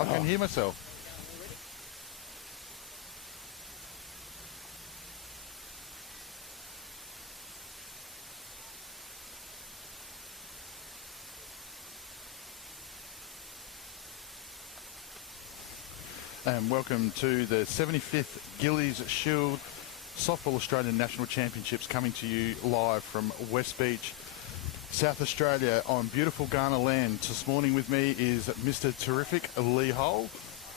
I can hear myself. And welcome to the 75th Gilley's Shield Softball Australian National Championships, coming to you live from West Beach, South Australia, on beautiful Ghana land. This morning with me is Mr. Terrific Lee Hull.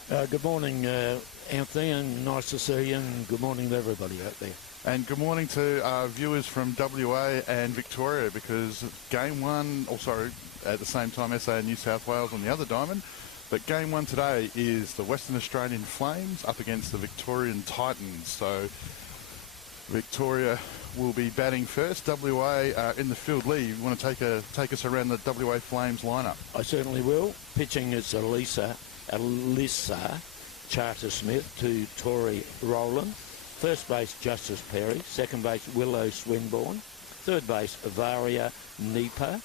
Good morning, Anthony, and nice to see you, and good morning to everybody out there. And good morning to our viewers from WA and Victoria, because game one, at the same time SA and New South Wales on the other diamond. But game one today is the Western Australian Flames up against the Victorian Titans. So Victoria will be batting first. WA in the field. Lee, you want to take us around the WA Flames lineup? I certainly will. Pitching is Alyssa Charter-Smith to Tori Rowland. First base, Justice Perry. Second base, Willow Swinburne. Third base, Avaria Nipa.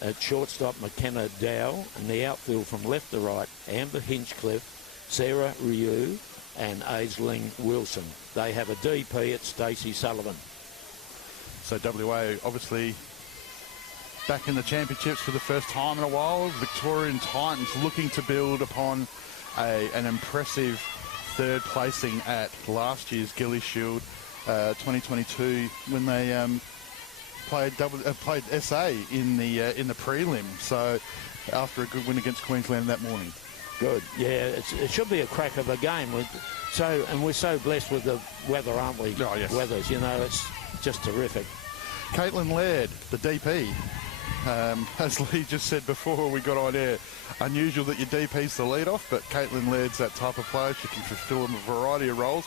At shortstop, McKenna Dow, and the outfield from left to right, Amber Hinchcliffe, Sarah Ryu, and Aisling Wilson. They have a DP at Stacey Sullivan. So WA obviously back in the championships for the first time in a while. Victorian Titans looking to build upon an impressive third placing at last year's Gilley Shield 2022 when they played SA in the prelim. So after a good win against Queensland that morning. Good, yeah. It should be a crack of a game. We're so blessed with the weather, aren't we? Oh, yes. Weathers, it's just terrific. Caitlin Laird, the DP. As Lee just said before we got on air, unusual that your DP's the lead-off, but Caitlin Laird's that type of player. She can fulfil a variety of roles,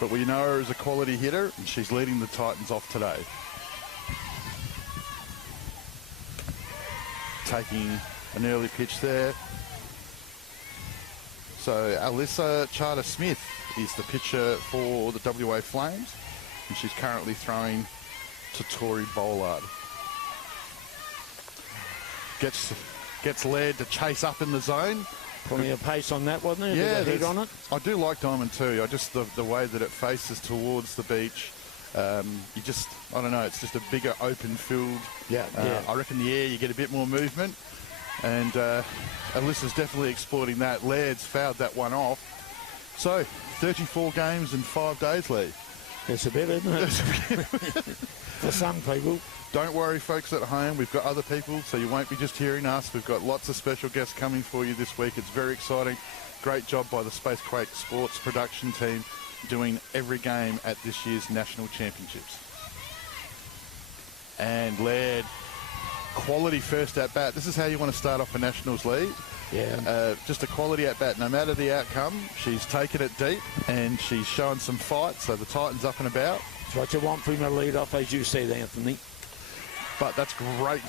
but we know her as a quality hitter, and she's leading the Titans off today. Taking an early pitch there. So Alyssa Charter-Smith is the pitcher for the WA Flames, and she's currently throwing to Tori Bollard. Gets Laird to chase up in the zone. Plenty of pace on that, wasn't there? Yeah, head on it. I do like Diamond too. I just the way that it faces towards the beach. I don't know, it's just a bigger open field. Yeah. I reckon the air, you get a bit more movement. And Alyssa's definitely exploiting that. Laird's fouled that one off. So, 34 games in 5 days, Lee. It's a bit, isn't it? For some people. Don't worry, folks at home. We've got other people, so you won't be just hearing us. We've got lots of special guests coming for you this week. It's very exciting. Great job by the Spacequake Sports production team, doing every game at this year's National Championships. And Laird, quality first at bat. This is how you want to start off a Nationals lead. Yeah. Just a quality at bat. No matter the outcome, she's taken it deep and she's shown some fight. So the Titans up and about. It's what you want from a lead off, as you said, Anthony. But that's great.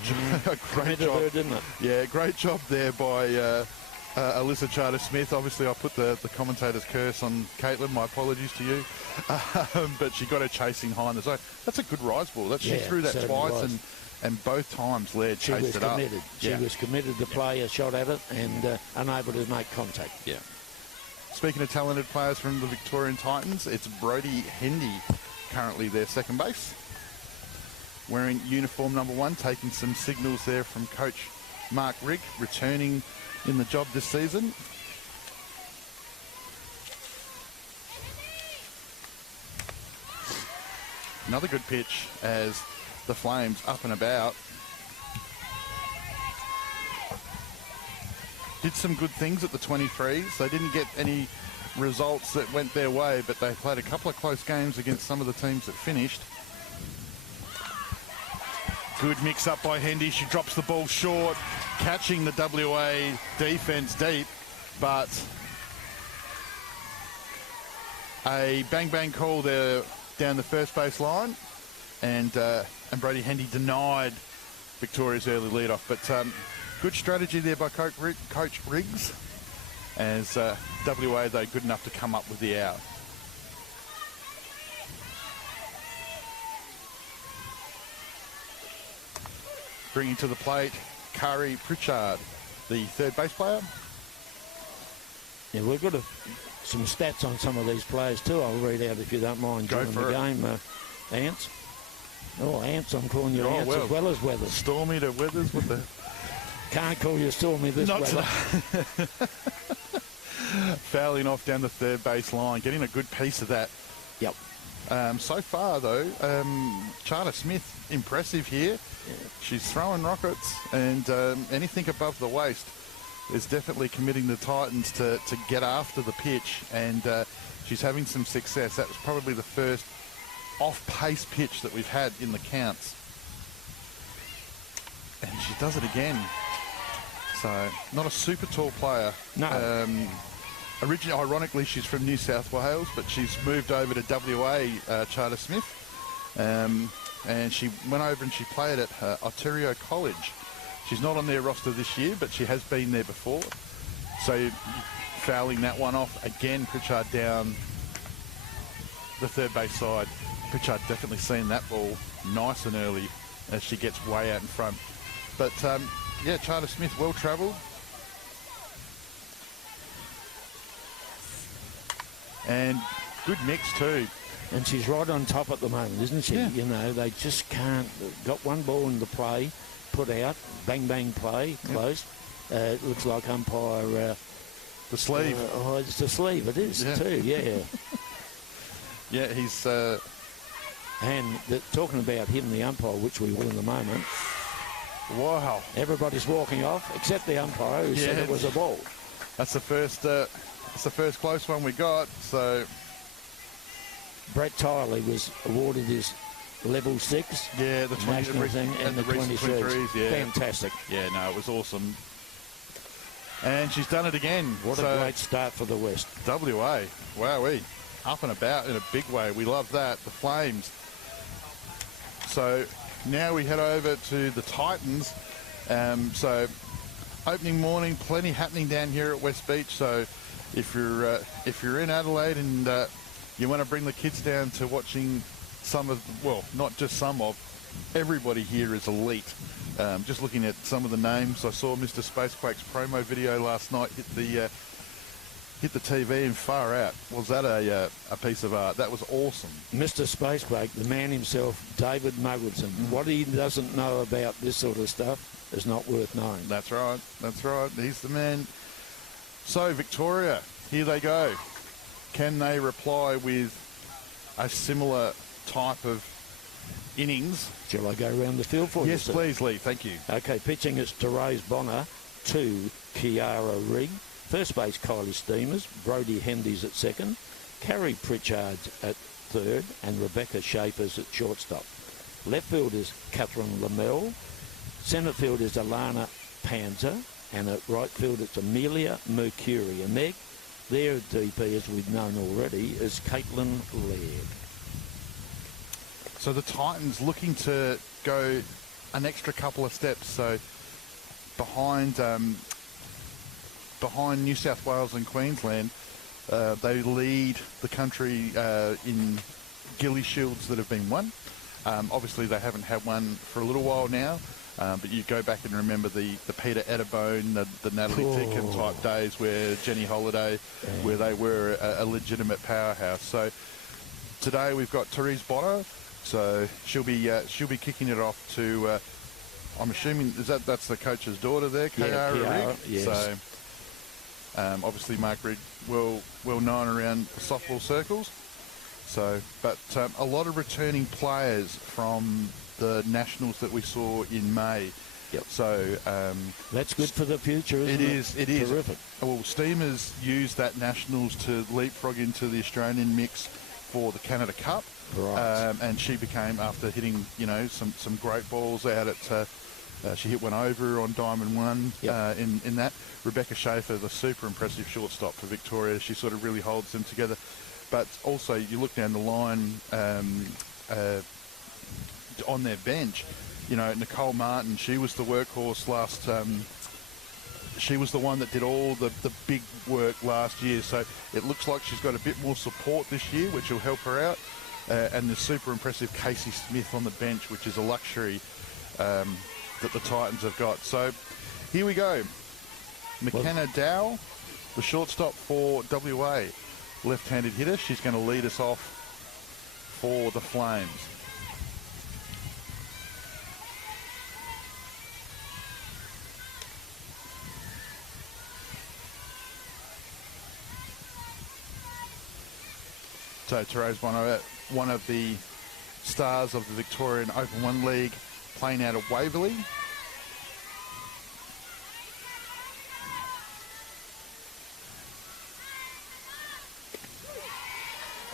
Great job, her, didn't it? Yeah, great job there by Alyssa Charter-Smith. Obviously, I put the commentator's curse on Caitlin. My apologies to you. But she got her chasing high in the zone. That's a good rise ball. She threw that twice, and both times Laird chased it up. She was committed to play a shot at it and unable to make contact. Yeah. Speaking of talented players from the Victorian Titans, it's Brodie Hendy, currently their second base, wearing uniform number 1, taking some signals there from coach Mark Rigg, returning in the job this season. Another good pitch as the Flames up and about. Did some good things at the 23s. They didn't get any results that went their way, but they played a couple of close games against some of the teams that finished. Good mix up by Hendy. She drops the ball short, catching the WA defence deep, but a bang-bang call there down the first base line, and Brodie Hendy denied Victoria's early lead-off. But good strategy there by Coach Riggs, as WA, though, good enough to come up with the out. Bringing to the plate, Kari Pritchard, the third base player. Yeah, we've got some stats on some of these players too. I'll read out if you don't mind Go during for the it. game. Ants. Oh, Ants, I'm calling you Ants as well as Weathers. Stormy to Weathers with the... Can't call you Stormy this Not weather. Fouling off down the third base line, getting a good piece of that. Yep. So far, though, Charter Smith, impressive here. Yeah. She's throwing rockets, and anything above the waist is definitely committing the Titans to get after the pitch, and she's having some success. That was probably the first off-pace pitch that we've had in the counts. And she does it again. So, not a super tall player. No. Originally, ironically, she's from New South Wales, but she's moved over to WA, Charter Smith. And she went over and she played at Ontario College. She's not on their roster this year, but she has been there before. So, fouling that one off. Again, Pritchard down the third base side. Pritchard definitely seen that ball nice and early as she gets way out in front. But, yeah, Charter Smith, well-travelled. And good mix too. And she's right on top at the moment, isn't she? Yeah. You know, they just can't. Got one ball in the play, put out, bang, bang play, close. It looks like umpire... The sleeve. Oh, it's the sleeve, it is too, yeah. Yeah, he's... And talking about him, the umpire, which we will in a moment, wow. everybody's walking off, except the umpire who said it was a ball. That's the first close one we got, so... Brett Tiley was awarded his level 6 Yeah, the 20, national thing and the 23s. yeah. Fantastic. Yeah, no, it was awesome. And she's done it again. What a great start for the West. WA, wowee. Up and about in a big way. We love that. The Flames. So now we head over to the Titans. So opening morning, plenty happening down here at West Beach. So if you're in Adelaide and you want to bring the kids down to watching some of, well, not just some of, everybody here is elite. Just looking at some of the names, I saw Mr. Spacequake's promo video last night hit the TV and far out. Was that a piece of art? That was awesome. Mr. Spacequake, the man himself, David Muggerson. What he doesn't know about this sort of stuff is not worth knowing. That's right. That's right. He's the man. So, Victoria, here they go. Can they reply with a similar type of innings? Shall I go around the field for you? Yes, please, Lee. Thank you. Okay, pitching it's Therese Bonner, 2, Kiara Rigg. First base, Kylie Steamers. Brodie Hendy's at second. Carrie Pritchard's at third. And Rebecca Schaefer's at shortstop. Left field is Catherine Lamel. Centre field is Alana Panzer. And at right field it's Amelia Mercury. And their DP, as we've known already, is Caitlin Laird. So the Titans looking to go an extra couple of steps. So behind New South Wales and Queensland, they lead the country in Gilley Shields that have been won. Obviously, they haven't had one for a little while now. But you go back and remember the Peter Eddebone, the Natalie Tickham type days where Jenny Holiday, where they were a legitimate powerhouse. So today we've got Therese Bonner. So she'll be kicking it off to. I'm assuming that's the coach's daughter there, Kiara Rigg. Yes. So obviously Mark Rigg well known around the softball circles. So, but a lot of returning players from the nationals that we saw in May. Yep. So that's good for the future, isn't it? It is. Terrific. Well, Steamers used that nationals to leapfrog into the Australian mix for the Canada Cup. Right. And she became, after hitting, some great balls out at, she hit one over on Diamond 1 in that. Rebecca Schaefer, the super impressive shortstop for Victoria. She sort of really holds them together. But also, you look down the line on their bench, Nicole Martin, she was the workhorse last... she was the one that did all the big work last year. So it looks like she's got a bit more support this year, which will help her out. And the super impressive Casey Smith on the bench, which is a luxury that the Titans have got. So here we go. McKenna Dow the shortstop for WA. Left-handed hitter. She's going to lead us off for the Flames. So Therese Bono, one of the stars of the Victorian Open 1 League, playing out of Waverley.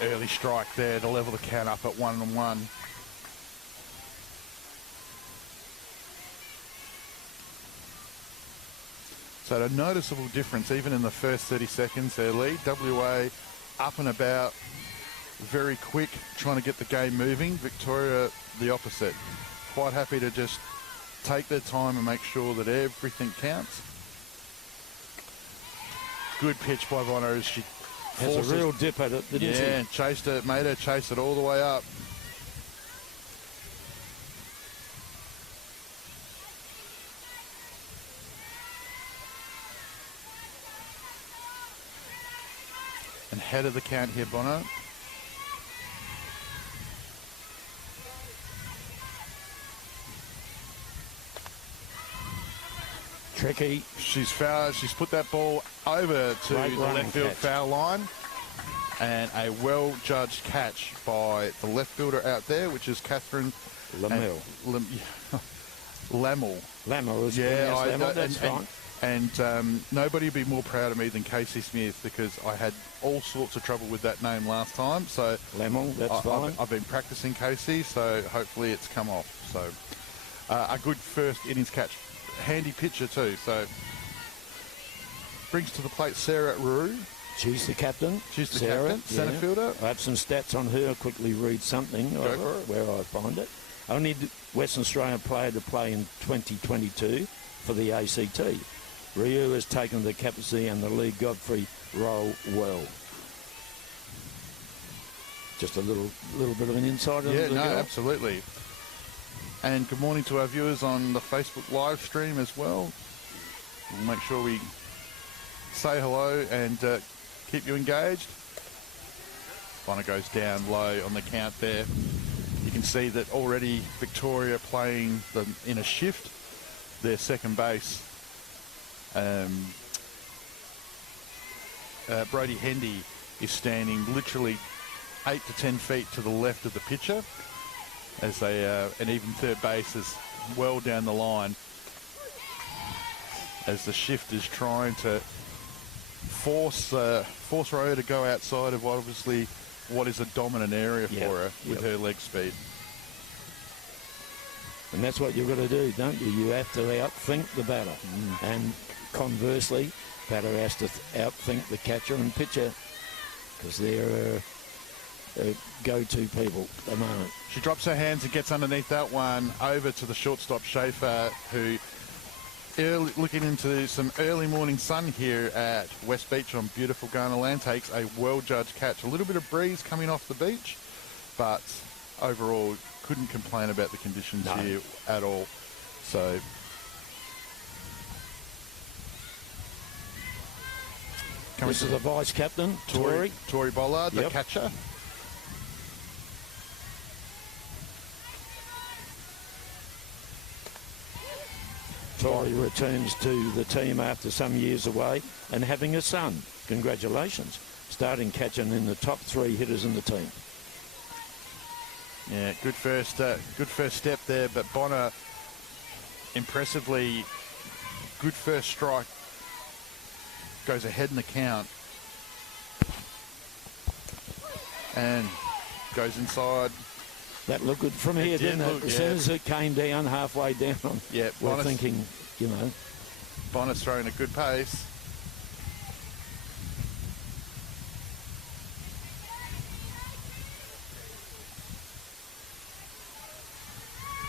Early strike there to level the count up at 1-1. So a noticeable difference even in the first 30 seconds their lead. WA up and about, very quick, trying to get the game moving. Victoria the opposite. Quite happy to just take their time and make sure that everything counts. Good pitch by Bono as she has a real dip at it, didn't she? Yeah, chased it, made her chase it all the way up. And head of the count here, Bono. Tricky. She's foul. She's put that ball over to the left field foul line. And a well-judged catch by the left fielder out there, which is Catherine Lamel. Lamel. Lamel, yeah, that's fine. And nobody would be more proud of me than Casey Smith, because I had all sorts of trouble with that name last time. So Lamel, that's fine. I've been practicing Casey, so hopefully it's come off. So a good first innings catch. Handy pitcher too, so brings to the plate Sarah Rue. She's the captain. She's the Sarah, captain, centre fielder. I have some stats on her. I'll quickly read something where I find it. Only Western Australian player to play in 2022 for the ACT. Ryu has taken the captaincy and the Lee Godfrey role well. Just a little bit of an insider. Yeah, no, absolutely. And good morning to our viewers on the Facebook live stream as well. We'll make sure we say hello and keep you engaged. Bono goes down low on the count there. You can see that already Victoria playing in a shift. Their second base, Brody Hendy, is standing literally 8 to 10 feet to the left of the pitcher, as they and even third base is well down the line, as the shift is trying to force Royo to go outside of what is a dominant area for her with her leg speed. And that's what you've got to do, don't you? You have to outthink the batter. And conversely, batter has to outthink the catcher and pitcher, because they're go-to people at the moment. She drops her hands and gets underneath that one, over to the shortstop Schaefer, who looking into some early morning sun here at West Beach on beautiful Ghana land, takes a well-judged catch. A little bit of breeze coming off the beach, but overall couldn't complain about the conditions here at all. So this is the vice captain, Tori Bollard, the catcher. Tori returns to the team after some years away and having a son. Congratulations. Starting catching in the top 3 hitters in the team. Yeah, good first step there, but Bono impressively, good first strike, goes ahead in the count and goes inside. That looked good from here, didn't it? As soon as it came down, halfway down, we're thinking, Bono's throwing a good pace.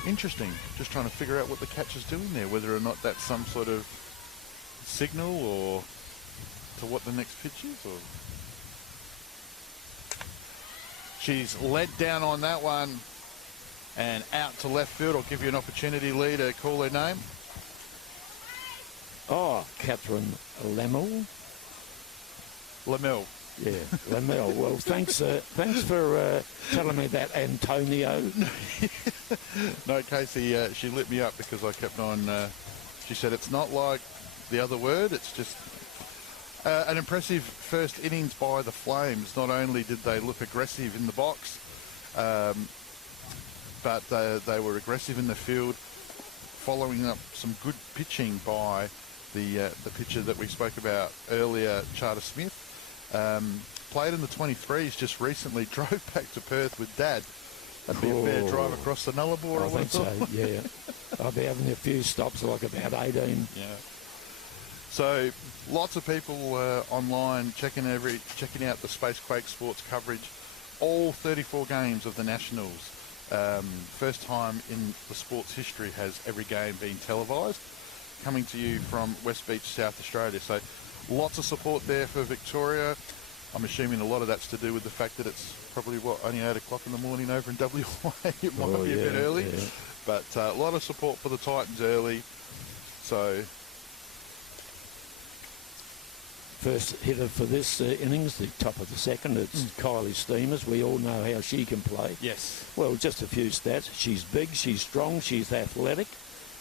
Interesting. Just trying to figure out what the catcher's doing there, whether or not that's some sort of signal or to what the next pitch is. Or she's led down on that one and out to left field. I'll give you an opportunity, Lee, to call her name. Oh, Catherine Lamel. Lamel. Yeah, Lamel. Well, thanks for telling me that, Antonio. No, Casey, she lit me up because I kept on. She said it's not like the other word. It's just an impressive first innings by the Flames. Not only did they look aggressive in the box, but they were aggressive in the field, following up some good pitching by the pitcher that we spoke about earlier, Charter Smith. Played in the 23s just recently, drove back to Perth with Dad. That'd be a fair drive across the Nullarbor. I think so, yeah. I'll be having a few stops, like about 18. Yeah. So lots of people online checking out the Space Quake Sports coverage. All 34 games of the Nationals. First time in the sports history has every game been televised. Coming to you from West Beach, South Australia. So lots of support there for Victoria. I'm assuming a lot of that's to do with the fact that it's probably, only 8 o'clock in the morning over in WA. It might be a bit early. Yeah. But a lot of support for the Titans early. So first hitter for this innings, the top of the second, it's Kylie Steamers. We all know how she can play. Yes. Well, just a few stats. She's big, she's strong, she's athletic.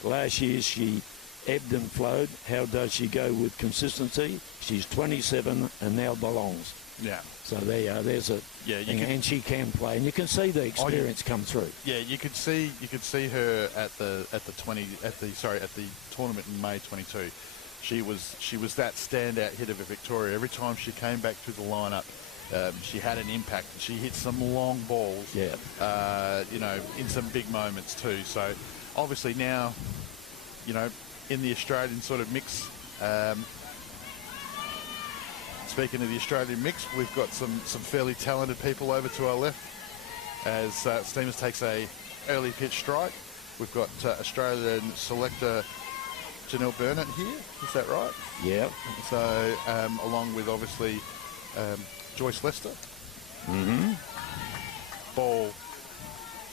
Last year she ebbed and flowed. How does she go with consistency? She's 27 and now belongs. Yeah. So there's a thing, and she can play, and you can see the experience come through. Yeah, you could see her at the tournament in May 22. She was that standout hitter for Victoria. Every time she came back to the lineup, she had an impact. She hit some long balls. Yeah. In some big moments too. So obviously now, in the Australian sort of mix. Speaking of the Australian mix, we've got some fairly talented people over to our left as Steamers takes a early pitch strike. We've got Australian selector Janelle Burnett here. Is that right? Yeah. So along with obviously Joyce Lester. Mm-hmm. Ball.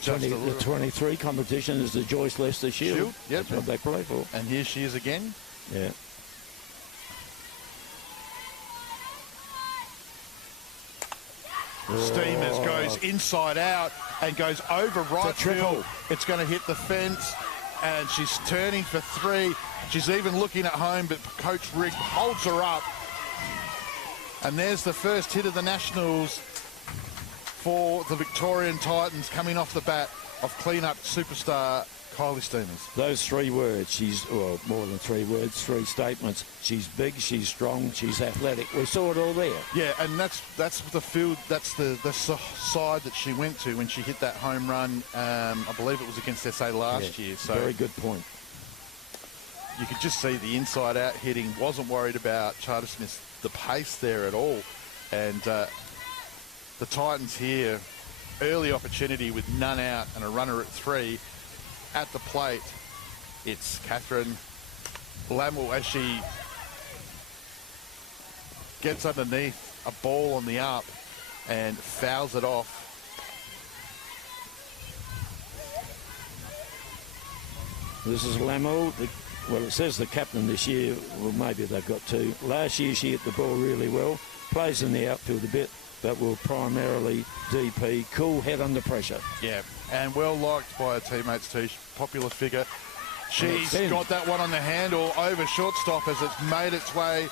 The 23 competition is the Joyce Lester Shield. Yep. That's what they play for. And here she is again. Yeah. Steamers goes inside out and goes over right field. It's going to hit the fence, and she's turning for 3. She's even looking at home, but Coach Rick holds her up. And there's the first hit of the Nationals for the Victorian Titans, coming off the bat of clean-up superstar Kylie Steamers. Those 3 words, more than 3 words, 3 statements. She's big, she's strong, she's athletic. We saw it all there. Yeah, and that's the field, that's the side that she went to when she hit that home run. I believe it was against SA last year. So very good point. You could just see the inside-out hitting. Wasn't worried about Charter Smith's the pace there at all. And the Titans here, early opportunity with none out and a runner at 3. At the plate, it's Catherine Lamel as she gets underneath a ball on the up and fouls it off. This is Lamel. Well, it says the captain this year. Well, maybe they've got 2. Last year she hit the ball really well. Plays in the outfield a bit, but will primarily DP. Cool head under pressure. Yeah, and well liked by her teammates too. Popular figure. She's got that one on the handle over shortstop as it's made its way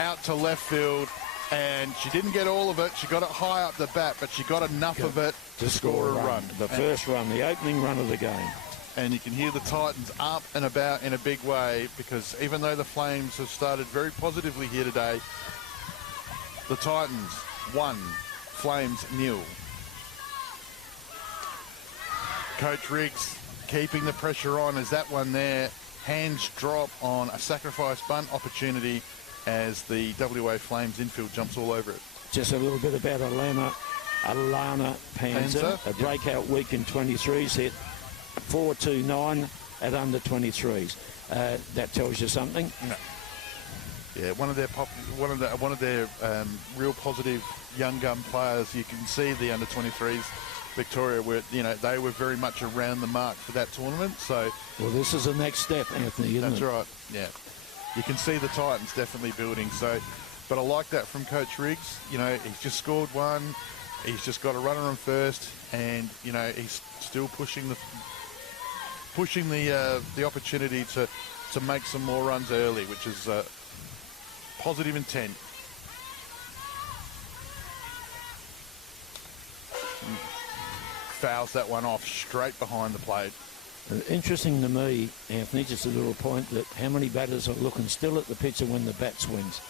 out to left field. And she didn't get all of it. She got it high up the bat, but she got enough of it to score a run. The first run, the opening run of the game. And you can hear the Titans up and about in a big way, because even though the Flames have started very positively here today, the Titans 1, Flames 0. Coach Riggs keeping the pressure on as that one there, hands drop on a sacrifice bunt opportunity as the WA Flames infield jumps all over it. Just a little bit about Alana Panzer. A breakout week in 23s, hit 4.29 at under 23s. That tells you something. No. Yeah, one of their real positive young gun players. You can see the under 23s. Victoria were, they were very much around the mark for that tournament. So, well, this is the next step, Anthony, isn't it? That's right. Yeah, you can see the Titans definitely building. So, But I like that from Coach Riggs. You know, he's just scored one. He's just got a runner on first, and you know he's still pushing the opportunity to make some more runs early, which is positive intent. Fouls that one off straight behind the plate. Interesting to me, Anthony, just a little point, that how many batters are looking still at the pitcher when the bat swings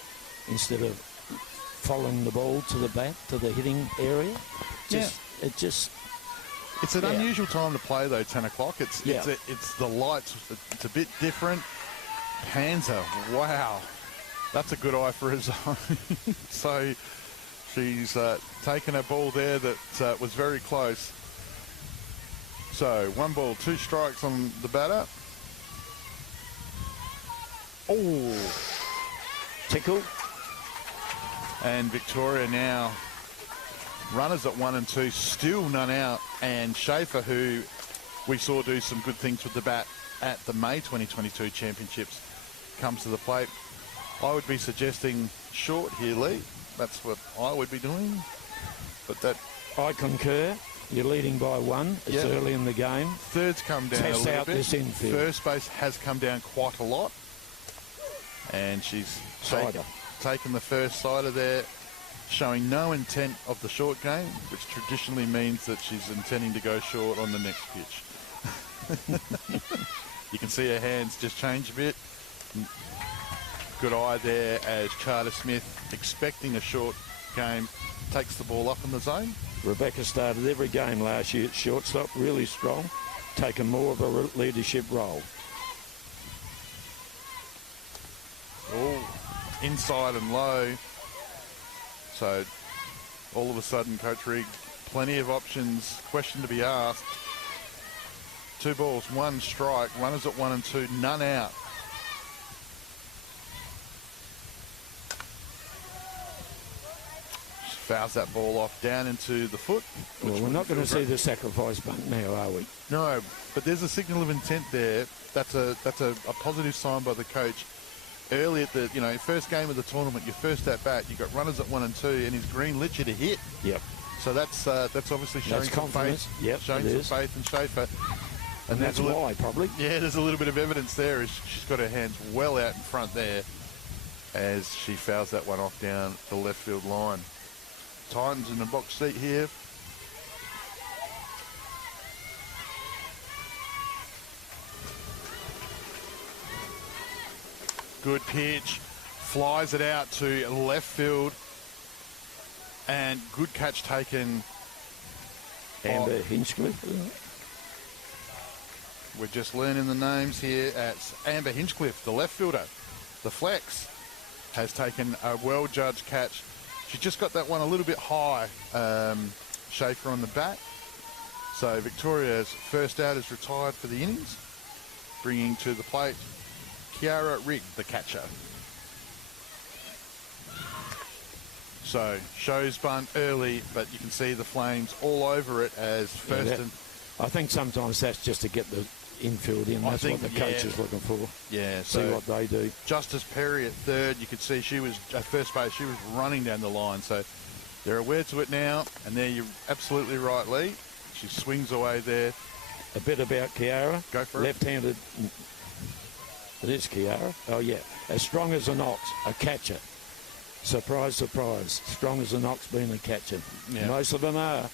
instead of following the ball to the bat, to the hitting area. It's an unusual time to play though, 10 o'clock. It's the lights. It's a bit different. Panzer, wow, that's a good eye for his own. So she's taken a ball there that was very close. So 1 ball, 2 strikes on the batter. Oh, tickle. And Victoria now runners at 1 and 2, still none out. And Schaefer, who we saw do some good things with the bat at the May 2022 Championships, comes to the plate. I would be suggesting short here, Lee. That's what I would be doing. But that, I concur. You're leading by 1. It's early in the game. Third's come down a little out bit. This infield. First base has come down quite a lot. And she's taken the first sider there, showing no intent of the short game, which traditionally means that she's intending to go short on the next pitch. You can see her hands just change a bit. Good eye there as Charter Smith, expecting a short game, takes the ball up in the zone. Rebecca started every game last year at shortstop, really strong, taking more of a leadership role. Oh, inside and low. So all of a sudden, Coach Rigg, plenty of options. Question to be asked. 2 balls, 1 strike. Runners at 1 and 2, none out. Fouls that ball off down into the foot. Well, we're not going to see the sacrifice bunt now, are we? No, but there's a signal of intent there. That's a positive sign by the coach. Early at the first game of the tournament, your first at bat, you got runners at 1 and 2, and he's green lit you to hit. Yep. So that's obviously showing some faith. Yep, showing some faith in Schaefer. And that's why, probably. Yeah, there's a little bit of evidence there. She's got her hands well out in front there as she fouls that one off down the left field line. Titans in the box seat here. Good pitch. Flies it out to left field. And good catch taken. Amber Hinchcliffe. We're just learning the names here. It's Amber Hinchcliffe, the left fielder. The flex has taken a well-judged catch. She just got that one a little bit high, Schaefer on the bat. So Victoria's first out is retired for the innings, bringing to the plate Kiara Rigg, the catcher. So shows bunt early, but you can see the flames all over it as first and... I think sometimes that's just to get the infield in. That's what the coach is looking for. Yeah, see what they do. Justice Perry at third. You could see she was at first base. She was running down the line. So they're aware to it now. And there, you're absolutely right, Lee. She swings away there. A bit about Kiara. Go for it. Left-handed. It is Kiara. Oh yeah, as strong as an ox, a catcher. Surprise, surprise. Strong as an ox being a catcher. Yeah. Most of them are.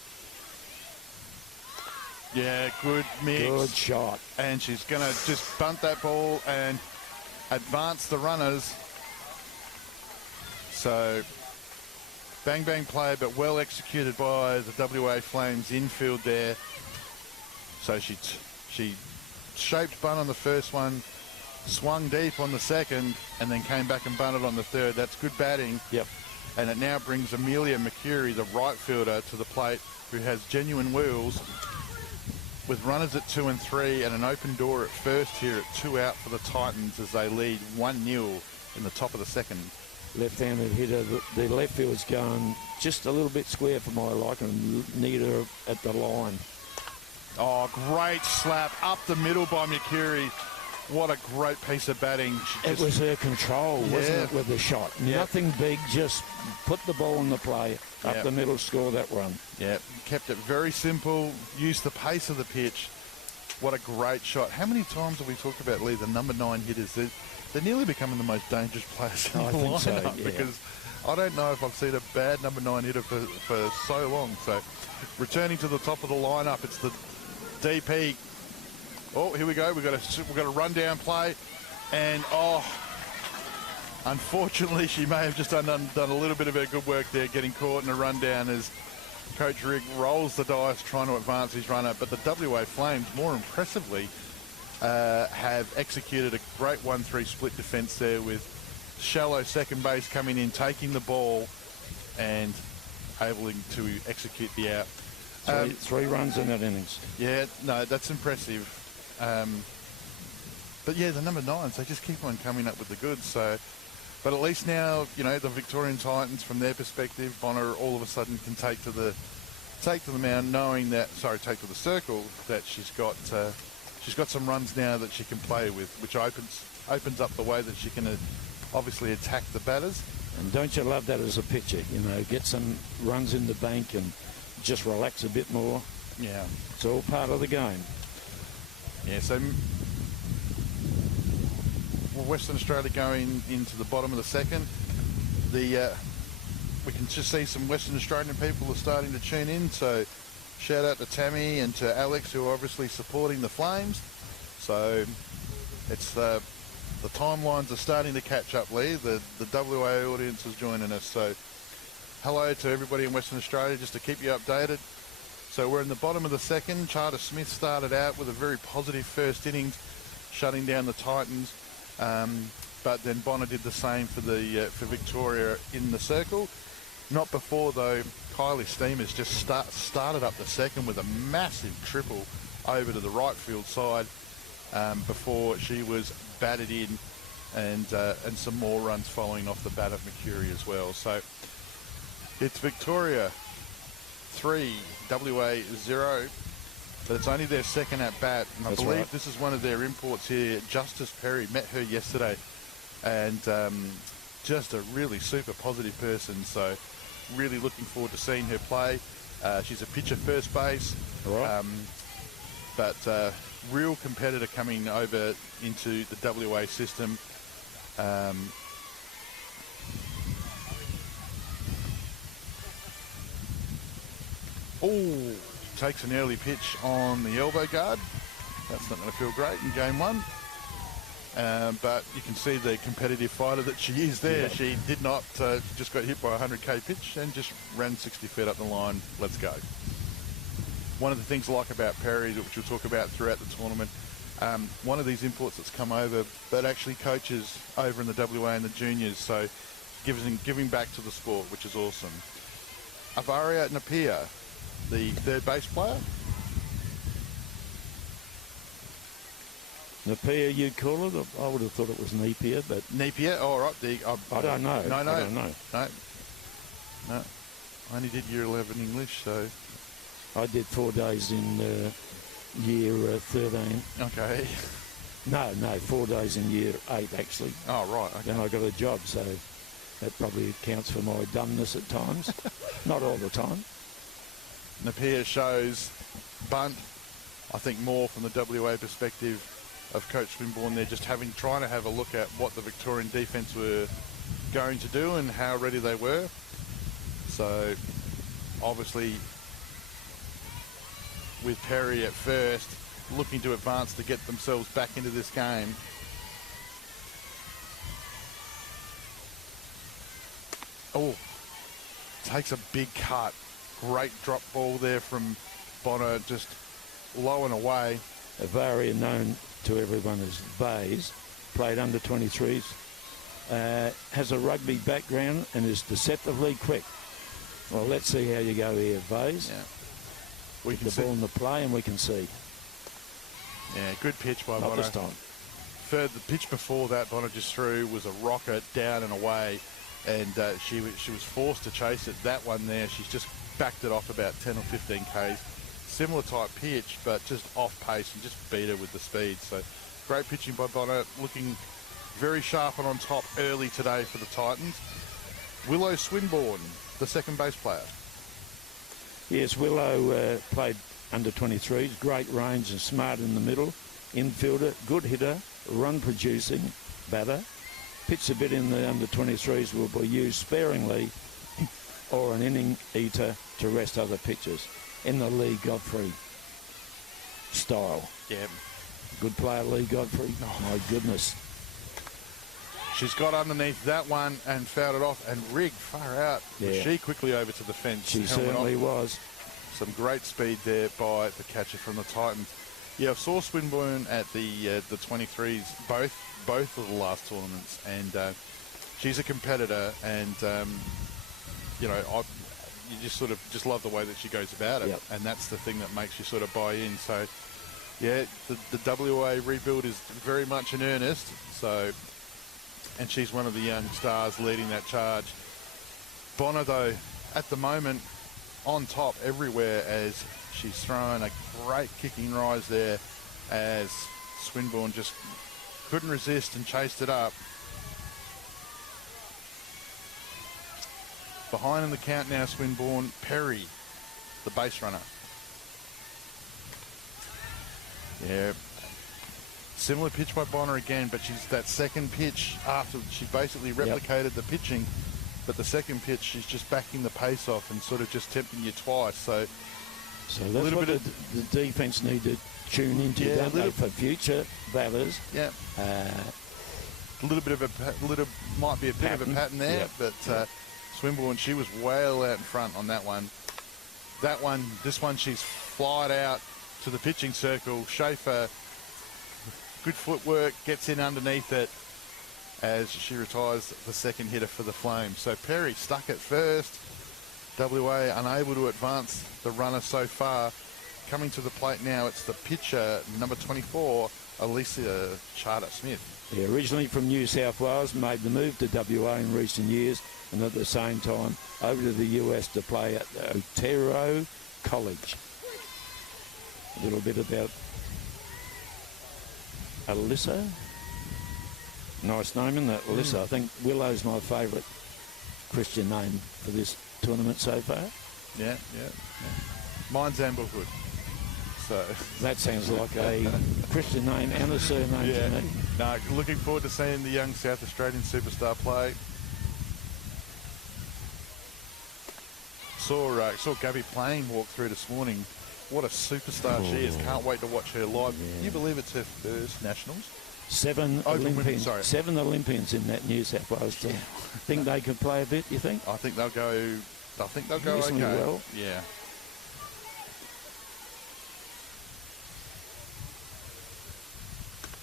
Yeah, good mix. Good shot. And she's going to just bunt that ball and advance the runners. So, bang, bang play, but well executed by the WA Flames infield there. So she shaped bunt on the first one, swung deep on the second, and then came back and bunted on the third. That's good batting. Yep. And it now brings Amelia McCurry, the right fielder, to the plate, who has genuine wheels, with runners at 2 and 3 and an open door at first here at 2 out for the Titans as they lead 1-0 in the top of the second. Left-handed hitter. The left field's going just a little bit square for my liking. Need her at the line. Oh, great slap up the middle by McCurry. What a great piece of batting. It was her control, wasn't it, with the shot? Yeah. Nothing big, just put the ball in the play, up the middle, score that run. Yeah, kept it very simple, used the pace of the pitch. What a great shot. How many times have we talked about, Lee, the number 9 hitters? They're nearly becoming the most dangerous players in the lineup, so, yeah. because I don't know if I've seen a bad number 9 hitter for so long. So returning to the top of the lineup, it's the DP. Oh, here we go. We've got a rundown play, and unfortunately, she may have just done a little bit of her good work there, getting caught in a rundown as Coach Rigg rolls the dice trying to advance his runner. But the WA Flames, more impressively, have executed a great 1-3 split defence there, with shallow second base coming in, taking the ball, and able to execute the out. Three runs in that innings. Yeah, no, that's impressive. But yeah, the number 9s, they just keep on coming up with the goods. So, but at least now, you know, the Victorian Titans, from their perspective, Bonner all of a sudden can take to the mound, knowing that, take to the circle, that she's got some runs now that she can play with, which opens up the way that she can obviously attack the batters. And don't you love that as a pitcher? You know, get some runs in the bank and just relax a bit more. Yeah, it's all part of the game. Yeah, so Western Australia going into the bottom of the second. We can just see some Western Australian people are starting to tune in. So shout out to Tammy and to Alex, who are obviously supporting the Flames. So it's the timelines are starting to catch up, Lee. The WA audience is joining us. So hello to everybody in Western Australia, just to keep you updated. So we're in the bottom of the second. Charter Smith started out with a very positive first innings, shutting down the Titans. But then Bonner did the same for Victoria in the circle. Not before, though, Kylie Steamers just started up the second with a massive triple over to the right field side before she was batted in, and some more runs following off the bat of Mercury as well. So it's Victoria 3, WA 0, but it's only their second at bat, and I believe this is one of their imports here. Justice Perry, met her yesterday, and just a really super positive person, so really looking forward to seeing her play. She's a pitcher first base, but real competitor coming over into the WA system. Takes an early pitch on the elbow guard. That's not going to feel great in game one. But you can see the competitive fighter that she is there. Yeah. She did not, just got hit by a 100k pitch and just ran 60 feet up the line. Let's go. One of the things I like about Perry, which we'll talk about throughout the tournament, one of these imports that's come over, but actually coaches over in the WA and the juniors, so giving back to the sport, which is awesome. Avaria Napier, the third base player. Napier, you'd call it? I would have thought it was Napier, but... Napier? Oh, all right. I don't know. No. I don't know. No. I only did year 11 English, so... I did 4 days in year 13. Okay. No, 4 days in year 8, actually. Oh, right. Okay. Then I got a job, so that probably accounts for my dumbness at times. Not all the time. Napier shows bunt, I think, more from the WA perspective of Coach Swinburne there, just trying to have a look at what the Victorian defence were going to do and how ready they were. So obviously with Perry at first, looking to advance to get themselves back into this game. Oh, takes a big cut. Great drop ball there from Bonner, just low and away. Avaria, known to everyone as Bays, played under 23s, has a rugby background and is deceptively quick. Well, let's see how you go here, Bays. Yeah. We can the ball in the play and we can see. Yeah, good pitch by Bonner. Not this time. The pitch before that Bonner just threw was a rocket down and away, and she was forced to chase it. That one there, she's just backed it off about 10 or 15 k's. Similar type pitch, but just off pace, and just beat her with the speed. So Great pitching by Bonner, looking very sharp and on top early today for the Titans. Willow Swinburne, the second base player. Yes, Willow played under 23s, great range and smart in the middle. Infielder, good hitter, run-producing batter. Pitched a bit in the under 23s, will be used sparingly or an inning eater to rest other pitchers in the Lee Godfrey style. Yeah. Good player, Lee Godfrey. Oh, my goodness. She's got underneath that one and fouled it off and rigged far out. Yeah. She quickly over to the fence. She certainly was. Some great speed there by the catcher from the Titans. Yeah, I saw Swinburne at the 23s both of the last tournaments, and she's a competitor, and you just love the way that she goes about it, and that's the thing that makes you sort of buy in. So yeah, the WA rebuild is very much in earnest. So, and she's one of the young stars leading that charge. Bonner, though, at the moment on top everywhere, as she's throwing a great kicking rise there, as Swinburne just couldn't resist and chased it up. Behind in the count now, Swinburne. Perry, the base runner. Yeah. Similar pitch by Bonner again, but she's that second pitch after she basically replicated the pitching, but the second pitch she's just backing the pace off and sort of just tempting you twice. So that's what the defence need to tune into, don't they, for future batters. Yeah. A little bit of might be a bit of a pattern there, but Swinburne, she was well out in front on that one. This one, she's flied out to the pitching circle. Schaefer, good footwork, gets in underneath it as she retires the second hitter for the Flames. So Perry stuck at first. WA unable to advance the runner so far. Coming to the plate now, it's the pitcher, number 24, Alicia Charter-Smith. Yeah, originally from New South Wales, made the move to WA in recent years, and at the same time over to the US to play at Otero College. A little bit about Alyssa. Nice name, isn't it? Alyssa. I think Willow's my favourite Christian name for this tournament so far. Yeah. Mine's Amberwood. So that sounds like a Christian name and a surname to me. No, looking forward to seeing the young South Australian superstar play. Saw Gabby Plain walk through this morning. What a superstar she is. Can't wait to watch her live. Can you believe it's her first Nationals? 7 Olympians. 7 Olympians in that New South Wales team. Think they could play a bit, you think? I think they'll go reasonably okay. Well. Yeah.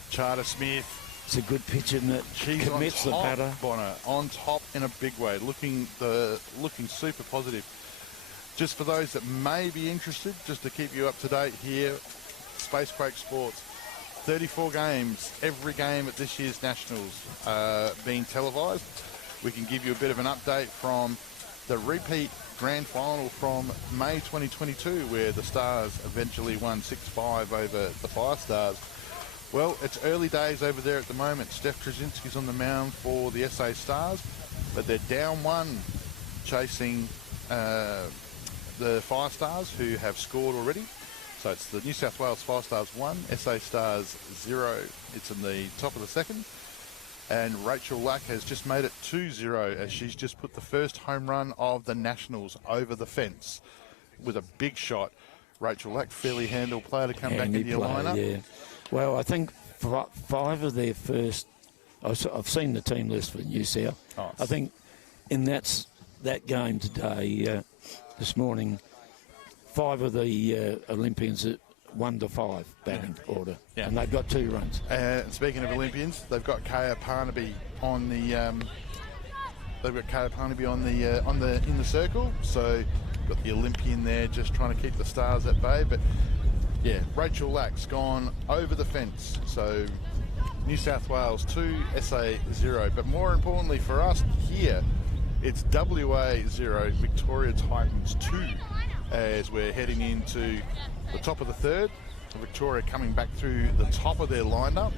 Charter-Smith. It's a good pitch, isn't it? She's commits on top, the batter. Bonner, on top in a big way, looking super positive. Just for those that may be interested, just to keep you up to date here, Spacequake Sports, 34 games, every game at this year's Nationals being televised. We can give you a bit of an update from the repeat grand final from May 2022, where the Stars eventually won 6-5 over the Fire Stars. Well, it's early days over there at the moment. Steph Trzynski's on the mound for the SA Stars, but they're down 1, chasing the Fire Stars, who have scored already. So it's the New South Wales Fire Stars 1, SA Stars 0. It's in the top of the second. And Rachel Lack has just made it 2-0 as she's just put the first home run of the Nationals over the fence with a big shot. Rachel Lack, fairly handled player to come back into your lineup. Yeah. Well, I think 5 of their first... I've seen the team list for New South. I think in that game today, this morning, 5 of the Olympians at 1 to 5 batting order, and they've got 2 runs. Speaking of Olympians, they've got Kaya Parnaby on the in the circle. So got the Olympian there, just trying to keep the Stars at bay. But yeah, Rachel Lack's gone over the fence. So New South Wales 2, SA 0. But more importantly for us here, it's WA 0, Victoria Titans 2, as we're heading into the top of the third. Victoria coming back through the top of their lineup.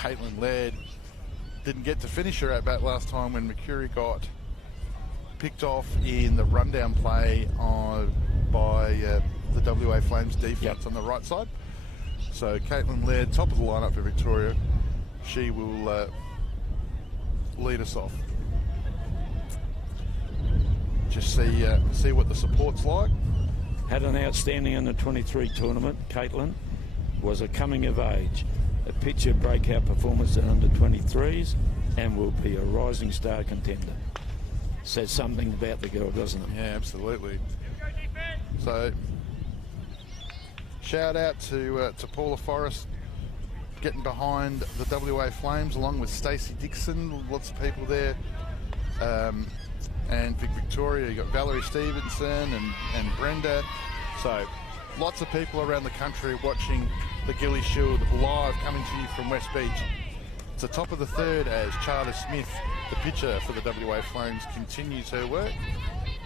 Caitlin Laird didn't get to finish her at bat last time when Mercury got picked off in the rundown play by the WA Flames defence on the right side. So Caitlin Laird, top of the lineup for Victoria. She will lead us off. Just see what the support's like. Had an outstanding under 23 tournament. Caitlin was a coming of age, a picture breakout performance in under 23s, and will be a rising star contender. Says something about the girl, doesn't it? Yeah, absolutely. So, shout out to Paula Forrest getting behind the WA Flames along with Stacey Dixon. Lots of people there. And Victoria, you got Valerie Stevenson and Brenda. So, lots of people around the country watching the Gilley Shield live, coming to you from West Beach. It's the top of the third as Charter Smith, the pitcher for the WA Flames, continues her work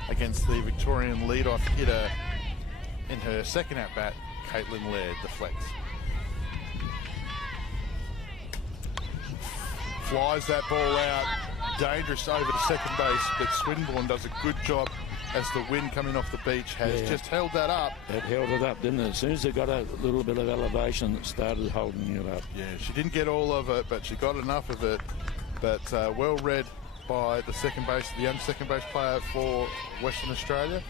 against the Victorian leadoff hitter in her second at-bat, Caitlin Laird, the flex. Flies that ball out, dangerous over to second base, but Swinburne does a good job as the wind coming off the beach has just held that up. It held it up, didn't it? As soon as it got a little bit of elevation, it started holding it up. Yeah, she didn't get all of it, but she got enough of it. But well read by the the young second base player for Western Australia.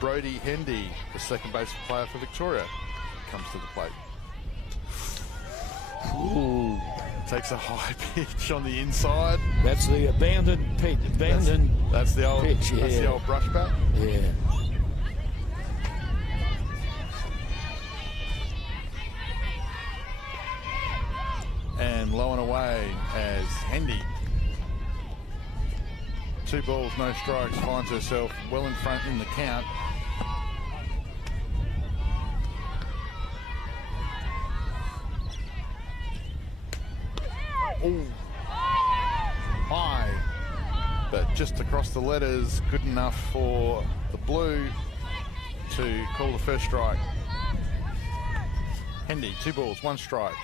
Brodie Hendy, the second base player for Victoria, comes to the plate. Ooh. Takes a high pitch on the inside. That's the abandoned pitch. That's the old pitch. That's the old brush bat. Yeah. And low and away as Hendy, 2 balls, no strikes, finds herself well in front in the count. Ooh. High, but just across the letters, good enough for the blue to call the first strike. Hendy, 2 balls, 1 strike,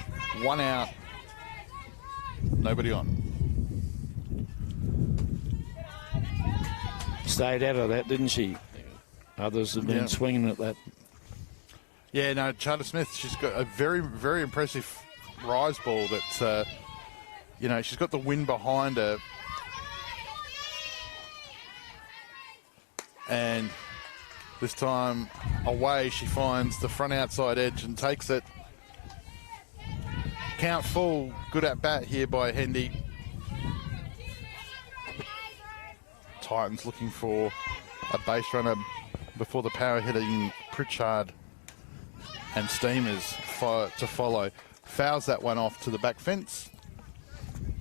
1 out, nobody on. Stayed out of that, didn't she? Others have been swinging at that. Yeah, no, Charter Smith, she's got a very, very impressive rise ball that, you know, she's got the wind behind her. And this time away, she finds the front outside edge and takes it. Count full, good at bat here by Hendy. Titans looking for a base runner before the power hitting Pritchard and Steamers to follow. Fouls that one off to the back fence.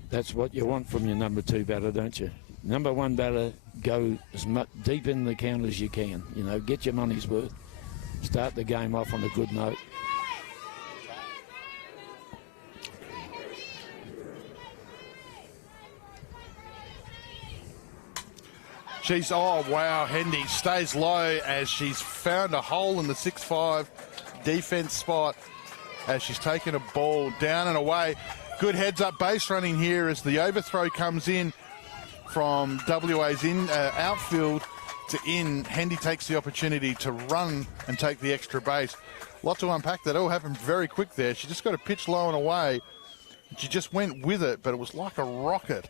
That's what you want from your number 2 batter, don't you? Number 1 batter, go as much deep in the count as you can. You know, get your money's worth. Start the game off on a good note. Oh wow, Hendy stays low as she's found a hole in the 6-5 defense spot as she's taken a ball down and away. Good heads-up base running here as the overthrow comes in from WA's outfield to in. Hendy takes the opportunity to run and take the extra base. Lot to unpack. That all happened very quick there. She just got a pitch low and away. She just went with it, but it was like a rocket.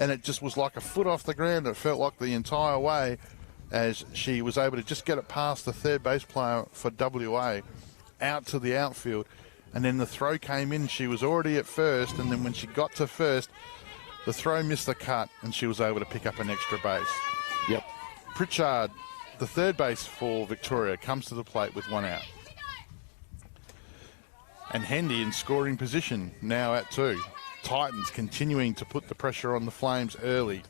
And it just was like a foot off the ground. It felt like the entire way as she was able to just get it past the third base player for WA out to the outfield. And then the throw came in. She was already at first. And then when she got to first, the throw missed the cut and she was able to pick up an extra base. Yep. Pritchard, the third base for Victoria, comes to the plate with 1 out. And Hendy in scoring position, now at 2. Titans continuing to put the pressure on the Flames early.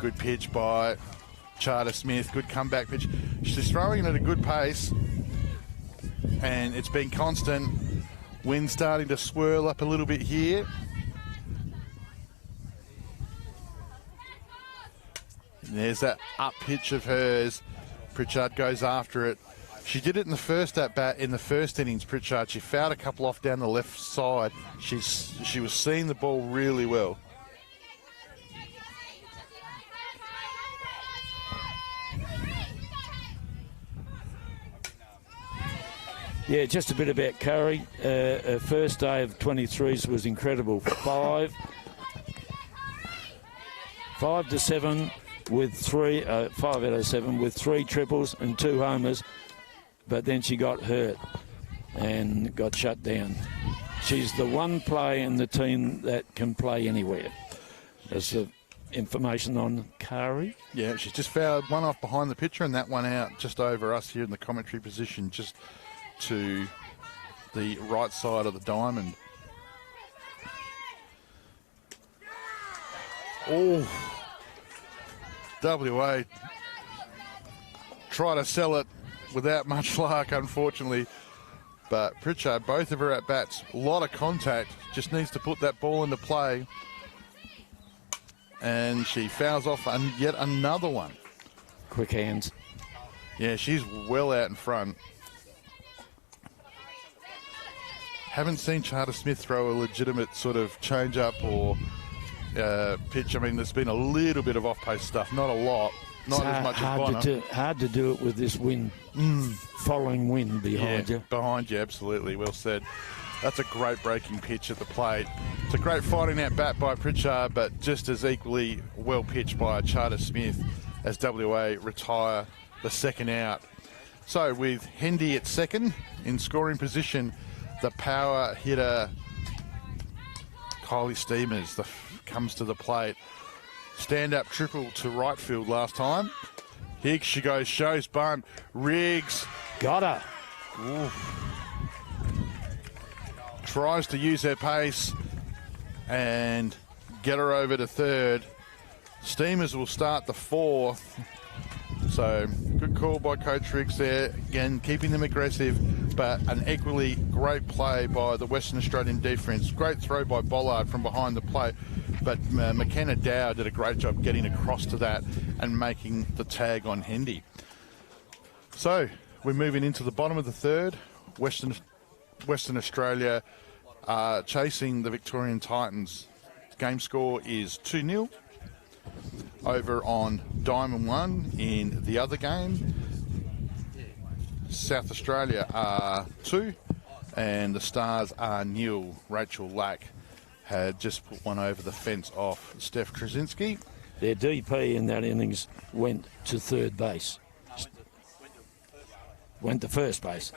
Good pitch by Charter Smith. Good comeback pitch. She's throwing it at a good pace. And it's been constant. Wind starting to swirl up a little bit here. There's that up pitch of hers. Pritchard goes after it. She did it in the first at-bat in the first innings, Pritchard. She fouled a couple off down the left side. She was seeing the ball really well. Yeah, just a bit about Curry. Her first day of 23s was incredible. 5 to 7 with 5 out of 7 with 3 triples and 2 homers. But then she got hurt and got shut down. She's the one player in the team that can play anywhere. That's the information on Kari. Yeah, she's just fouled one off behind the pitcher and that one out just over us here in the commentary position, just to the right side of the diamond. Oh, WA try to sell it without much luck, unfortunately. But Pritchard, both of her at-bats, a lot of contact, just needs to put that ball into play. And she fouls off yet another one. Quick hands. Yeah, she's well out in front. Haven't seen Charter Smith throw a legitimate sort of change-up or pitch. I mean, there's been a little bit of off-pace stuff, not a lot. Not as much as Bonner. Hard to do it with this wind, following wind behind you. Behind you, absolutely. Well said. That's a great breaking pitch at the plate. It's a great fighting out bat by Pritchard, but just as equally well pitched by Charter Smith as WA retire the second out. So with Hendy at second in scoring position, the power hitter Kylie Steamers comes to the plate. Stand-up triple to right field last time. Hicks, she goes, shows bunt. Riggs. Got her. Ooh. Tries to use her pace and get her over to third. Steamers will start the fourth. So good call by Coach Riggs there. Again, keeping them aggressive, but an equally great play by the Western Australian defence. Great throw by Bollard from behind the plate. But McKenna Dow did a great job getting across to that and making the tag on Hendy. So we're moving into the bottom of the third. Western Australia chasing the Victorian Titans. Game score is 2-0. Over on Diamond 1 in the other game. South Australia are 2 and the Stars are 0. Rachel Lack had just put one over the fence off Steph Krasinski. Their DP in that innings went to third base. Went to first base.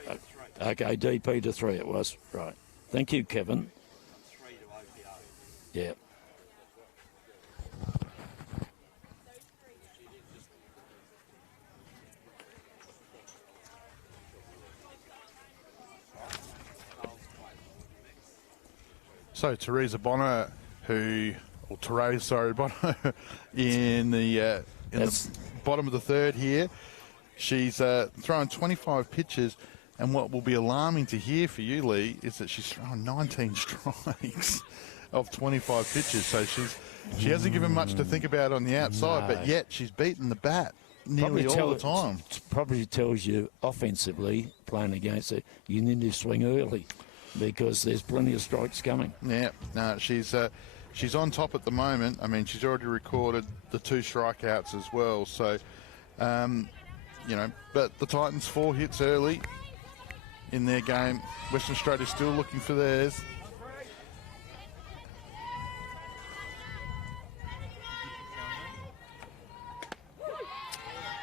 Okay, DP to 3 it was. Right. Thank you, Kevin. Yeah. So Teresa Bonner, Bonner, in the bottom of the third here. She's thrown 25 pitches, and what will be alarming to hear for you, Lee, is that she's thrown 19 strikes of 25 pitches. So she hasn't given much to think about on the outside, but yet she's beaten the bat nearly all the time. Probably tells you offensively, playing against it, you need to swing early, because there's plenty of strikes coming. Yeah, no, she's on top at the moment. I mean, she's already recorded the 2 strikeouts as well. So, but the Titans 4 hits early in their game. Western Australia's still looking for theirs.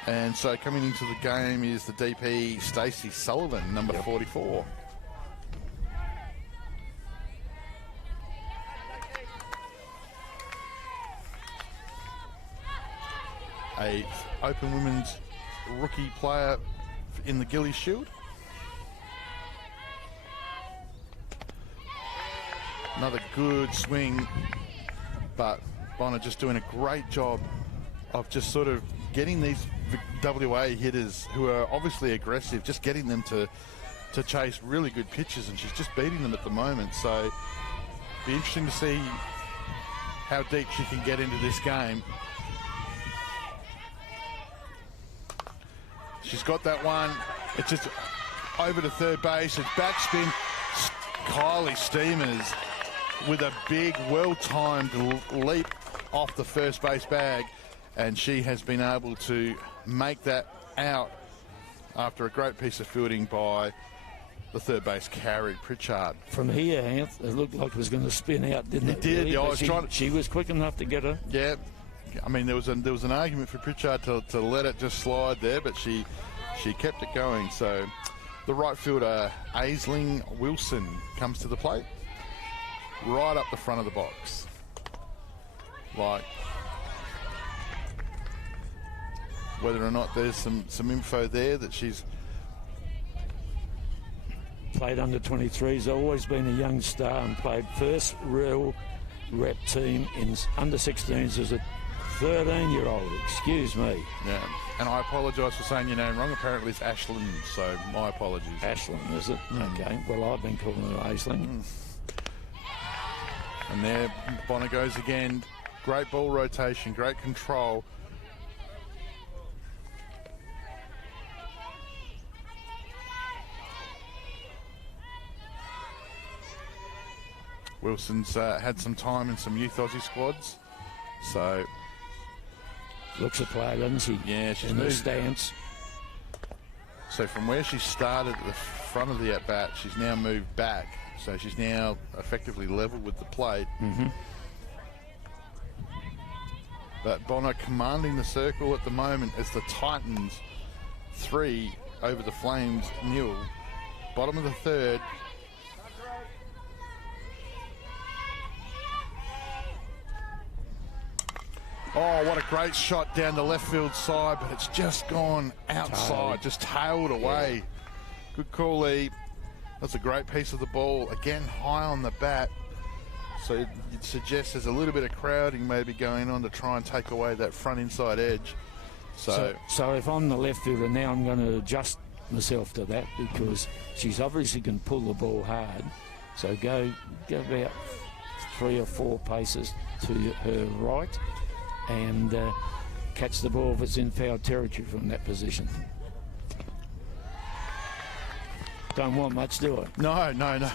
And so coming into the game is the DP Stacey Sullivan, number 44. A Open Women's rookie player in the Gilley Shield. Another good swing, but Bonner just doing a great job of just sort of getting these WA hitters who are obviously aggressive, just getting them to chase really good pitches, and she's just beating them at the moment. So be interesting to see how deep she can get into this game. She's got that one. It's just over to third base. It's backspin. Kylie Steamers with a big, well-timed leap off the first base bag. And she has been able to make that out after a great piece of fielding by the third base carry, Pritchard. From here, Anth, it looked like it was going to spin out, didn't it? It did. Really? Yeah, I was trying to... She was quick enough to get her. Yeah. I mean, there was an argument for Pritchard to let it just slide there, but she kept it going. So the right fielder, Aisling Wilson, comes to the plate right up the front of the box. Like, whether or not there's some info there that she's played under 23s, always been a young star and played first real rep team in under 16s as a 13-year-old. Excuse me. Yeah, and I apologise for saying your name wrong. Apparently it's Ashland, so my apologies. Ashland, is it? Okay. Well, I've been calling her Aisling. And there Bonner goes again. Great ball rotation, great control. Wilson's had some time in some youth Aussie squads, so looks a player, doesn't she? Yeah, she's in the moved. stance. So from where she started at the front of the at-bat, she's now moved back. So she's now effectively level with the plate. But Bonner commanding the circle at the moment as the Titans 3 over the Flames 0. Bottom of the third. Oh, what a great shot down the left field side, but it's just gone outside, just tailed away. Good call, Lee. That's a great piece of the ball. Again, high on the bat. So you'd suggest there's a little bit of crowding maybe going on to try and take away that front inside edge. So if I'm the left fielder now, I'm going to adjust myself to that because she's obviously can pull the ball hard. So go about 3 or 4 paces to her right and catch the ball if it's in foul territory from that position. Don't want much, do I? No.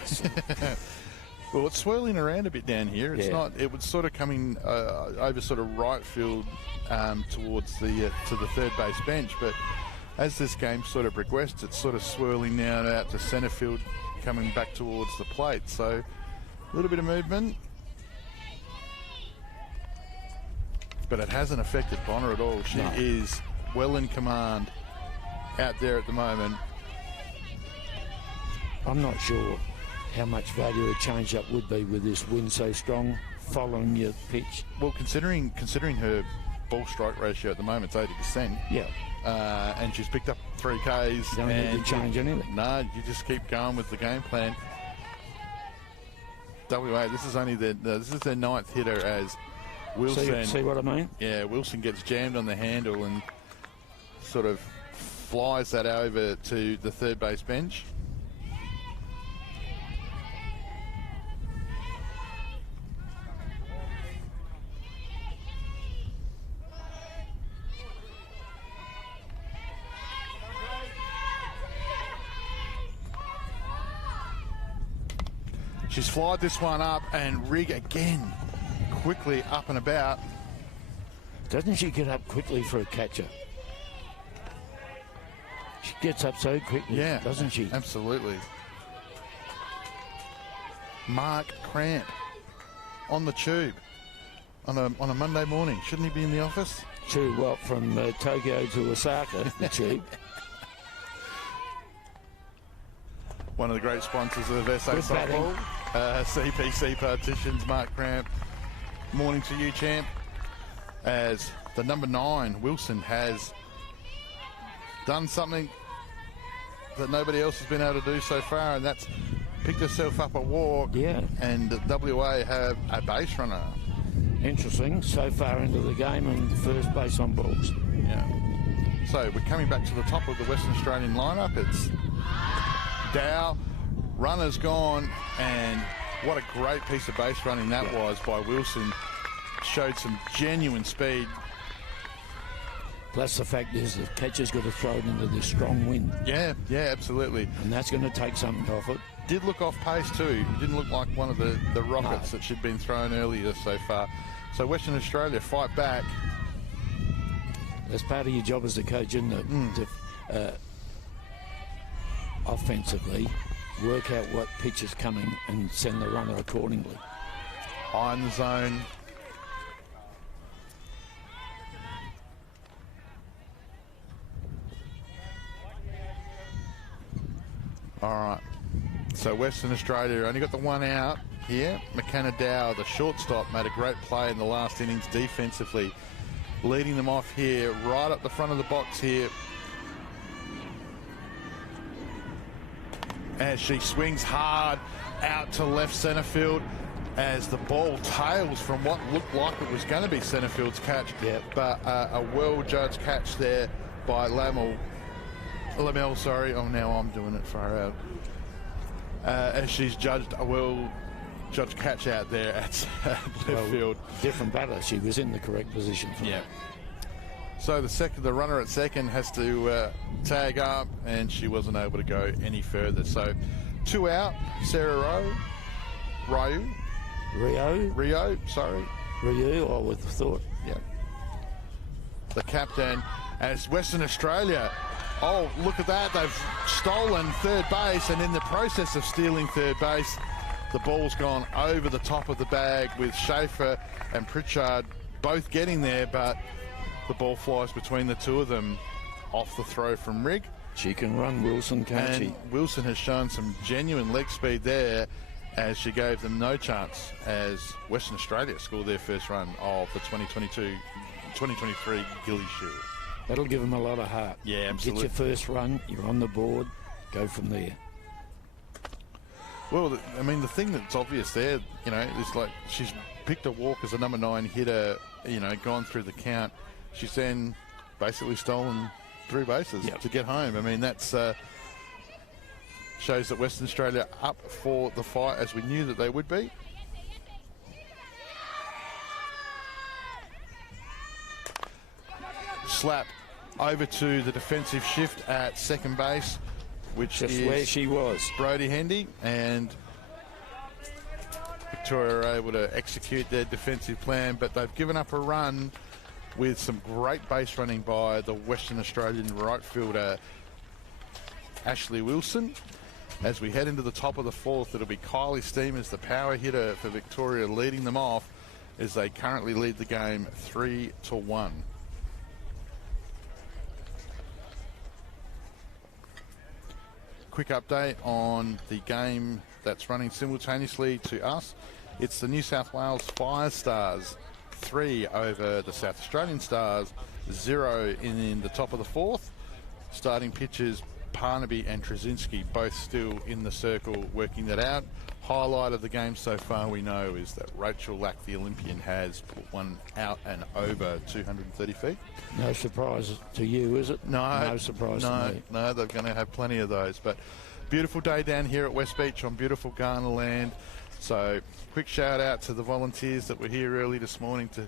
Well, it's swirling around a bit down here. It's not. It was sort of coming over sort of right field towards the to the third base bench. But as this game sort of progressed, it's sort of swirling now out to centre field, coming back towards the plate. So a little bit of movement, but it hasn't affected Bonner at all. She is well in command out there at the moment. I'm not sure how much value a change-up would be with this wind so strong following your pitch. Well, considering her ball strike ratio at the moment, it's 80%. Yeah. And she's picked up 3 Ks. Don't need to change anything. No, you just keep going with the game plan. WA, this is only their 9th hitter as Wilson. See what I mean? Yeah, Wilson gets jammed on the handle and sort of flies that over to the third base bench. She's flied this one up, and Rigg again quickly up and about. Doesn't she get up quickly for a catcher? She gets up so quickly, doesn't she? Absolutely. Mark Cramp on the tube on a Monday morning. Shouldn't he be in the office? True, well, from Tokyo to Osaka, the tube. One of the great sponsors of SA Softball. CPC Partitions, Mark Cramp. Morning to you, champ. As the number 9, Wilson, has done something that nobody else has been able to do so far, and that's picked herself up a walk. Yeah. And WA have a base runner. Interesting. So far into the game and first base on balls. Yeah. So we're coming back to the top of the Western Australian lineup. It's Dow, runner's gone, and what a great piece of base running that was by Wilson. Showed some genuine speed. Plus the fact is the catcher's got to throw it into this strong wind. Yeah, absolutely. And that's going to take something off it. Did look off pace too. Didn't look like one of the rockets that she'd been thrown earlier so far. So Western Australia fight back. That's part of your job as a coach, isn't it? To, offensively, work out what pitch is coming and send the runner accordingly. High in the zone. All right. So Western Australia only got the one out here. McKenna Dow, the shortstop, made a great play in the last innings defensively, leading them off here, right up the front of the box here. As she swings hard out to left centre field, as the ball tails from what looked like it was going to be centre field's catch. Yep. But a well-judged catch there by Lamel, sorry. Oh, now I'm doing it far out. As she's judged a well-judged catch out there at left field. Different batter. She was in the correct position for that. So the runner at second has to tag up, and she wasn't able to go any further. So 2 out. Sarah Rio, I would have thought. Yeah. The captain, as Western Australia. Oh, look at that. They've stolen third base, and in the process of stealing third base, the ball's gone over the top of the bag with Schaefer and Pritchard both getting there, but the ball flies between the two of them off the throw from Rigg. She can run, Wilson, can't she? Wilson has shown some genuine leg speed there, as she gave them no chance as Western Australia scored their first run of the 2023 Gilley Shield. That'll give them a lot of heart. Yeah, absolutely. Get your first run, you're on the board, go from there. Well, I mean, the thing that's obvious there, is like she's picked a walk as a number 9 hitter, gone through the count. She's then basically stolen 3 bases to get home. I mean, that's shows that Western Australia up for the fight as we knew that they would be. Slap over to the defensive shift at second base, which just is where she was. Brodie Hendy, and Victoria are able to execute their defensive plan, but they've given up a run with some great base running by the Western Australian right fielder Ashley Wilson. As we head into the top of the 4th, it'll be Kylie Steamers, the power hitter for Victoria, leading them off as they currently lead the game 3-1. Quick update on the game that's running simultaneously to us. It's the New South Wales Fire Stars 3 over the South Australian Stars 0 in the top of the 4th. Starting pitchers Parnaby and Trzynski both still in the circle working that out. Highlight of the game so far, we know, is that Rachel Lack, the Olympian, has put one out and over 230 feet. No surprise to you, is it? No surprise to me. No, they're going to have plenty of those. But beautiful day down here at West Beach on beautiful Ghana land. So quick shout out to the volunteers that were here early this morning to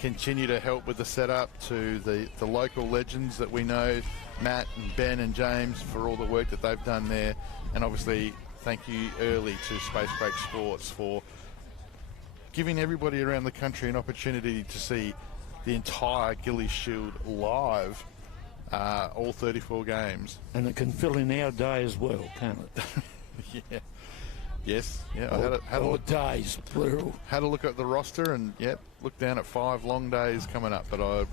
continue to help with the setup, to the local legends that we know, Matt and Ben and James, for all the work that they've done there. And obviously thank you early to Space Break Sports for giving everybody around the country an opportunity to see the entire Gilley Shield live, all 34 games. And it can fill in our day as well, can't it? Yeah. Yes. Yeah. Or days, plural. Had a look at the roster and, look down at 5 long days coming up. But I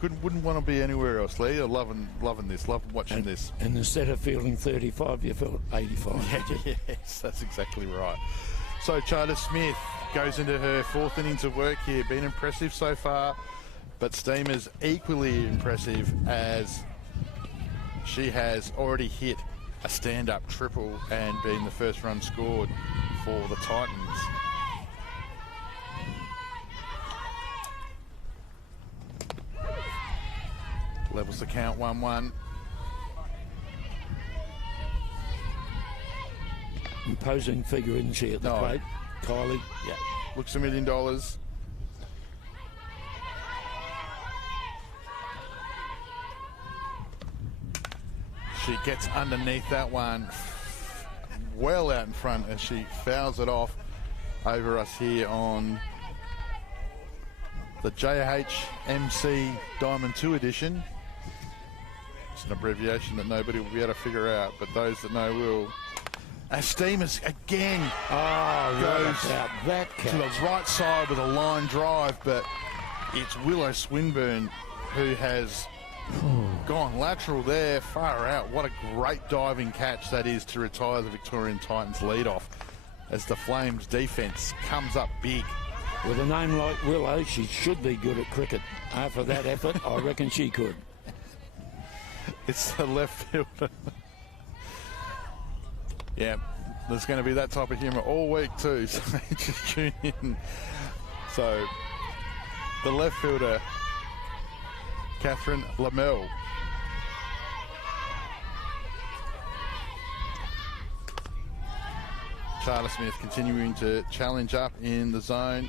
wouldn't want to be anywhere else, Lee. I'm loving this, loving watching this. And instead of fielding 35, you felt 85. Yes, that's exactly right. So Charter Smith goes into her 4th innings of work here. Been impressive so far, but Steamers equally impressive as she has already hit a stand-up triple and been the first run scored for the Titans. Levels the count 1-1. Imposing figure, isn't she, at the plate? Kylie. Yeah. Looks $1 million. She gets underneath that one, well out in front as she fouls it off over us here on the JHMC Diamond 2 edition. It's an abbreviation that nobody will be able to figure out, but those that know will. As Steamers again goes out that catch to the right side with a line drive, but it's Willow Swinburne who has gone lateral there, far out. What a great diving catch that is to retire the Victorian Titans lead-off as the Flames defence comes up big. With a name like Willow, she should be good at cricket. After that effort, I reckon she could. It's the left fielder. Yeah, there's going to be that type of humour all week too, so just tune in. So, the left fielder, Catherine Lamel. Charter Smith continuing to challenge up in the zone.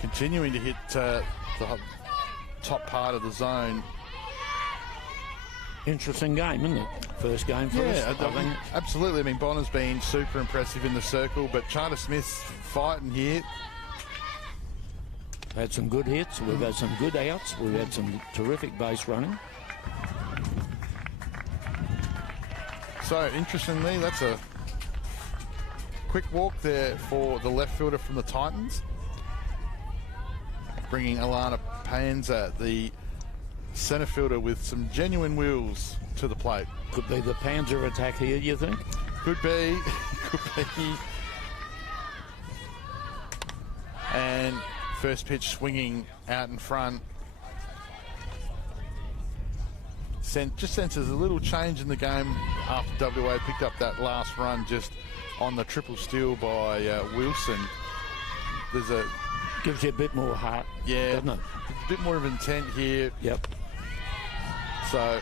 Continuing to hit the top part of the zone. Interesting game, isn't it? First game for us. Yeah, absolutely. I mean, Bonner's been super impressive in the circle, but Charter Smith's fighting here. Had some good hits. We've had some good outs. We've had some terrific base running. So, interestingly, that's a quick walk there for the left fielder from the Titans. Bringing Alana Panza, the centre fielder, with some genuine wheels to the plate. Could be the Panzer attack here, you think? Could be. Could be. And first pitch swinging out in front. Just senses a little change in the game after WA picked up that last run just on the triple steal by Wilson. There's a... Gives you a bit more heart, yeah, doesn't it? A bit more of intent here. Yep. So,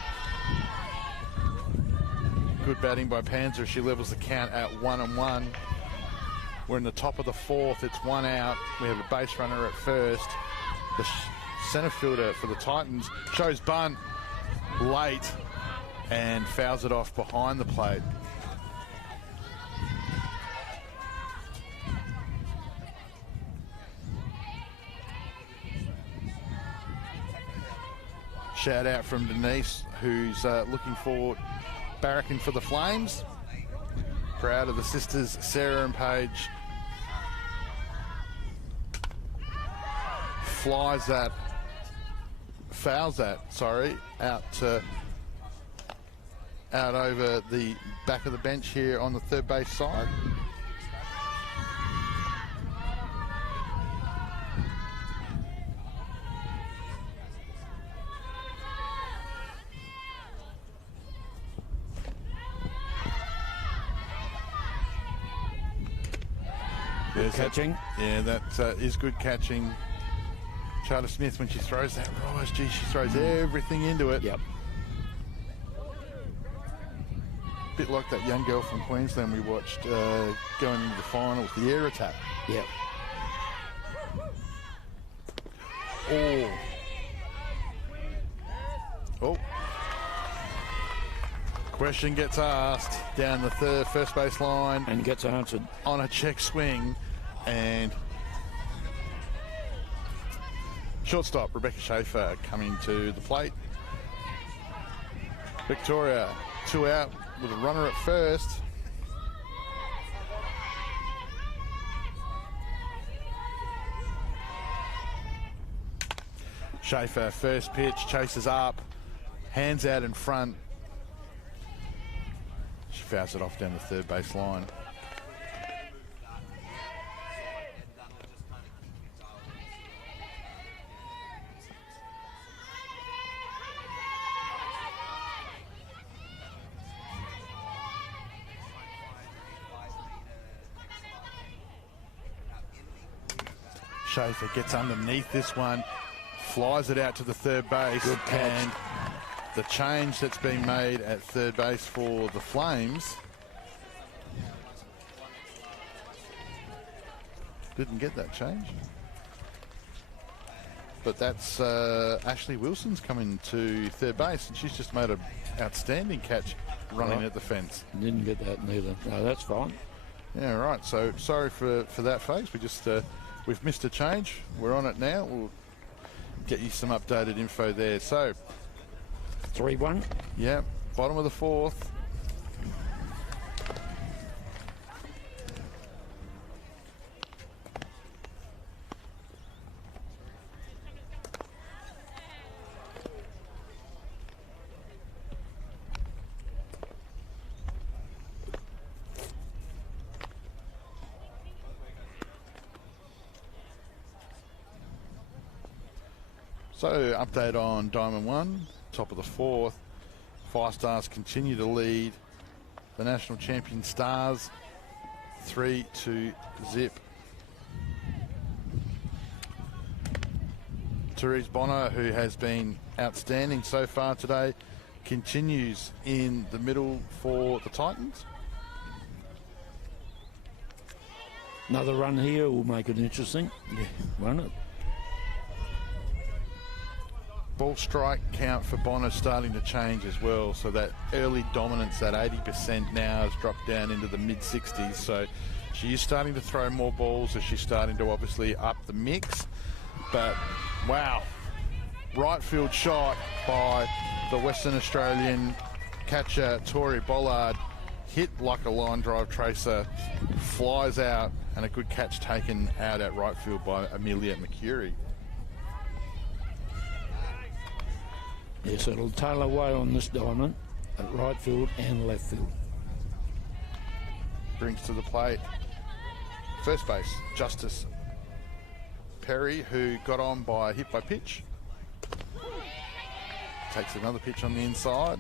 good batting by Panzer. She levels the count at 1-1. We're in the top of the fourth. It's one out. We have a base runner at first. The centre fielder for the Titans shows bunt late and fouls it off behind the plate. Shout out from Denise, who's looking for barracking for the Flames. Proud of the sisters, Sarah and Paige. Fouls that, out over the back of the bench here on the third base side. Good catching. That is good catching. Charter Smith, when she throws that rise, gee, she throws everything into it. Yep. Bit like that young girl from Queensland we watched going into the final with the air attack. Yep. Oh. Question gets asked down the first base line. And gets answered. On a check swing. And shortstop Rebecca Schaefer coming to the plate. Victoria, 2 out with a runner at first. Schaefer, first pitch, chases up, hands out in front. She fouls it off down the third base line. Schaefer gets underneath this one, flies it out to the third base. Good catch. And the change that's been made at third base for the Flames didn't get that change. But that's Ashley Wilson's coming to third base, and she's just made an outstanding catch running at the fence. Didn't get that neither. No, that's fine. Yeah, right. So sorry for that, folks. We just we've missed a change. We're on it now. We'll get you some updated info there. So 3-1. Yeah, bottom of the fourth. So, update on Diamond 1, top of the fourth. Five Stars continue to lead the national champion Stars 3-0. Therese Bonner, who has been outstanding so far today, continues in the middle for the Titans. Another run here will make it interesting. Yeah, won't it? Ball strike count for Bonner starting to change as well, so that early dominance, that 80% now has dropped down into the mid-60s, so she is starting to throw more balls as she's starting to obviously up the mix. But wow, right field shot by the Western Australian catcher Tori Bollard, hit like a line drive tracer, flies out, and a good catch taken out at right field by Amelia McCurry. Yes, it'll tail away on this diamond at right field and left field. Brings to the plate first base Justice Perry, who got on by hit by pitch. Takes another pitch on the inside.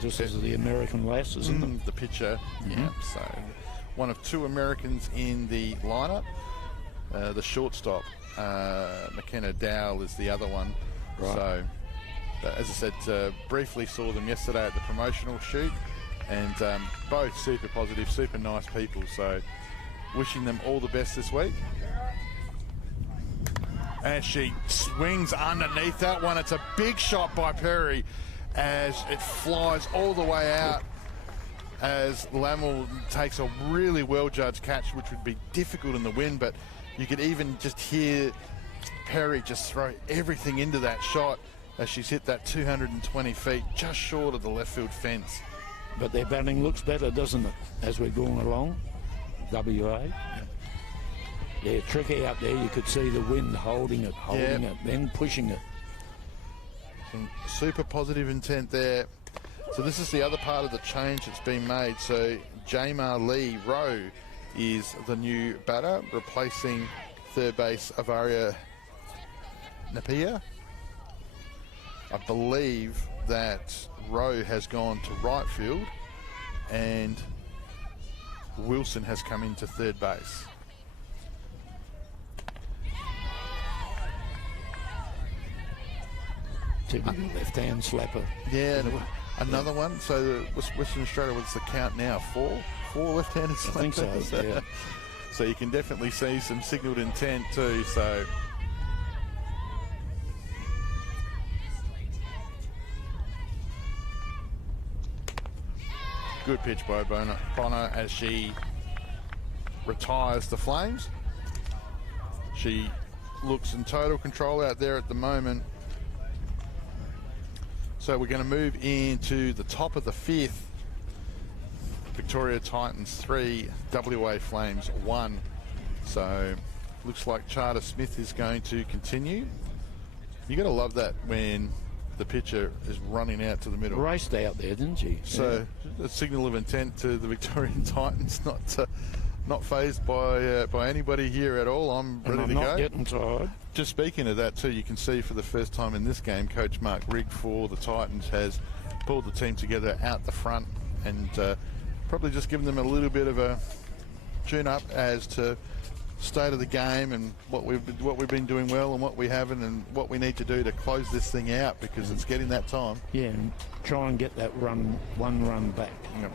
This is the American lass, isn't it? The pitcher, yeah. So one of two Americans in the lineup. The shortstop, McKenna Dowell, is the other one. Right. So, as I said, briefly saw them yesterday at the promotional shoot, and both super positive, super nice people. So, wishing them all the best this week. As she swings underneath that one, it's a big shot by Perry as it flies all the way out. As Lammel takes a really well-judged catch, which would be difficult in the wind, but you could even just hear Perry just throw everything into that shot as she's hit that 220 feet, just short of the left field fence. But their batting looks better, doesn't it, as we're going along? WA. Yeah, tricky out there. You could see the wind holding it, then pushing it. Some super positive intent there. So this is the other part of the change that's been made. So Jamar Lee Rowe is the new batter, replacing third base Avaria Napier. I believe that Rowe has gone to right field and Wilson has come into third base. Left-hand slapper. Yeah, another one. So Western Australia, what's the count now? Four left-handed slappers? I think so, yeah. So you can definitely see some signalled intent too. So good pitch by Bonner as she retires the Flames. She looks in total control out there at the moment. So we're going to move into the top of the fifth. Victoria Titans 3, WA Flames 1. So looks like Charter Smith is going to continue. You got to love that when the pitcher is running out to the middle. Raced out there, didn't she? So a signal of intent to the Victorian Titans, not phased by anybody here at all. I'm ready to go. Not getting tired. Just speaking of that too, you can see for the first time in this game, Coach Mark Rigg for the Titans has pulled the team together out the front and probably just given them a little bit of a tune-up as to state of the game and what we've been doing well and what we haven't and what we need to do to close this thing out, because it's getting that time. Yeah, and try and get that one run back. Yep.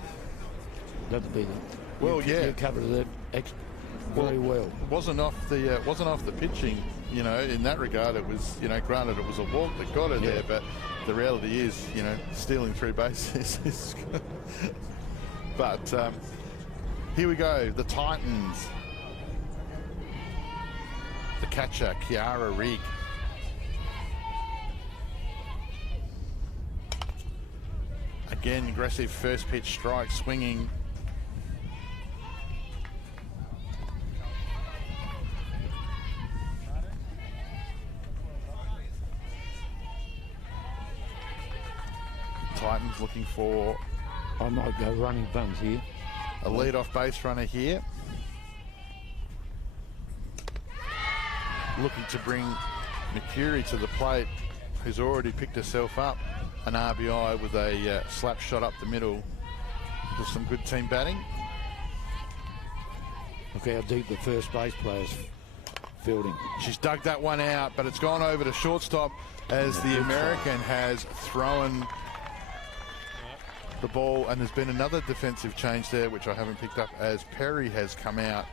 That'd be the... Well, you covered that very well. It wasn't off the pitching, you know. In that regard, it was, you know, granted it was a walk that got her there, but the reality is, you know, stealing 3 bases is. But here we go, the Titans. The catcher, Kiara Rigg. Again, aggressive first pitch strike, swinging. Titans looking for... I might go running buns here. A lead-off base runner here. Looking to bring Mercury to the plate, who's already picked herself up an RBI with a slap shot up the middle. With some good team batting. Look how deep the first base player's fielding. She's dug that one out, but it's gone over to shortstop as the American has thrown the ball, and there's been another defensive change there, which I haven't picked up, as Perry has come out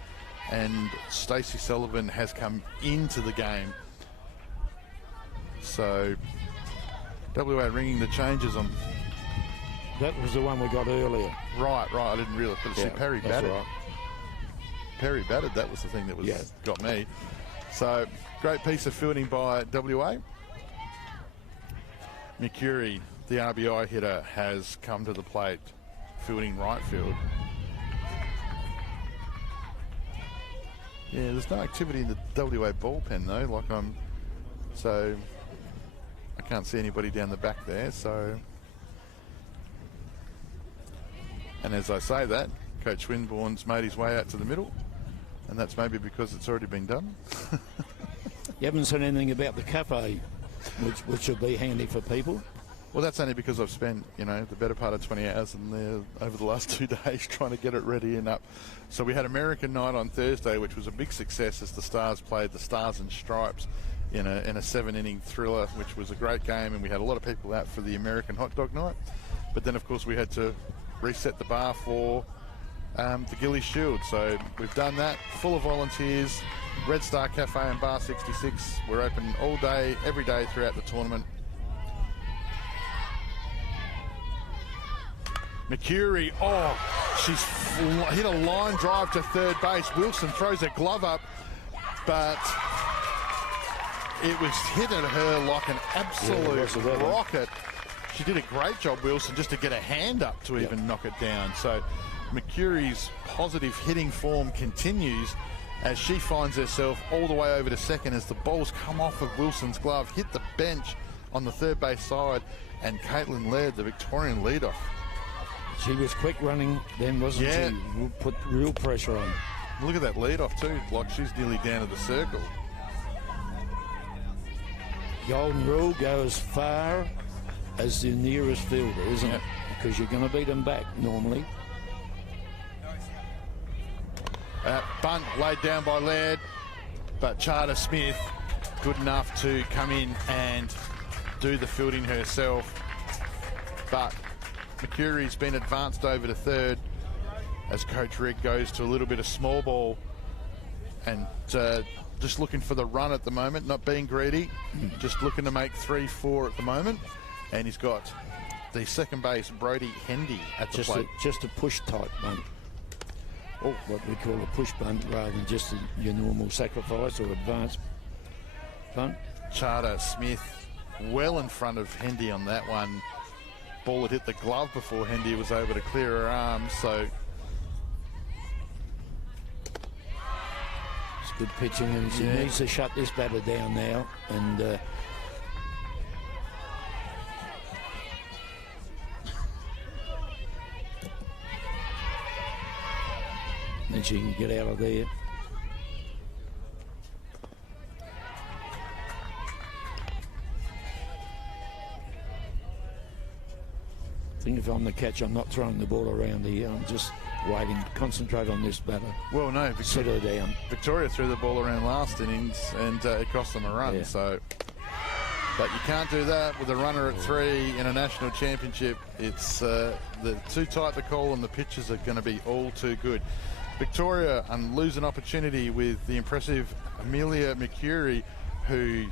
and Stacey Sullivan has come into the game. So WA ringing the changes on. That was the one we got earlier. Right. I didn't realise. But see, Perry batted. Right. Perry batted. That was the thing that was got me. So great piece of fielding by WA. Mercury, the RBI hitter, has come to the plate, fielding right field. Yeah, there's no activity in the WA bullpen though. So I can't see anybody down the back there. So, and as I say that, Coach Swinburne's made his way out to the middle, and that's maybe because it's already been done. You haven't said anything about the cafe, which will be handy for people. Well, that's only because I've spent, you know, the better part of 20 hours in there over the last 2 days trying to get it ready and up. So we had American night on Thursday, which was a big success as the Stars played the Stars and Stripes in a 7-inning thriller, which was a great game, and we had a lot of people out for the American hot dog night. But then, of course, we had to reset the bar for the Gilley Shield. So we've done that, full of volunteers. Red Star Cafe and Bar 66. We're open all day, every day throughout the tournament. Mercury, she's hit a line drive to third base. Wilson throws her glove up, but it was hit at her like an absolute rocket. She did a great job, Wilson, just to get a hand up to even knock it down. So Mercury's positive hitting form continues as she finds herself all the way over to second as the balls come off of Wilson's glove, hit the bench on the third base side, and Caitlin Laird, the Victorian leadoff. She was quick running then, wasn't she? Put real pressure on. Look at that leadoff too, like she's nearly down to the circle. Golden rule, go as far as the nearest fielder, isn't it? Because you're going to beat them back normally. Bunt laid down by Laird, but Charter Smith good enough to come in and do the fielding herself. But Mercury's been advanced over to third as Coach Rigg goes to a little bit of small ball and just looking for the run at the moment, not being greedy, just looking to make 3-4 at the moment. And he's got the second base, Brodie Hendy, at the plate. Just a push type bunt. Or what we call a push bunt rather than just your normal sacrifice or advanced bunt. Charter Smith well in front of Hendy on that one. Ball had hit the glove before Hendy was able to clear her arms, so it's good pitching, and she needs to shut this batter down now, and then she can get out of there. I think if I'm the catcher, I'm not throwing the ball around here. I'm just waiting, concentrate on this batter. Well, no, set her down. Victoria threw the ball around last innings, and it cost them a run. So, but you can't do that with a runner at 3 in a national championship. It's too tight to call, and the pitches are going to be all too good. Victoria lose an opportunity with the impressive Amelia McCurry, who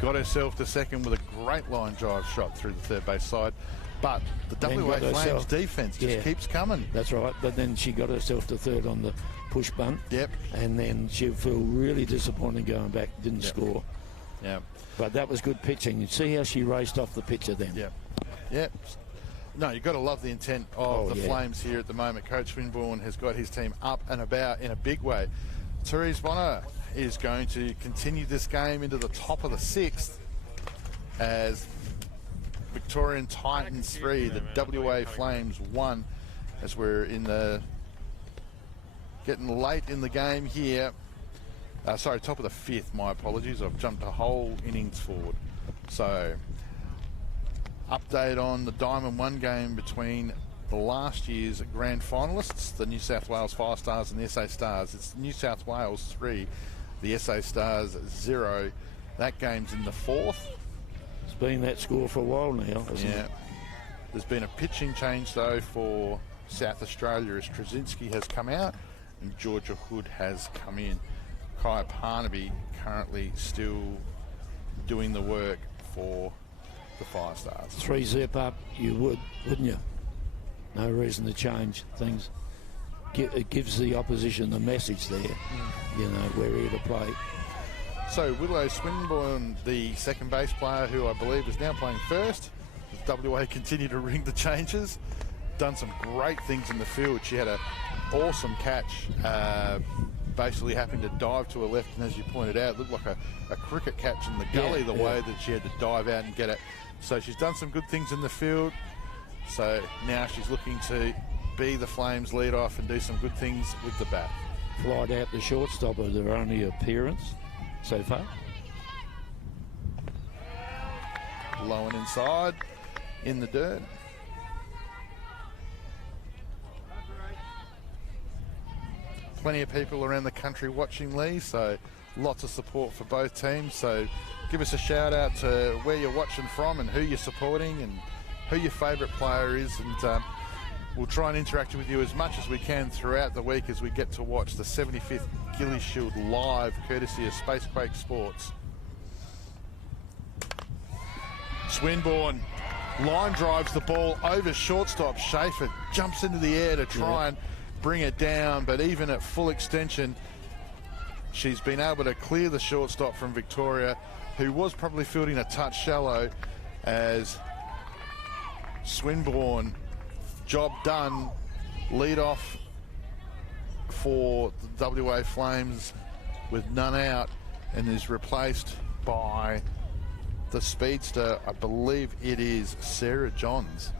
got herself to second with a great line drive shot through the third base side. But the WA Flames defence just keeps coming. That's right. But then she got herself to third on the push bunt. Yep. And then she'll feel really disappointed going back, didn't score. Yeah. But that was good pitching. You see how she raced off the pitcher then. Yep. Yep. No, you've got to love the intent of the Flames here at the moment. Coach Swinburne has got his team up and about in a big way. Therese Bonner is going to continue this game into the top of the 6th as Victorian Titans 3, the WA Flames 1, as we're in the getting late in the game here. Sorry, top of the 5th, my apologies. I've jumped a whole innings forward. So, update on the Diamond 1 game between the last year's grand finalists, the New South Wales Fire Stars and the SA Stars. It's New South Wales 3, the SA Stars 0. That game's in the 4th. It's been that score for a while now, hasn't it? There's been a pitching change, though, for South Australia as Trzynski has come out and Georgia Hood has come in. Kai Parnaby currently still doing the work for the Fire Stars. 3-zip up, you would, wouldn't you? No reason to change things. It gives the opposition the message there, you know, we're here to play. So Willow Swinburne, the second base player, who I believe is now playing first. WA continue to ring the changes. Done some great things in the field. She had an awesome catch, basically having to dive to her left, and as you pointed out, it looked like a cricket catch in the gully, the way that she had to dive out and get it. So she's done some good things in the field. So now she's looking to be the Flames lead off and do some good things with the bat. Flight out the shortstop of their only appearance so far. Low and inside in the dirt. Plenty of people around the country watching, Lee, so lots of support for both teams. So give us a shout out to where you're watching from and who you're supporting and who your favourite player is, and we'll try and interact with you as much as we can throughout the week as we get to watch the 75th Gilley Shield live, courtesy of Spacequake Sports. Swinburne line drives the ball over shortstop. Schaefer jumps into the air to try and bring it down, but even at full extension, she's been able to clear the shortstop from Victoria, who was probably fielding a touch shallow, as Swinburne, job done, lead off for the WA Flames with none out, and is replaced by the speedster. I believe it is Sarah Johns.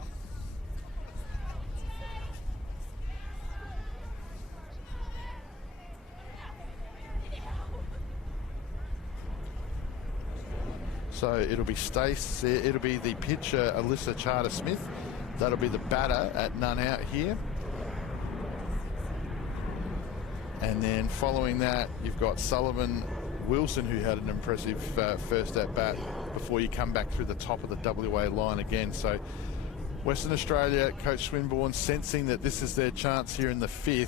So it'll be it'll be the pitcher Alyssa Charter-Smith. That'll be the batter at none out here. And then following that, you've got Sullivan Wilson, who had an impressive first at bat before you come back through the top of the WA line again. So Western Australia, Coach Swinburne sensing that this is their chance here in the 5th.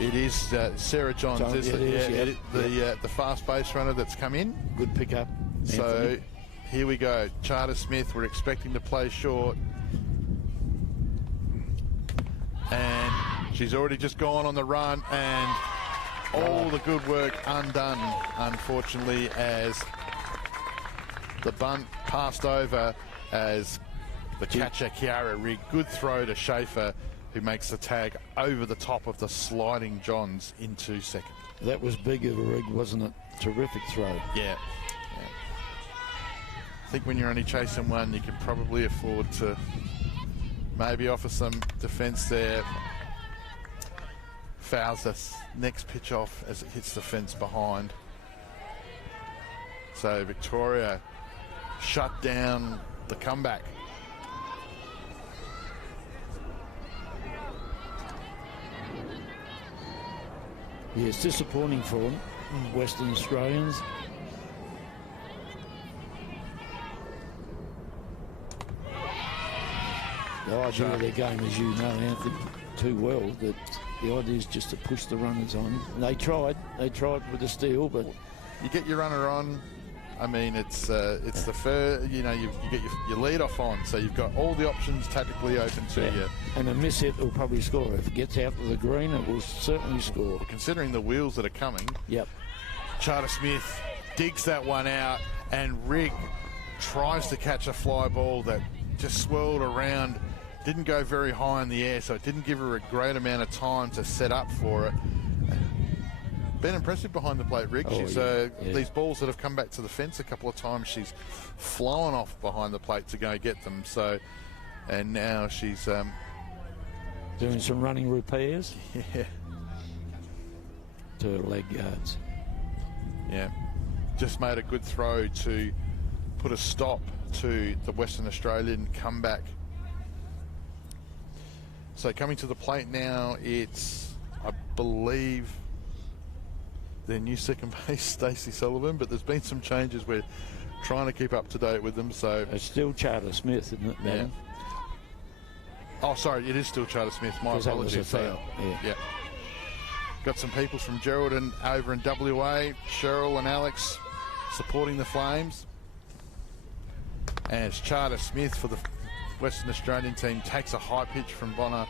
It is Sarah Johns, the fast base runner that's come in. Good pickup. So here we go. Charter-Smith, we're expecting to play short. And she's already just gone on the run, and all the good work undone, unfortunately, as the bunt passed over as the catcher, Kiara Rigg. Good throw to Schaefer, who makes the tag over the top of the sliding Johns into second. That was big of a rig, wasn't it? Terrific throw. Yeah. I think when you're only chasing one, you can probably afford to maybe offer some defence there. Fouls the next pitch off as it hits the fence behind. So Victoria shut down the comeback. Yeah, it's disappointing for them, Western Australians. Oh, idea of their game, as you know, Anthony, too well, that the idea is just to push the runners on. And they tried with the steal, but you get your runner on. I mean, it's the first, you get your lead off on, so you've got all the options tactically open to you. And a miss hit will probably score. If it gets out to the green, it will certainly score. Considering the wheels that are coming, Charter Smith digs that one out, and Rigg tries to catch a fly ball that just swirled around, didn't go very high in the air, so it didn't give her a great amount of time to set up for it. Been impressive behind the plate, Rigg. She's these balls that have come back to the fence a couple of times, she's flown off behind the plate to go get them. So, and now she's doing some running repairs. Yeah. To her leg guards. Yeah. Just made a good throw to put a stop to the Western Australian comeback. So coming to the plate now, it's, I believe, their new second base, Stacey Sullivan, but there's been some changes. We're trying to keep up to date with them. So it's still Charter Smith, isn't it, man? Oh, sorry, it is still Charter Smith. My apologies. So, yeah. Got some people from Geraldton over in WA, Cheryl and Alex supporting the Flames. And it's Charter Smith for the Western Australian team, takes a high pitch from Bonner,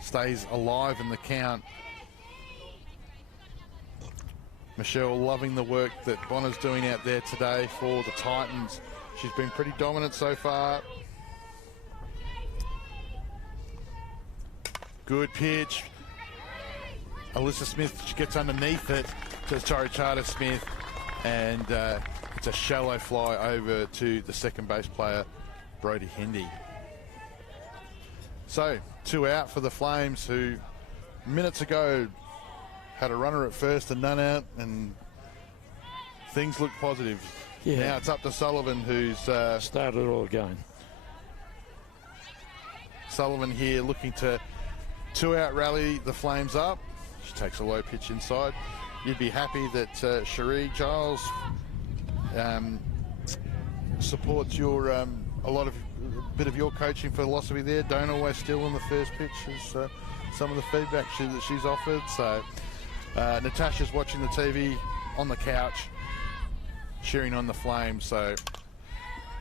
stays alive in the count. Michelle loving the work that Bonner's doing out there today for the Titans. She's been pretty dominant so far. Good pitch. Alyssa Smith, she gets underneath it to Charter Smith, and it's a shallow fly over to the second base player, Brodie Hendy. So, 2 out for the Flames, who minutes ago had a runner at first and none out, and things look positive. Yeah. Now it's up to Sullivan, who's started it all again. Sullivan here looking to 2-out rally the Flames up. She takes a low pitch inside. You'd be happy that Cherie Giles supports your a bit of your coaching philosophy there. Don't always steal on the first pitch is some of the feedback that she's offered. So Natasha's watching the TV on the couch, cheering on the Flames. So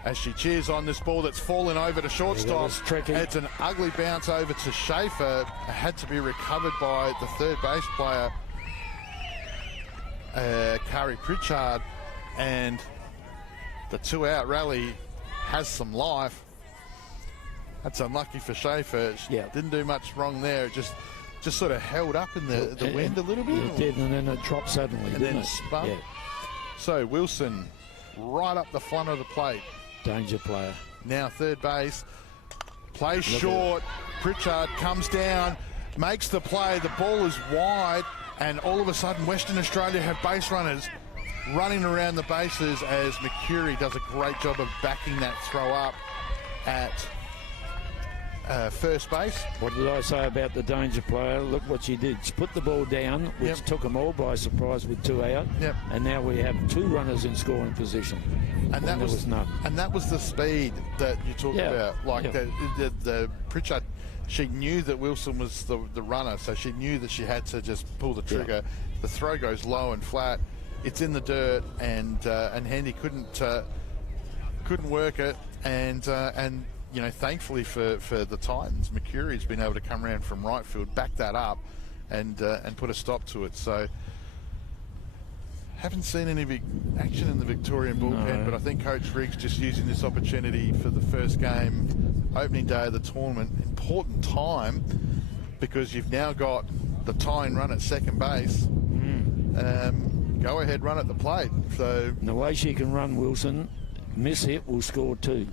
as she cheers on this ball that's fallen over to shortstop, it's an ugly bounce over to Schaefer. It had to be recovered by the third base player, Kari Pritchard, and the 2-out rally has some life. That's unlucky for Schaefer. Didn't do much wrong there. It just sort of held up in the wind a little bit. It did, and then it dropped suddenly, and then spun. Yeah. So Wilson right up the front of the plate. Danger player. Now third base. Plays short. Pritchard comes down, makes the play. The ball is wide, and all of a sudden Western Australia have base runners running around the bases as McCurry does a great job of backing that throw up at first base. What did I say about the danger player? Look what she did. She put the ball down, which took them all by surprise with 2 out. And now we have 2 runners in scoring position. And that was none. And that was the speed that you talked about. Like the Pritchard, she knew that Wilson was the runner, so she knew that she had to just pull the trigger. The throw goes low and flat. It's in the dirt, and Handy couldn't work it, and you know, thankfully for the Titans, McCurry's been able to come around from right field, back that up, and put a stop to it. So haven't seen any big action in the Victorian bullpen, but I think Coach Rigg's just using this opportunity for the first game, opening day of the tournament, important time, because you've now got the tying run at second base. Go ahead, run at the plate. So and the way she can run, Wilson, miss hit will score 2.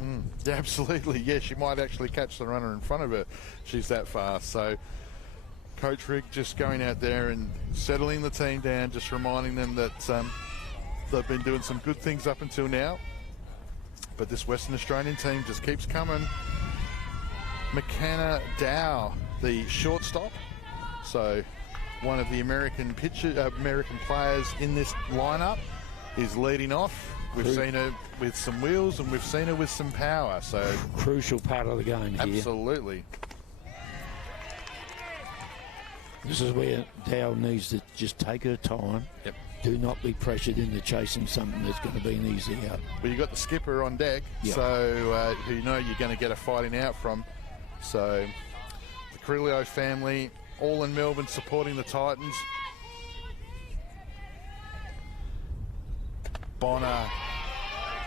Yeah, absolutely. Yeah, she might actually catch the runner in front of her. She's that fast. So Coach Rigg just going out there and settling the team down, just reminding them that they've been doing some good things up until now. But this Western Australian team just keeps coming. McKenna Dow, the shortstop. So one of the American players in this lineup, is leading off. We've seen her with some wheels and we've seen her with some power. So crucial part of the game here. Absolutely. This is where Dow needs to just take her time. Yep. Do not be pressured into chasing something that's going to be an easy out. Well, you've got the skipper on deck, yep. So who you know you're going to get a fighting out from. So the Carrillo family all in Melbourne supporting the Titans. Bonner,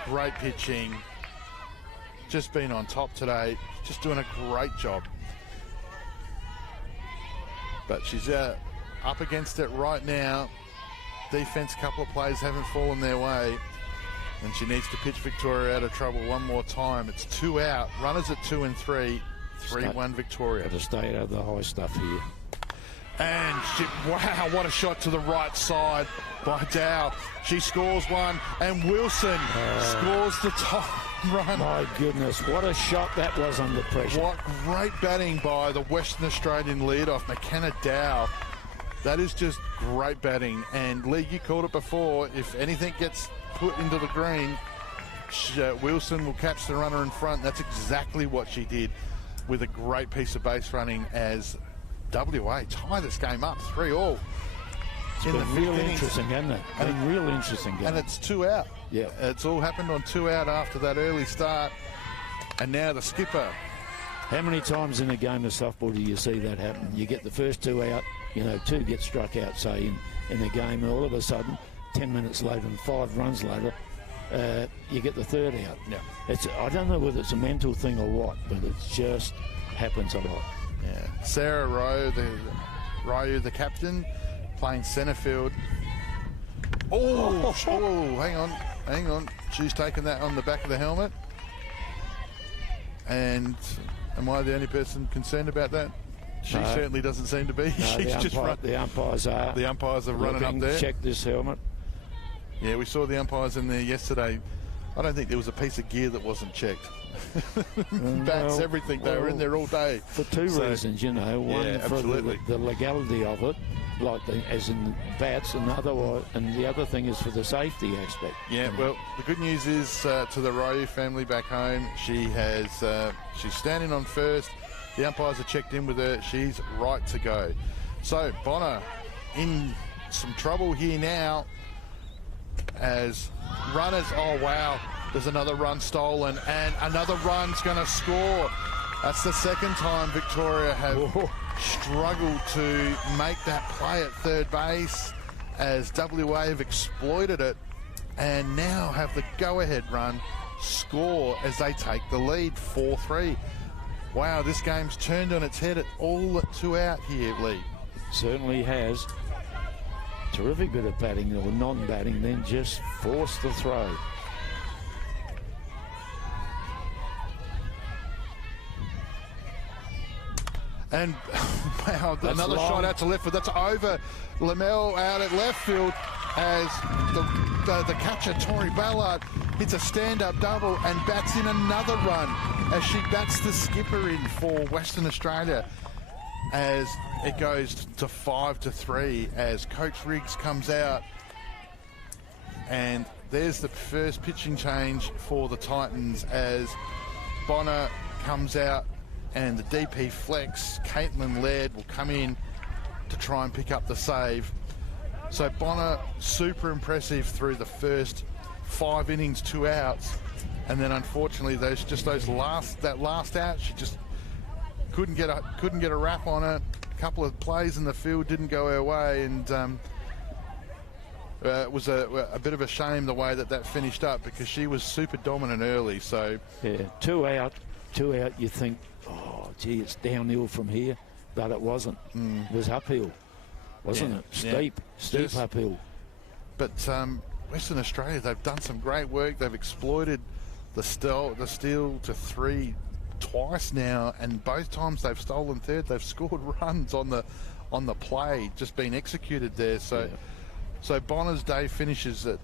great pitching. Just been on top today. Just doing a great job. But she's up against it right now. Defense, couple of plays haven't fallen their way. And she needs to pitch Victoria out of trouble one more time. It's 2 out. Runners at 2 and 3. 3-1 Victoria. Got to stay out of the high stuff here. And wow, what a shot to the right side by Dow. She scores one, and Wilson scores the top run. My goodness, what a shot that was under pressure. What great batting by the Western Australian leadoff, McKenna Dow. That is just great batting. And Lee, you called it before. If anything gets put into the green, Wilson will catch the runner in front. That's exactly what she did with a great piece of base running as WA tie this game up 3-all. It's been real interesting, hasn't it? And real interesting game. And it's 2 out. Yeah. It's all happened on 2 out after that early start. And now the skipper. How many times in a game of softball do you see that happen? You get the first 2 out, 2 get struck out, say, in a game, and all of a sudden, 10 minutes later and 5 runs later, you get the 3rd out. Yeah. I don't know whether it's a mental thing or what, but it just happens a lot. Yeah. Sarah Ryu, the captain, playing centre field. Oh, hang on. She's taken that on the back of the helmet. And am I the only person concerned about that? She certainly doesn't seem to be. No, the umpires are. The umpires are running up there. Check this helmet. Yeah, we saw the umpires in there yesterday. I don't think there was a piece of gear that wasn't checked. Bats, everything. They were in there all day. For two reasons, One for the legality of it, as in bats, and the other thing is for the safety aspect. Yeah, well, the good news is to the Ryu family back home, she's standing on first. The umpires are checked in with her. She's right to go. So Bonner in some trouble here now as runners. Oh wow, there's another run stolen and another run's going to score. That's the second time Victoria have struggled to make that play at third base as WA have exploited it and now have the go-ahead run score as they take the lead 4-3. Wow, this game's turned on its head at all at 2 out here, Lee. Certainly has. Terrific bit of batting or non-batting, then just forced the throw. And wow, another shot out to left field. That's over. Lamel out at left field as the catcher, Tori Ballard, hits a stand-up double and bats in another run as she bats the skipper in for Western Australia as it goes to 5-3 as Coach Riggs comes out. And there's the first pitching change for the Titans as Bonner comes out and the DP flex, Caitlin Laird, will come in to try and pick up the save. So Bonner, super impressive through the first 5 innings, 2 outs. And then unfortunately, that last out, she just couldn't get a wrap on it. A couple of plays in the field didn't go her way, and it was a bit of a shame the way that finished up because she was super dominant early. So yeah, 2 out. You think, oh gee, it's downhill from here, but it wasn't. It was uphill, wasn't it? Steep uphill. But Western Australia, they've done some great work. They've exploited the steal to 3 twice now, and both times they've stolen third. They've scored runs on the play, just been executed there. So Bonner's day finishes at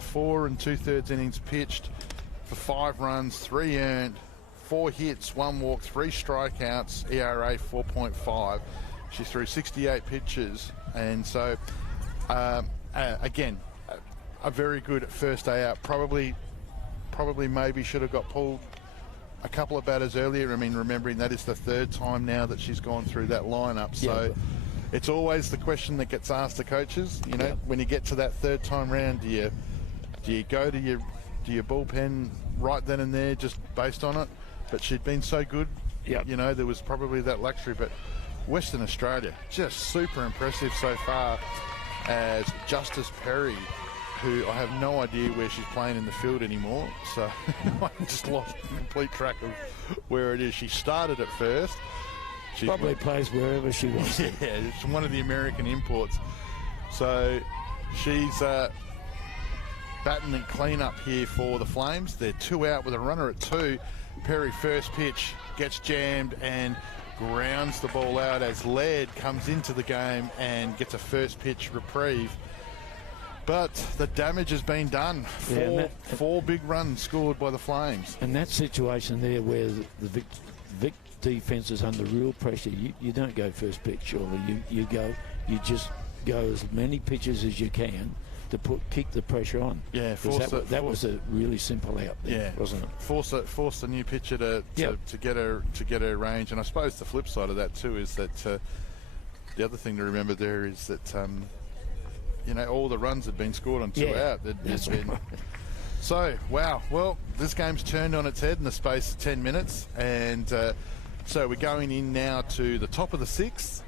4 2/3 innings pitched for 5 runs, 3 earned, 4 hits, 1 walk, 3 strikeouts, ERA 4.5. She threw 68 pitches, and so again, a very good first day out. Probably maybe should have got pulled a couple of batters earlier. I mean, remembering that is the third time now that she's gone through that lineup. So it's always the question that gets asked to coaches. You know, when you get to that third time round, do you go to your bullpen right then and there just based on it? But she'd been so good, you know, there was probably that luxury. But Western Australia, just super impressive so far, as Justice Perry, who I have no idea where she's playing in the field anymore. So I just lost complete track of where it is. She started at first. She probably plays wherever she wants to. Yeah, it's one of the American imports. So she's batting and clean up here for the Flames. They're 2 out with a runner at 2. Perry first pitch gets jammed and grounds the ball out as Laird comes into the game and gets a first pitch reprieve. But the damage has been done. Four big runs scored by the Flames. And that situation there where the Vic defence is under real pressure, you don't go first pitch, surely. You just go as many pitches as you can to keep the pressure on. Yeah, that was a really simple out there, wasn't it? Force the new pitcher to get her range. And I suppose the flip side of that too is that the other thing to remember there is that you know, all the runs had been scored on 2 out. That's been right. So, wow. Well, this game's turned on its head in the space of 10 minutes. And so we're going in now to the top of the 6th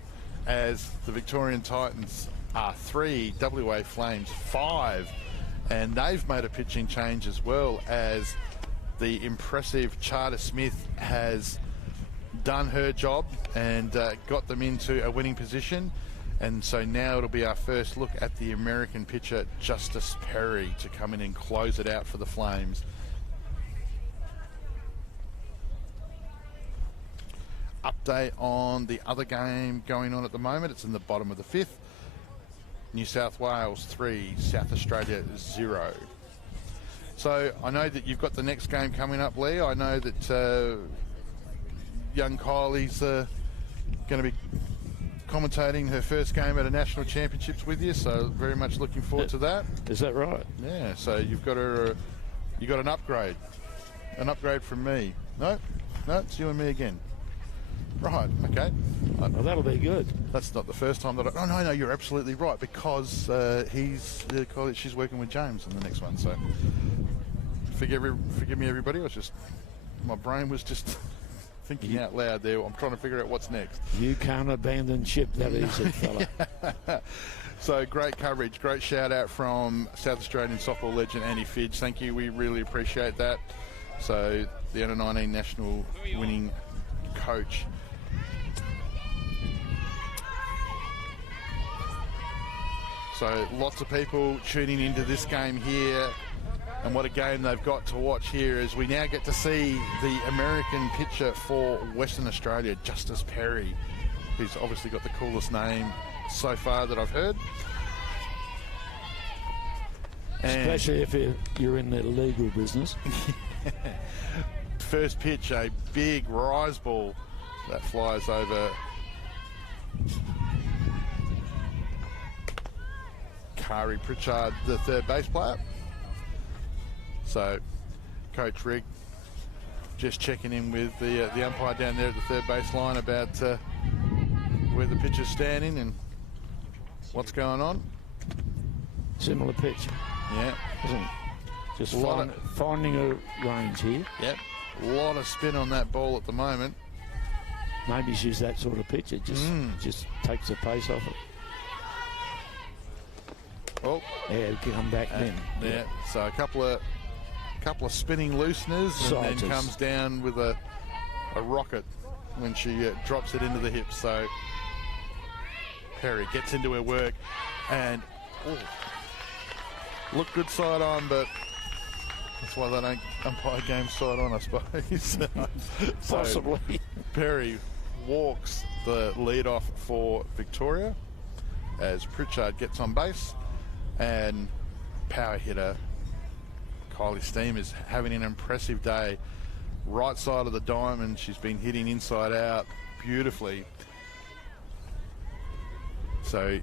as the Victorian Titans are 3, WA Flames 5. And they've made a pitching change as well, as the impressive Charter Smith has done her job and got them into a winning position. And so now it'll be our first look at the American pitcher, Justice Perry, to come in and close it out for the Flames. Update on the other game going on at the moment. It's in the bottom of the 5th. New South Wales 3, South Australia 0. So I know that you've got the next game coming up, Lee. I know that young Kylie's going to be commentating her first game at a national championships with you, so very much looking forward to that. Is that right? Yeah, so you've got you got an upgrade from me. No, it's you and me again. Right, okay. Well, that'll be good. That's not the first time that no, you're absolutely right, because she's working with James in the next one, so forgive me, everybody. My brain was just thinking out loud there. I'm trying to figure out what's next. You can't abandon ship that easy, fella. So great coverage, great shout out from South Australian softball legend Andy Fidge. Thank you, we really appreciate that. So the under-19 national winning coach. So lots of people tuning into this game here. And what a game they've got to watch here, as we now get to see the American pitcher for Western Australia, Justice Perry, who's obviously got the coolest name so far that I've heard. Especially if you're in the legal business. First pitch, a big rise ball that flies over Kari Pritchard, the third base player. So, Coach Rick just checking in with the umpire down there at the third base line about where the pitcher's standing and what's going on. Similar pitch. Yeah. Isn't it? Just finding a range here. Yep. A lot of spin on that ball at the moment. Maybe she's that sort of pitcher. Just takes the pace off it. Oh. Yeah, come back then. Yeah. So a couple of spinning looseners, and then comes down with a rocket when she drops it into the hips. So Perry gets into her work and look good side on, but that's why they don't umpire games side on, I suppose. Possibly. Perry walks the lead off for Victoria as Pritchard gets on base, and power hitter Kylie Steam is having an impressive day. Right side of the diamond, she's been hitting inside out beautifully. So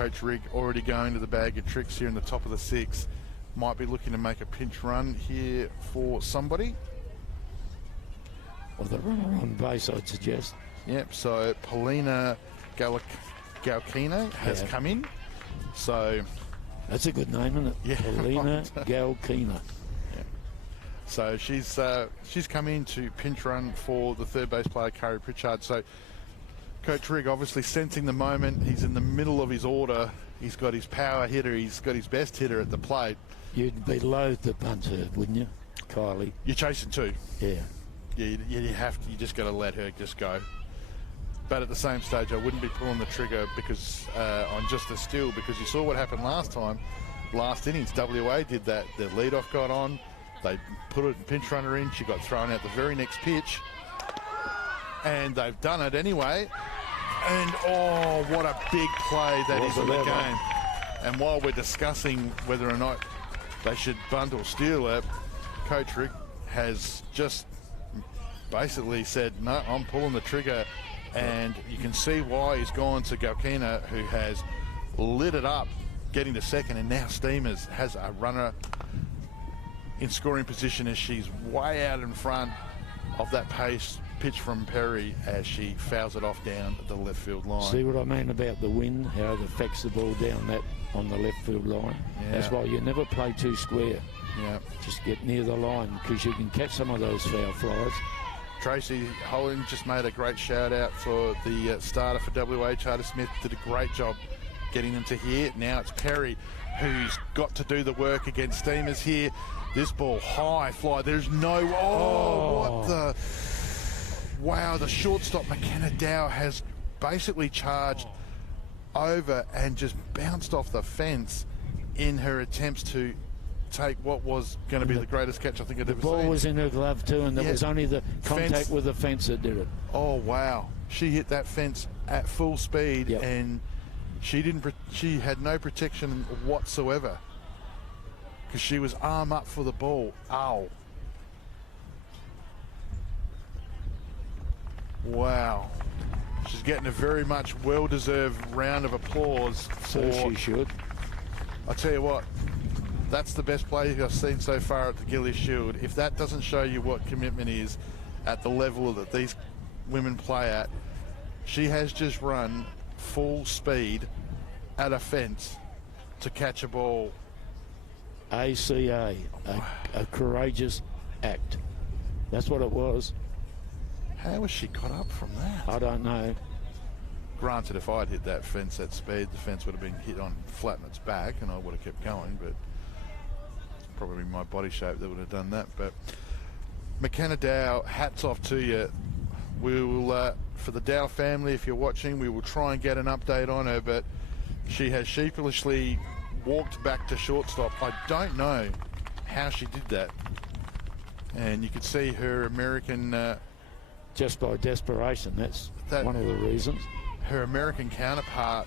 Coach Rigg already going to the bag of tricks here in the top of the 6th. Might be looking to make a pinch run here for somebody. Or the runner on base, I'd suggest. Yep, so Polina Galkina has come in. So that's a good name, isn't it? Yeah, Polina Galkina. Yeah. So she's come in to pinch run for the third base player, Carrie Pritchard. So Coach Rigg obviously sensing the moment. He's in the middle of his order. He's got his power hitter. He's got his best hitter at the plate. You'd be loath to bunt her, wouldn't you, Kylie? You're chasing two. Yeah. You have to. You just got to let her just go. But at the same stage, I wouldn't be pulling the trigger because on just a steal, because you saw what happened last time. Last innings, WA did that. The leadoff got on. They put a pinch runner in. She got thrown out the very next pitch. And they've done it anyway. And, oh, what a big play that is in the game. And while we're discussing whether or not they should bunt or steal it, Coach Rigg has just basically said, no, I'm pulling the trigger. And you can see why he's gone to Galkina, who has lit it up, getting to second. And now Steamers has a runner in scoring position as she's way out in front of that pace pitch from Perry as she fouls it off down the left field line. See what I mean about the wind, how it affects the ball down that on the left field line. Yeah. That's why you never play too square. Yeah. Just get near the line because you can catch some of those foul flies. Tracy Holland just made a great shout out for the starter for WA. Charter Smith did a great job getting them to here. Now it's Perry who's got to do the work against Steamers here. This ball high fly. There's no. What the. Wow, the shortstop McKenna Dow has basically charged over and just bounced off the fence in her attempts to take what was going to be the greatest catch I think I'd ever seen. The ball was in her glove too, and there was only the contact with the fence that did it. Oh wow, she hit that fence at full speed, and she had no protection whatsoever because she was arm up for the ball. Ow. Wow. She's getting a very much well-deserved round of applause. So she should. I tell you what, that's the best play I've seen so far at the Gilley Shield. If that doesn't show you what commitment is at the level that these women play at, she has just run full speed at a fence to catch a ball. ACA, a courageous act. That's what it was. How has she got up from that? I don't know. Granted, if I'd hit that fence at speed, the fence would have been hit on flat on its back and I would have kept going, but it's probably my body shape that would have done that. But McKenna Dow, hats off to you. We will, for the Dow family, if you're watching, we will try and get an update on her, but she has sheepishly walked back to shortstop. I don't know how she did that. And you could see her American... just by desperation, that's one of the reasons. Her American counterpart,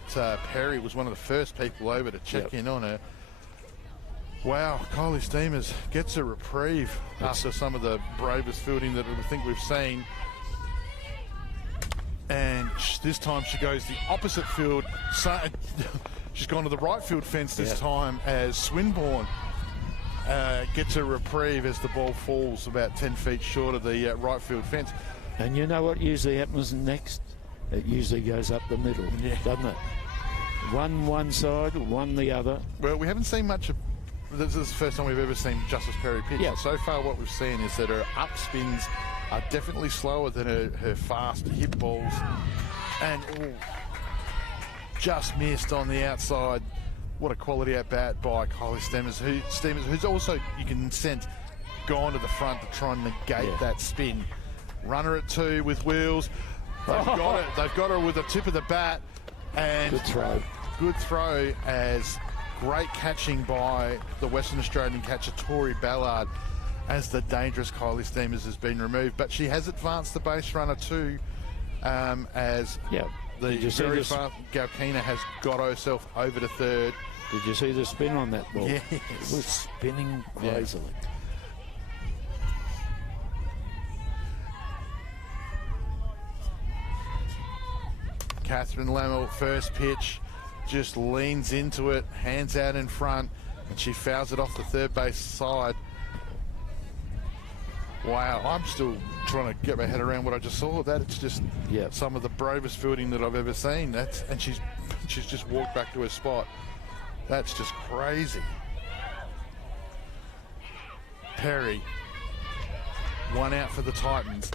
Perry, was one of the first people over to check in on her. Wow, Kylie Steamers gets a reprieve after some of the bravest fielding that I think we've seen. And this time she goes the opposite field. She's gone to the right field fence this time as Swinburne gets a reprieve as the ball falls about 10 feet short of the right field fence. And you know what usually happens next? It usually goes up the middle, doesn't it? One side, one the other. Well, we haven't seen much of... This is the first time we've ever seen Justice Perry pitch. Yeah. So far what we've seen is that her up spins are definitely slower than her fast hit balls. And just missed on the outside. What a quality at bat by Kylie Steamers, who's also, you can sense, gone to the front to try and negate that spin. Runner at 2 with wheels. They've got it. They've got her with the tip of the bat. And good throw. Good throw as great catching by the Western Australian catcher Tori Ballard as the dangerous Kylie Steamers has been removed. But she has advanced the base runner too as the very fast Galkina has got herself over to third. Did you see the spin on that ball? Yes. It was spinning crazily. Catherine Lammel, first pitch. just leans into it, hands out in front, and she fouls it off the third base side. Wow, I'm still trying to get my head around what I just saw. That's just some of the bravest fielding that I've ever seen. And she's just walked back to her spot. That's just crazy. Perry, one out for the Titans.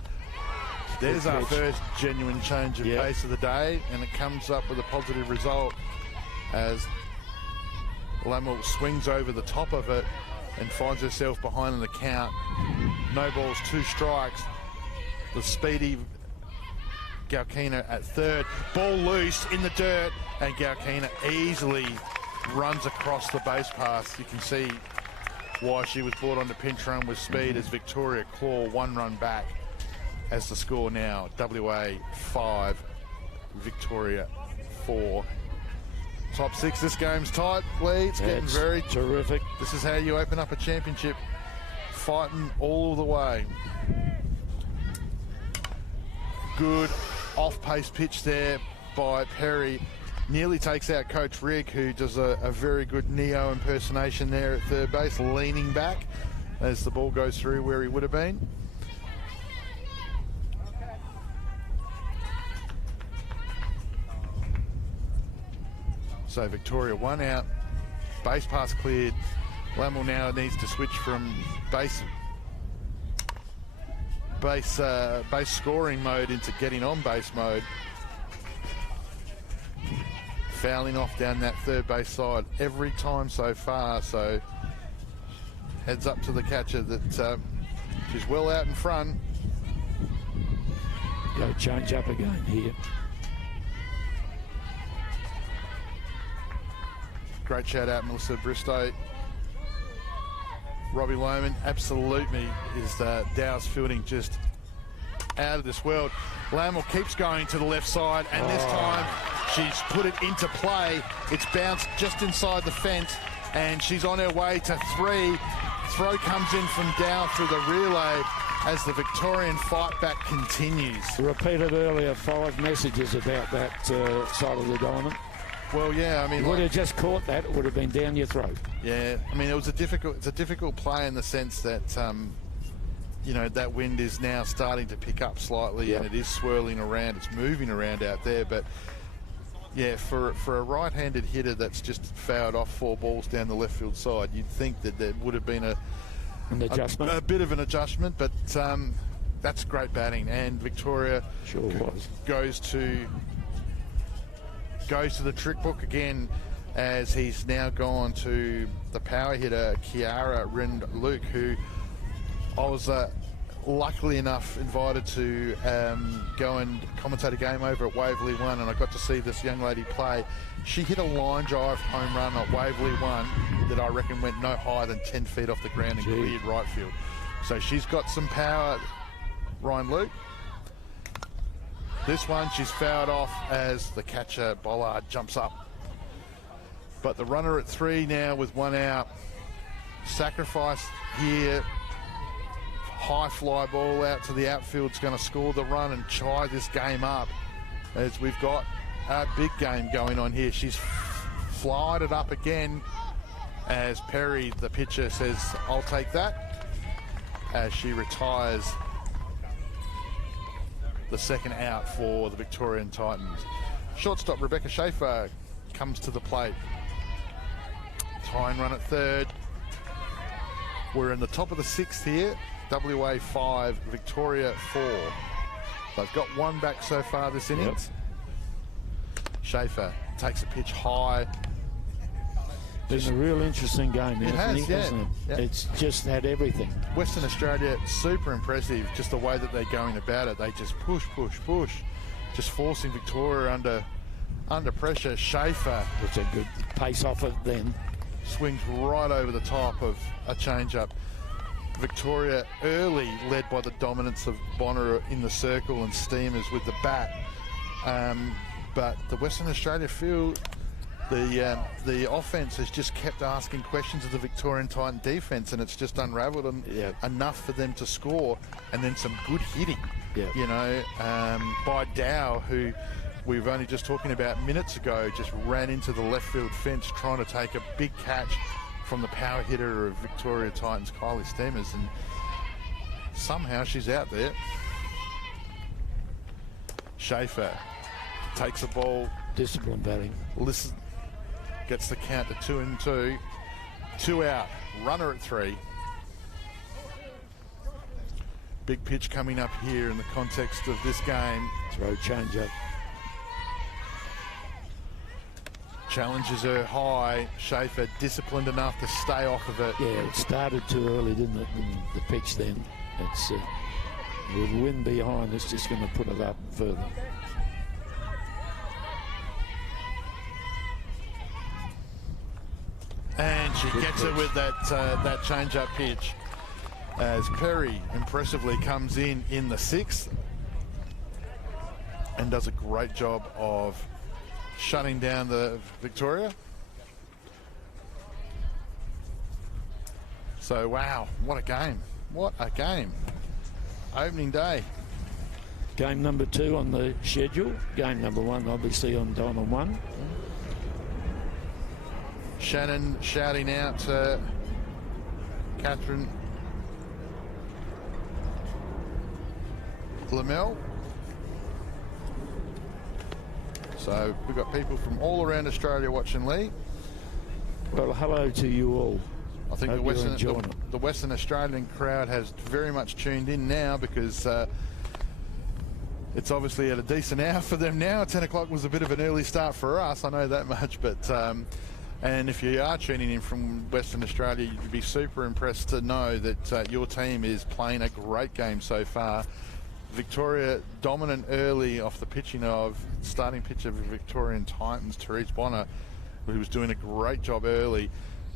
There's our first genuine change of pace of the day, and it comes up with a positive result as Lammel swings over the top of it and finds herself behind in the count. No balls, 2 strikes. The speedy Galkina at third. Ball loose in the dirt, and Galkina easily runs across the base pass. You can see why she was brought on to pinch run with speed as Victoria claw 1 run back as the score now. WA 5, Victoria 4. Top 6, this game's tight, Lee. It's getting very terrific. This is how you open up a championship, fighting all the way. Good off-pace pitch there by Perry. Nearly takes out Coach Rick, who does a very good Neo impersonation there at third base, leaning back as the ball goes through where he would have been. So Victoria 1 out, base pass cleared. Lammel now needs to switch from base scoring mode into getting on base mode. Fouling off down that third base side every time so far. So heads up to the catcher that she's well out in front. Go change up again here. Great shout out, Melissa Bristow. Robbie Lohman, absolutely is Dow's fielding just out of this world. Lammel keeps going to the left side, and this time she's put it into play. It's bounced just inside the fence, and she's on her way to 3. Throw comes in from Dow through the relay as the Victorian fight back continues. Repeated earlier 5 messages about that side of the diamond. Well, yeah, I mean, you would have just caught that; it would have been down your throat. Yeah, I mean, it's a difficult play in the sense that you know, that wind is now starting to pick up slightly, and it is swirling around. It's moving around out there, but yeah, for a right-handed hitter that's just fouled off 4 balls down the left field side, you'd think that there would have been an adjustment, a bit of an adjustment, but that's great batting, and Victoria goes to the trick book again, as he's now gone to the power hitter Kiara Rind-Luke, who I was luckily enough invited to go and commentate a game over at Waverley 1, and I got to see this young lady play. She hit a line drive home run at Waverley 1 that I reckon went no higher than 10 feet off the ground and cleared right field. So she's got some power, Ryan Luke. This one she's fouled off as the catcher Bollard jumps up. But the runner at 3 now with 1 out. Sacrifice here. High fly ball out to the outfield's going to score the run and tie this game up, as we've got a big game going on here. She's flied it up again as Perry, the pitcher, says, "I'll take that," as she retires the second out for the Victorian Titans. Shortstop Rebecca Schaefer comes to the plate. Tying run at third. We're in the top of the 6th here. WA 5, Victoria 4. They've got 1 back so far this innings. Schaefer takes a pitch high. It's a real interesting game, hasn't it? Yep. It's just had everything. Western Australia, super impressive, just the way that they're going about it. They just push, just forcing Victoria under pressure. Schaefer, it's a good pace off it then. Swings right over the top of a change-up. Victoria early led by the dominance of Bonner in the circle and Steamers with the bat. But the Western Australia field, the offense has just kept asking questions of the Victorian Titan defense, and it's just unraveled enough for them to score, and then some good hitting, you know, by Dow, who we've only just talking about minutes ago, just ran into the left field fence trying to take a big catch from the power hitter of Victoria Titans, Kylie Stemmers, and somehow she's out there. Schaefer takes the ball. Discipline batting. Listen, gets the count to 2-2. 2 out. Runner at 3. Big pitch coming up here in the context of this game. Throw change up. Challenges her high. Schaefer disciplined enough to stay off of it. Yeah, it started too early, didn't it? The pitch then. It's with wind behind, it's just going to put it up further. And she Good gets pitch. it with that change-up pitch as Perry impressively comes in the 6th and does a great job of shutting down the Victoria. So, wow, what a game. What a game. Opening day. Game number 2 on the schedule. Game number 1, obviously, on Diamond 1. Shannon shouting out to Catherine Lamel. So we've got people from all around Australia watching Lee. Well, hello to you all. I think Hope you're enjoying it. the Western Australian crowd has very much tuned in now because it's obviously at a decent hour for them now. 10 o'clock was a bit of an early start for us, I know that much, but and if you are tuning in from Western Australia, you'd be super impressed to know that your team is playing a great game so far. Victoria dominant early off the starting pitcher of Victorian Titans, Therese Bonner, who was doing a great job early,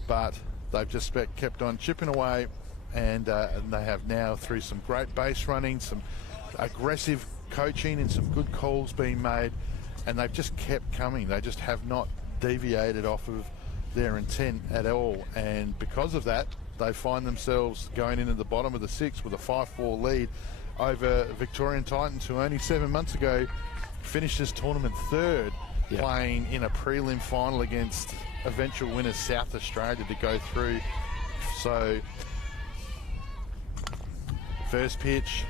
but they've just kept on chipping away, and they have now, through some great base running, some aggressive coaching and some good calls being made, and they've just kept coming. They just have not deviated off of their intent at all, and because of that, they find themselves going into the bottom of the 6th with a 5-4 lead over Victorian Titans, who only 7 months ago finished this tournament 3rd, playing in a prelim final against eventual winners South Australia to go through. So first pitch,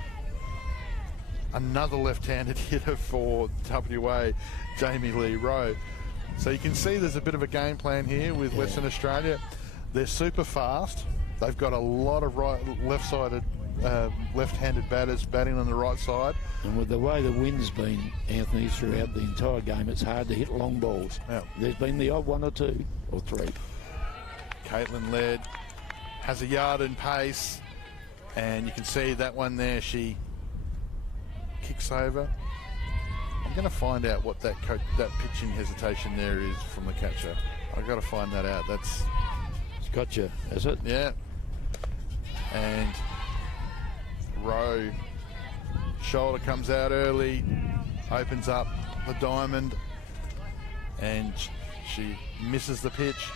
another left-handed hitter for WA, Jamie Lee Rowe. So you can see there's a bit of a game plan here with Western Australia. They're super fast. They've got a lot of left-sided, left-handed batters batting on the right side. And with the way the wind's been, Anthony, throughout the entire game, it's hard to hit long balls. Yeah. There's been the odd 1 or 2 or 3. Caitlin Laird has a yard in pace, and you can see that one there. She kicks over. I'm going to find out what that pitching hesitation there is from the catcher. I've got to find that out. That's It's gotcha, is it? yeah. And Rowe, shoulder comes out early, opens up the diamond, and she misses the pitch.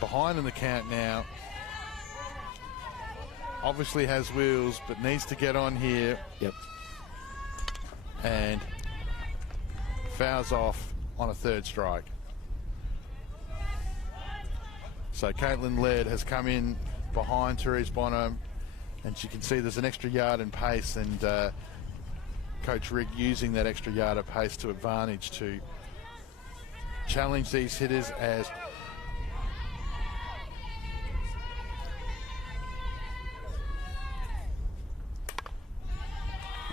Behind in the count now. Obviously has wheels, but needs to get on here. Yep. And fouls off on a 3rd strike. So Caitlin Laird has come in behind Therese Bonner, and you can see there's an extra yard in pace, and Coach Rick using that extra yard of pace to advantage to challenge these hitters as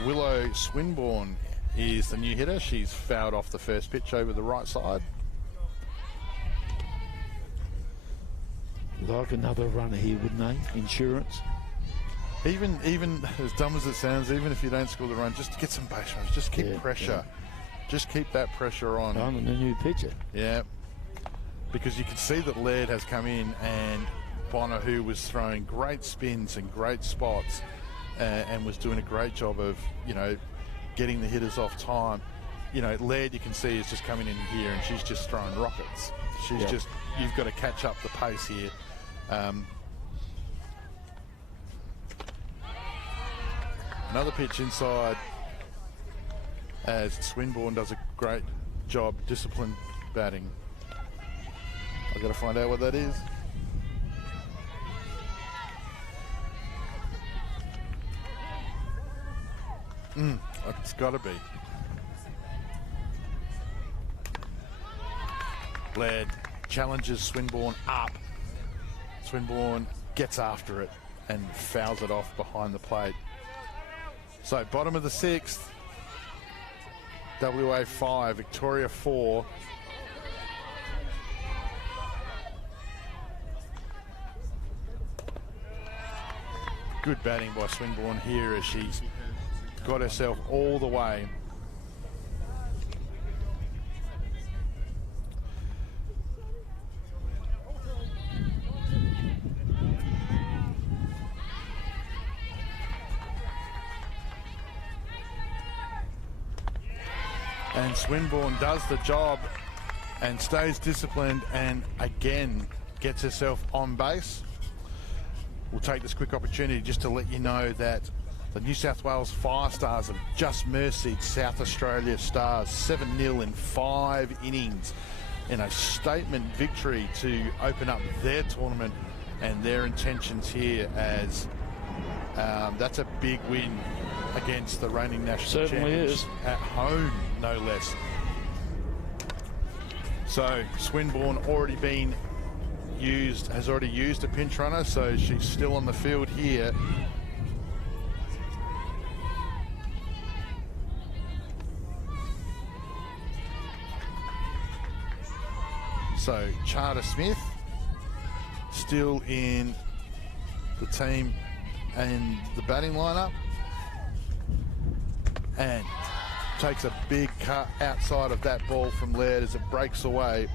Willow Swinburne is the new hitter. She's fouled off the first pitch over the right side. Like another runner here, wouldn't they? Insurance. Even as dumb as it sounds, even if you don't score the run, just get some base runs. Just keep pressure. Yeah. Just keep that pressure on. I'm the new pitcher. Yeah. Because you can see that Laird has come in, and Bonner, who was throwing great spins and great spots, and was doing a great job of, getting the hitters off time. Laird, you can see, is just coming in here, and she's just throwing rockets. She's just, you've got to catch up the pace here. Another pitch inside, as Swinburne does a great job, disciplined batting. I've got to find out what that is. It's got to be. Laird challenges Swinburne up. Swinburne gets after it and fouls it off behind the plate. So bottom of the 6th, WA 5, Victoria 4. Good batting by Swinburne here as she's got herself all the way. And Swinburne does the job and stays disciplined and again gets herself on base. We'll take this quick opportunity just to let you know that the New South Wales Fire Stars have just mercied South Australia Stars 7-0 in 5 innings in a statement victory to open up their tournament and their intentions here, as that's a big win against the reigning national champions at home, no less. So Swinburne has already used a pinch runner, so she's still on the field here. So Charter Smith still in the team and the batting lineup, and takes a big cut outside of that ball from Laird as it breaks away.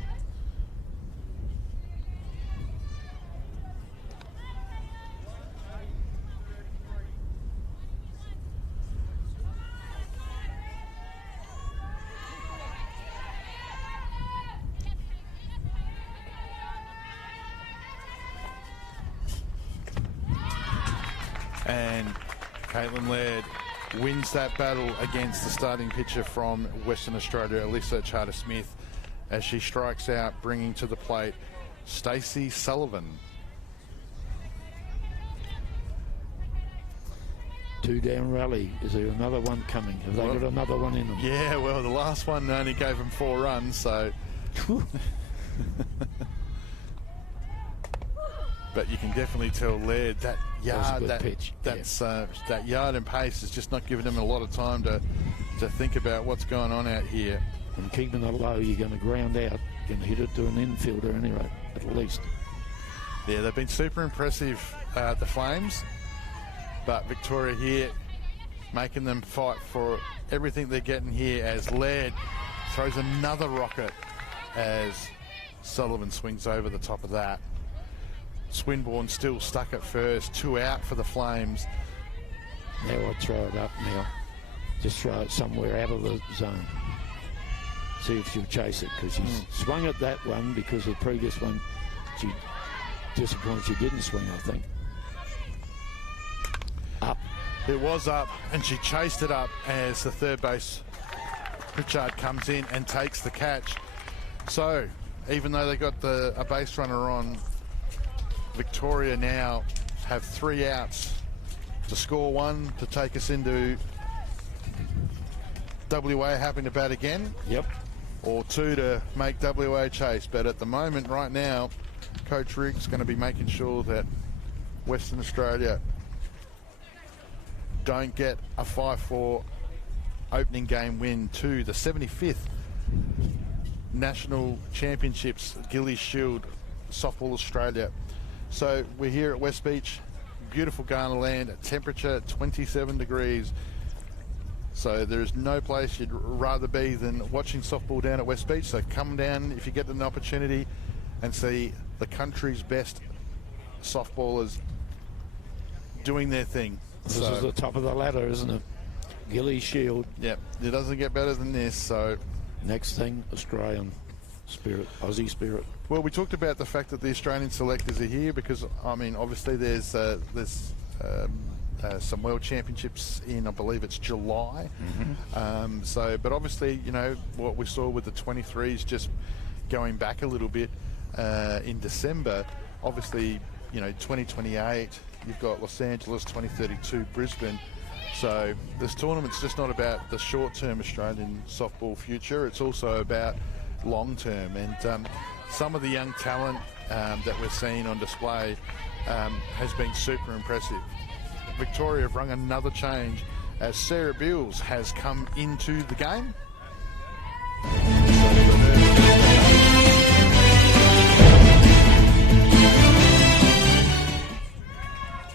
And Caitlin Laird wins that battle against the starting pitcher from Western Australia, Alyssa Charter-Smith, as she strikes out, bringing to the plate Stacey Sullivan. 2 down rally. Is there another one coming? Have they got another one in them? Yeah, well, the last one only gave them 4 runs, so... But you can definitely tell Laird that yard, that yard and pace is just not giving him a lot of time to think about what's going on out here. And keeping it low, you're going to ground out. You're going to hit it to an infielder anyway, at least. Yeah, they've been super impressive, the Flames. But Victoria here making them fight for everything they're getting here, as Laird throws another rocket as Sullivan swings over the top of that. Swinburne still stuck at first, 2 out for the Flames. Now I'd throw it up now. Just throw it somewhere out of the zone. See if she'll chase it, because she's swung at that one because the previous one, she disappointed she didn't swing, I think. Up. It was up, and she chased it up as the third base Pritchard comes in and takes the catch. So, even though they got a base runner on, Victoria now have 3 outs to score 1 to take us into WA having to bat again. Yep. Or 2 to make WA chase. But at the moment, right now, Coach Rick's going to be making sure that Western Australia don't get a 5-4 opening game win to the 75th National Championships Gilley Shield Softball Australia. So we're here at West Beach, beautiful Ghana land, temperature 27 degrees. So there's no place you'd rather be than watching softball down at West Beach. So come down if you get an opportunity and see the country's best softballers doing their thing. This is the top of the ladder, isn't it? Gilley Shield. Yep, it doesn't get better than this. So next thing, Australian spirit, Aussie spirit. Well, we talked about the fact that the Australian selectors are here because, I mean, obviously there's some World Championships in, I believe it's July. But obviously, you know, what we saw with the 23s just going back a little bit in December, obviously, you know, 2028, you've got Los Angeles, 2032, Brisbane. So this tournament's just not about the short-term Australian softball future, it's also about long-term. And some of the young talent that we're seeing on display has been super impressive. Victoria have rung another change as Sarah Beals has come into the game.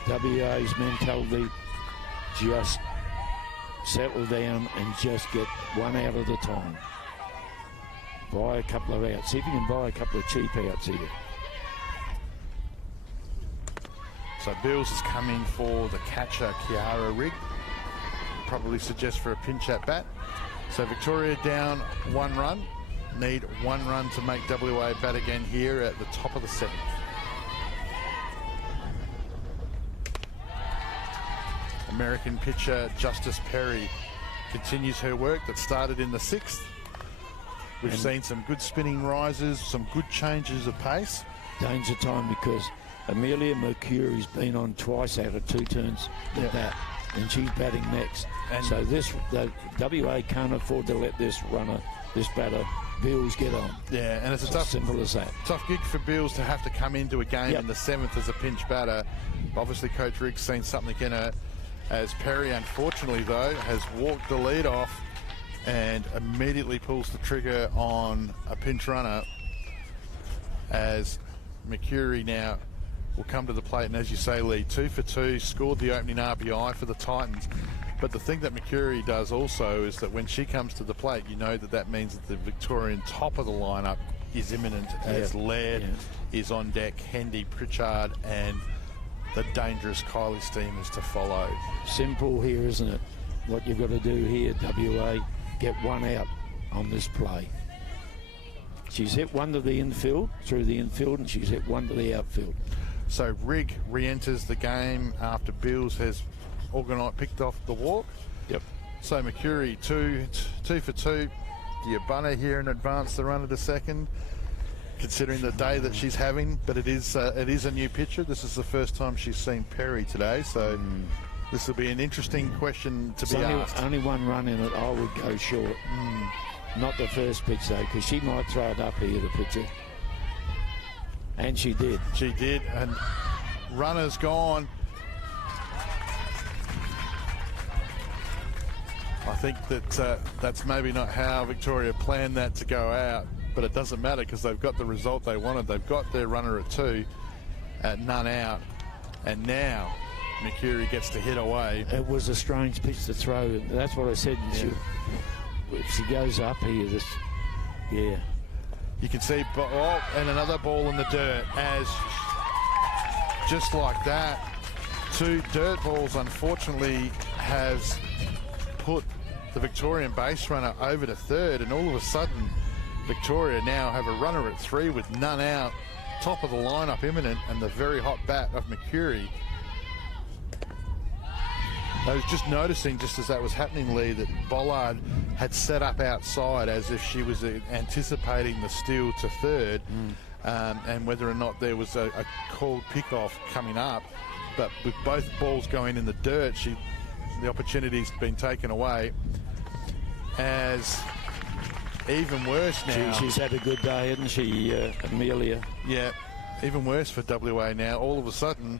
WA's mentality, just settle down and just get one out at a time. Buy a couple of outs. See if you can buy a couple of cheap outs here. So Beals has come in for the catcher, Kiara Rigg. Probably suggests for a pinch at bat. So Victoria down 1 run. Need 1 run to make WA bat again here at the top of the 7th. American pitcher Justice Perry continues her work that started in the 6th. We've seen some good spinning rises, some good changes of pace. Danger time because Amelia Mercuri's been on twice out of 2 turns at that, and she's batting next. And so the WA can't afford to let this batter, Beals, get on. Yeah, and it's a simple as that. Tough gig for Beals to have to come into a game in the 7th as a pinch batter. Obviously, Coach Rigg's seen something in her, as Perry, unfortunately, though, has walked the lead off and immediately pulls the trigger on a pinch runner, as Mercury now will come to the plate. And as you say, Lee, 2 for 2, scored the opening RBI for the Titans. But the thing that Mercury does also is that when she comes to the plate, you know that means that the Victorian top of the lineup is imminent, as Laird is on deck, Hendy, Pritchard, and the dangerous Kylie Steamers to follow. Simple here, isn't it? What you've got to do here, WA, get 1 out on this play. She's hit 1 to the infield, through the infield, and she's hit 1 to the outfield. So Rigg re-enters the game after Beals has picked off the walk. Yep. So Mercury 2 for 2. Do you bunner here and advance the runner to second, considering the day that she's having? But it is a new pitcher. This is the first time she's seen Perry today, so this will be an interesting question to be asked. Only 1 run in it. I would go short. Not the first pitch though, because she might throw it up here, the pitcher. And she did. She did, and runner's gone. I think that that's maybe not how Victoria planned that to go out, but it doesn't matter because they've got the result they wanted. They've got their runner at 2, at none out, and now Mercury gets to hit away. It was a strange pitch to throw. That's what I said. Yeah. If she goes up here, you can see, and another ball in the dirt, as just like that, 2 dirt balls unfortunately has put the Victorian base runner over to 3rd, and all of a sudden Victoria now have a runner at 3 with none out, top of the lineup imminent, and the very hot bat of Mercury. I was just noticing, just as that was happening, Lee, that Bollard had set up outside as if she was anticipating the steal to 3rd, and whether or not there was a called pickoff coming up. But with both balls going in the dirt, the opportunity's been taken away. As even worse now. She's had a good day, hasn't she, Amelia? Yeah, even worse for WA now. All of a sudden.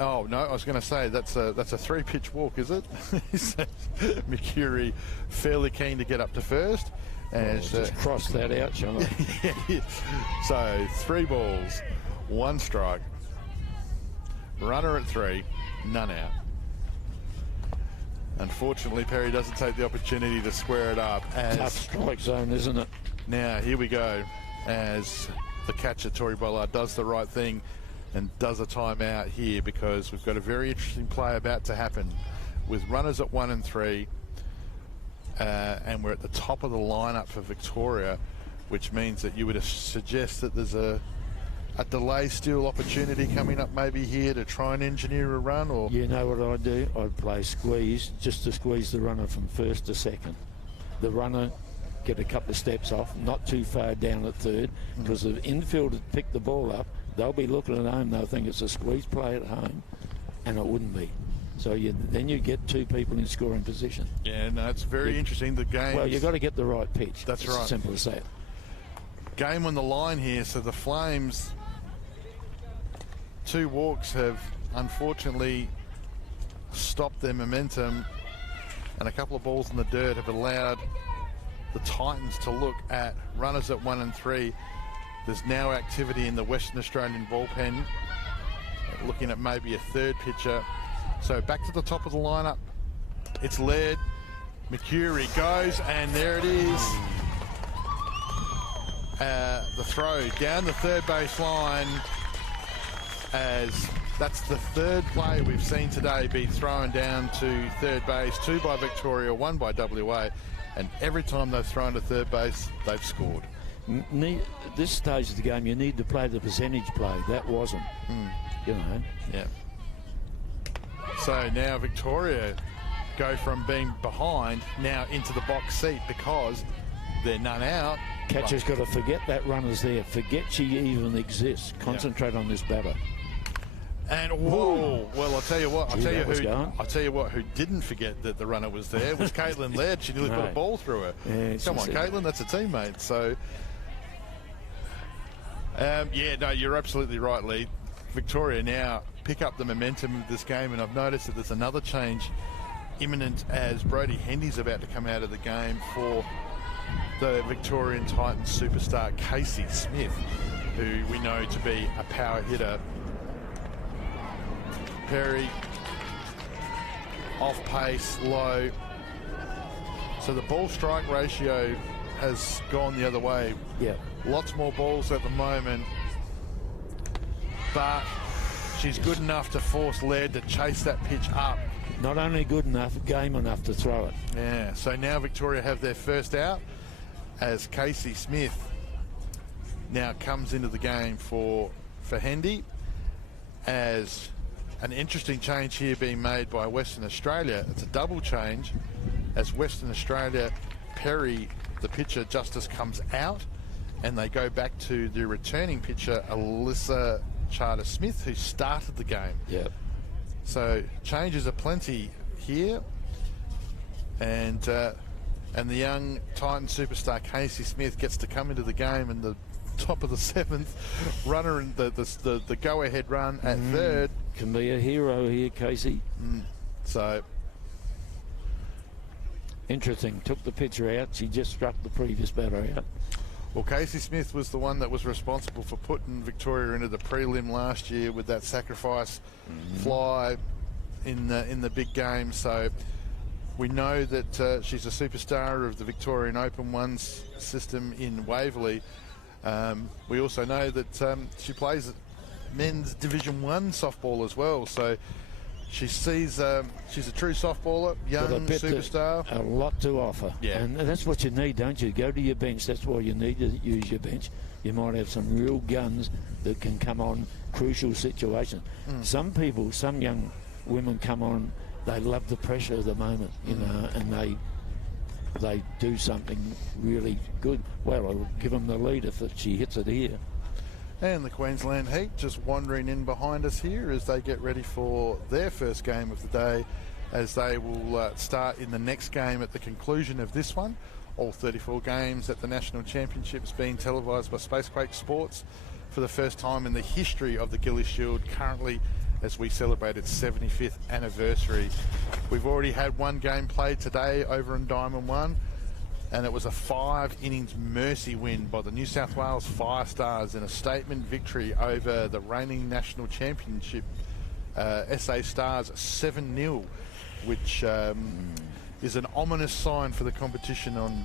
Oh no, I was going to say that's a 3-pitch walk, is it? Mercury fairly keen to get up to first, and just cross that out, shall I? So 3 balls, 1 strike, runner at 3, none out. Unfortunately, Perry doesn't take the opportunity to square it up. Tough strike zone, isn't it? Now here we go, as the catcher Tori Bollard does the right thing and does a timeout here, because we've got a very interesting play about to happen with runners at 1 and 3, and we're at the top of the lineup for Victoria, which means that you would suggest that there's a a delay steal opportunity coming up maybe here to try and engineer a run? Or You know what I'd do? I'd play squeeze, just to squeeze the runner from first to second. The runner get a couple of steps off, not too far down at third, because the infielder pick the ball up, they'll be looking at home, they'll think it's a squeeze play at home, and it wouldn't be. So then you get two people in scoring position. Yeah, no, it's very interesting. The game. Well, you've got to get the right pitch. That's it's right. As simple as that. Game on the line here. So the Flames, 2 walks have unfortunately stopped their momentum, and a couple of balls in the dirt have allowed the Titans to look at runners at 1 and 3. There's now activity in the Western Australian bullpen, looking at maybe a third pitcher. So back to the top of the lineup. It's Laird. Mercury goes, and there it is. The throw down the third base line, as that's the third play we've seen today be thrown down to third base. 2 by Victoria, 1 by WA, and every time they've thrown to third base, they've scored. This stage of the game, you need to play the percentage play. That wasn't, you know. Yeah. So now Victoria go from being behind now into the box seat because they're none out. Catcher's got to forget that runner's there. Forget she even exists. Concentrate on this batter. And whoa! Well, I'll tell you what. I'll tell you what. Who didn't forget that the runner was there was Caitlin Laird. She nearly put a ball through her. Yeah, come on, Caitlin. That's a teammate. So, yeah, no, you're absolutely right, Lee. Victoria now pick up the momentum of this game, and I've noticed that there's another change imminent as Brody Hendy's about to come out of the game for the Victorian Titans superstar Casey Smith, who we know to be a power hitter. Perry off pace, low. So the ball strike ratio has gone the other way. Yeah. Lots more balls at the moment, but she's good enough to force Laird to chase that pitch up. Not only good enough, game enough to throw it. Yeah, so now Victoria have their first out as Casey Smith now comes into the game for Hendy, as an interesting change here being made by Western Australia. It's a double change as Western Australia, Perry, the pitcher, Justice, comes out, and they go back to the returning pitcher, Alyssa Charter-Smith, who started the game. Yep. So changes are plenty here, and the young Titan superstar Casey Smith gets to come into the game in the top of the 7th, runner in the go-ahead run at third. Can be a hero here, Casey. So interesting. Took the pitcher out. She just struck the previous batter out. Well, Casey Smith was the one that was responsible for putting Victoria into the prelim last year with that sacrifice fly in the big game. So we know that she's a superstar of the Victorian Open Ones system in Waverley. We also know that she plays men's Division 1 softball as well. So she sees she's a true softballer, young superstar. A lot to offer. Yeah. And that's what you need, don't you? Go to your bench. That's why you need to use your bench. You might have some real guns that can come on crucial situations. Some people, some young women come on, they love the pressure of the moment, you know, and they do something really good. Well, I'll give them the lead if she hits it here. And the Queensland Heat just wandering in behind us here as they get ready for their first game of the day, as they will start in the next game at the conclusion of this one. All 34 games at the National Championships being televised by Spacequake Sports for the first time in the history of the Gilley Shield, currently as we celebrate its 75th anniversary. We've already had one game played today over in Diamond 1, and it was a 5-innings mercy win by the New South Wales Fire Stars in a statement victory over the reigning national championship SA Stars 7-0, which is an ominous sign for the competition on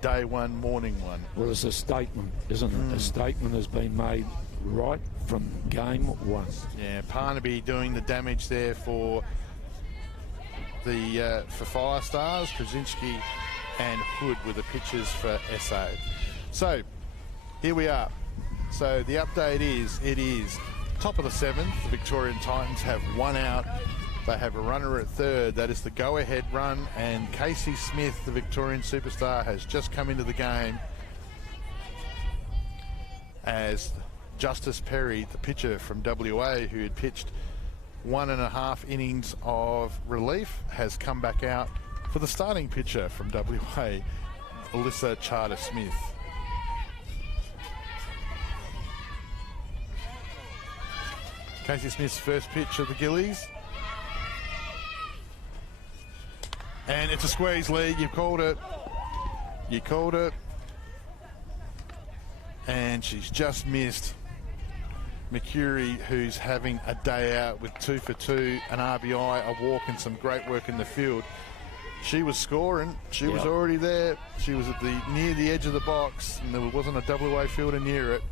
day one, morning one. Well, it's a statement, isn't it? A statement has been made right from game one. Yeah, Parnaby doing the damage there for the for Fire Stars, Krasinski and Hood with the pitches for SA. So here we are. So the update is, it is top of the 7th. The Victorian Titans have 1 out. They have a runner at third. That is the go-ahead run. And Casey Smith, the Victorian superstar, has just come into the game as Justice Perry, the pitcher from WA, who had pitched 1.5 innings of relief, has come back out for the starting pitcher from WA, Alyssa Charter-Smith. Casey Smith's first pitch of the Gillies. And it's a squeeze lead. You called it. You called it. And she's just missed Mercury, who's having a day out with 2 for 2, an RBI, a walk, and some great work in the field. She was scoring. She was already there. She was at near the edge of the box, and there wasn't a WA fielder near it.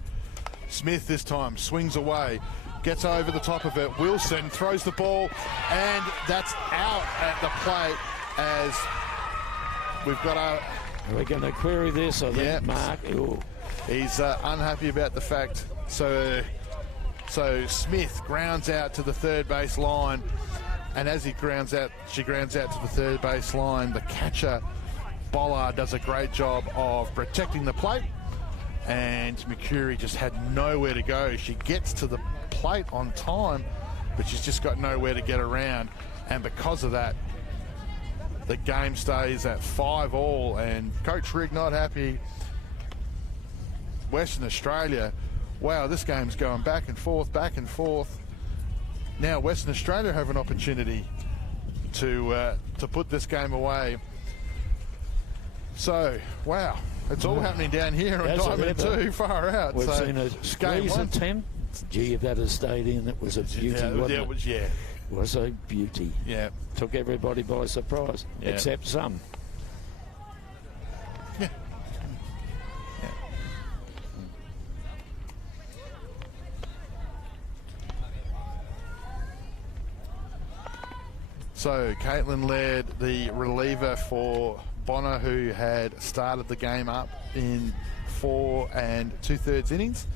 Smith this time swings away, gets over the top of it. Wilson throws the ball, and that's out at the plate as we've got a... We're going to query this, I think, Mark. Ooh. He's unhappy about the fact. So Smith grounds out to the third base line, and as she grounds out to the third base line, the catcher, Bollard, does a great job of protecting the plate, and Mercury just had nowhere to go. She gets to the plate on time, but she's just got nowhere to get around, and because of that, the game stays at 5-all, and Coach Rigg not happy. Western Australia, wow, this game's going back and forth, back and forth. Now Western Australia have an opportunity to put this game away. So, wow, it's all happening down here on Diamond 2, far out. We've seen a squeeze attempt. Gee, if that had stayed in, it was a beauty, wasn't it? It was a beauty. Yeah. Took everybody by surprise, except some. Yeah. So Caitlin led the reliever for Bonner, who had started the game up in 4 2/3 innings.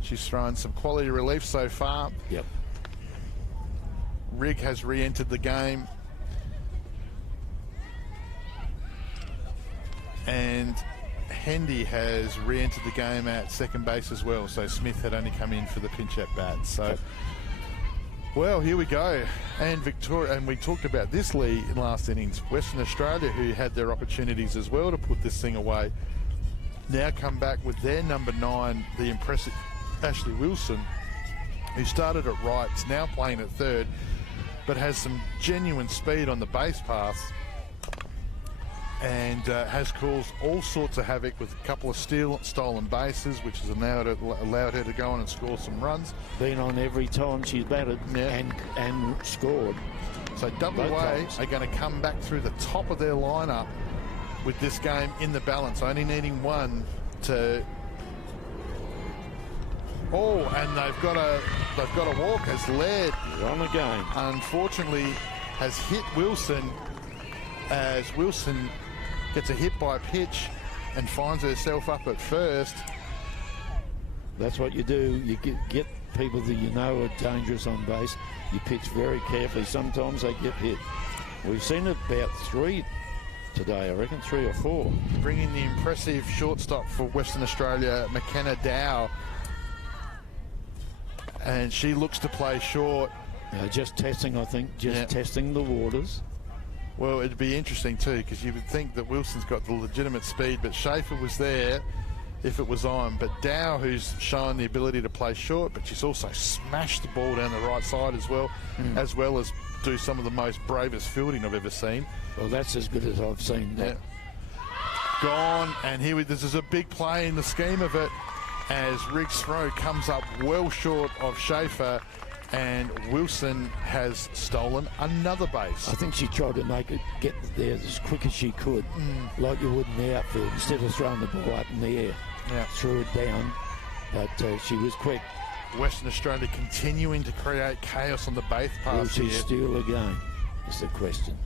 She's thrown some quality relief so far. Yep. Rigg has re-entered the game. And Hendy has re-entered the game at second base as well. So Smith had only come in for the pinch at bat. So, well, here we go. And Victoria, and we talked about this lead in last innings. Western Australia, who had their opportunities as well to put this thing away, now come back with their number 9, the impressive Ashley Wilson, who started at right, is now playing at third, but has some genuine speed on the base paths, and has caused all sorts of havoc with a couple of stolen bases, which has allowed her to go on and score some runs. Been on every time she's batted and scored. So WA are going to come back through the top of their lineup with this game in the balance, only needing one to... Oh, and they've got a walk as led. On again. Unfortunately, has hit Wilson as Wilson gets a hit by pitch and finds herself up at first. That's what you do. You get people that you know are dangerous on base. You pitch very carefully. Sometimes they get hit. We've seen it about 3 today, I reckon, 3 or 4. Bringing the impressive shortstop for Western Australia, McKenna Dow. And she looks to play short. Just testing, I think. Testing the waters. Well, it'd be interesting too, because you would think that Wilson's got the legitimate speed, but Schaefer was there if it was on. But Dow, who's shown the ability to play short, but she's also smashed the ball down the right side as well as do some of the most bravest fielding I've ever seen. Well, that's as good as I've seen. Yeah. Gone, and this is a big play in the scheme of it, as Rigg's throw comes up well short of Schaefer, and Wilson has stolen another base. I think she tried to get there as quick as she could, like you would in the outfield, instead of throwing the ball up in the air. Yeah. Threw it down, but she was quick. Western Australia continuing to create chaos on the base pass. Will she steal again? Is the question.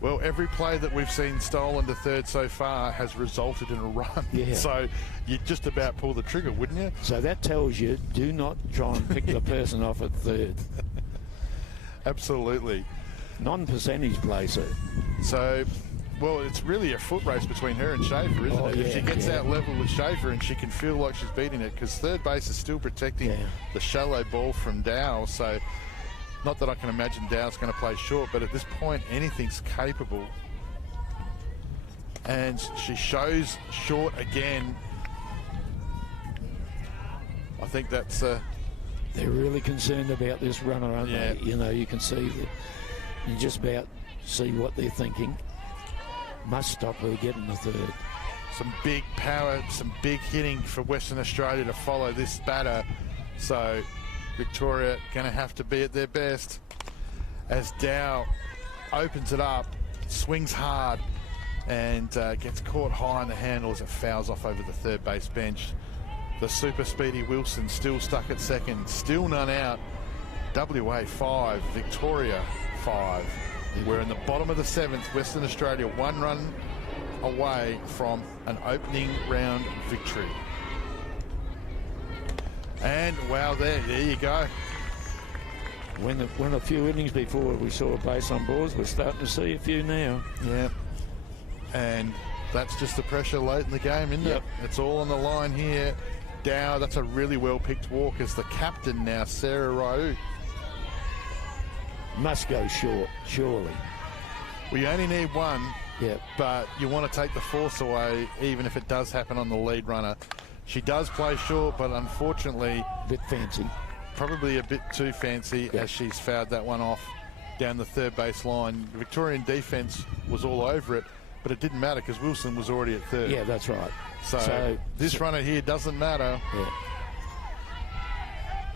Well, every play that we've seen stolen to third so far has resulted in a run. Yeah. So you'd just about pull the trigger, wouldn't you? So that tells you, do not try and pick the person off at third. Absolutely. Non-percentage placer. So, well, it's really a foot race between her and Schaefer, isn't it? If she gets out level with Schaefer and she can feel like she's beating it, because third base is still protecting the shallow ball from Dow. So, not that I can imagine Dow's going to play short, but at this point, anything's capable. And she shows short again. I think that's... They're really concerned about this runner, aren't they? You know, you can see that. You just about see what they're thinking. Must stop her getting the third. Some big power, some big hitting for Western Australia to follow this batter. So Victoria going to have to be at their best as Dow opens it up, swings hard, and gets caught high on the handle as it fouls off over the third base bench. The super speedy Wilson still stuck at second, still none out. WA 5, Victoria 5. We're in the bottom of the 7th. Western Australia 1 run away from an opening round victory. And wow, there you go. When a few innings before we saw a base on balls, we're starting to see a few now. Yeah. And that's just the pressure late in the game, isn't it? It's all on the line here. Dow, that's a really well-picked walk as the captain now, Sarah Ryu. Must go short, surely. We only need one, Yep. But you want to take the force away, even if it does happen on the lead runner. She does play short, but unfortunately... A bit fancy. Probably a bit too fancy, as she's fouled that one off down the third base line. The Victorian defence was all over it, but it didn't matter because Wilson was already at third. Yeah, that's right. So this runner here doesn't matter. Yeah.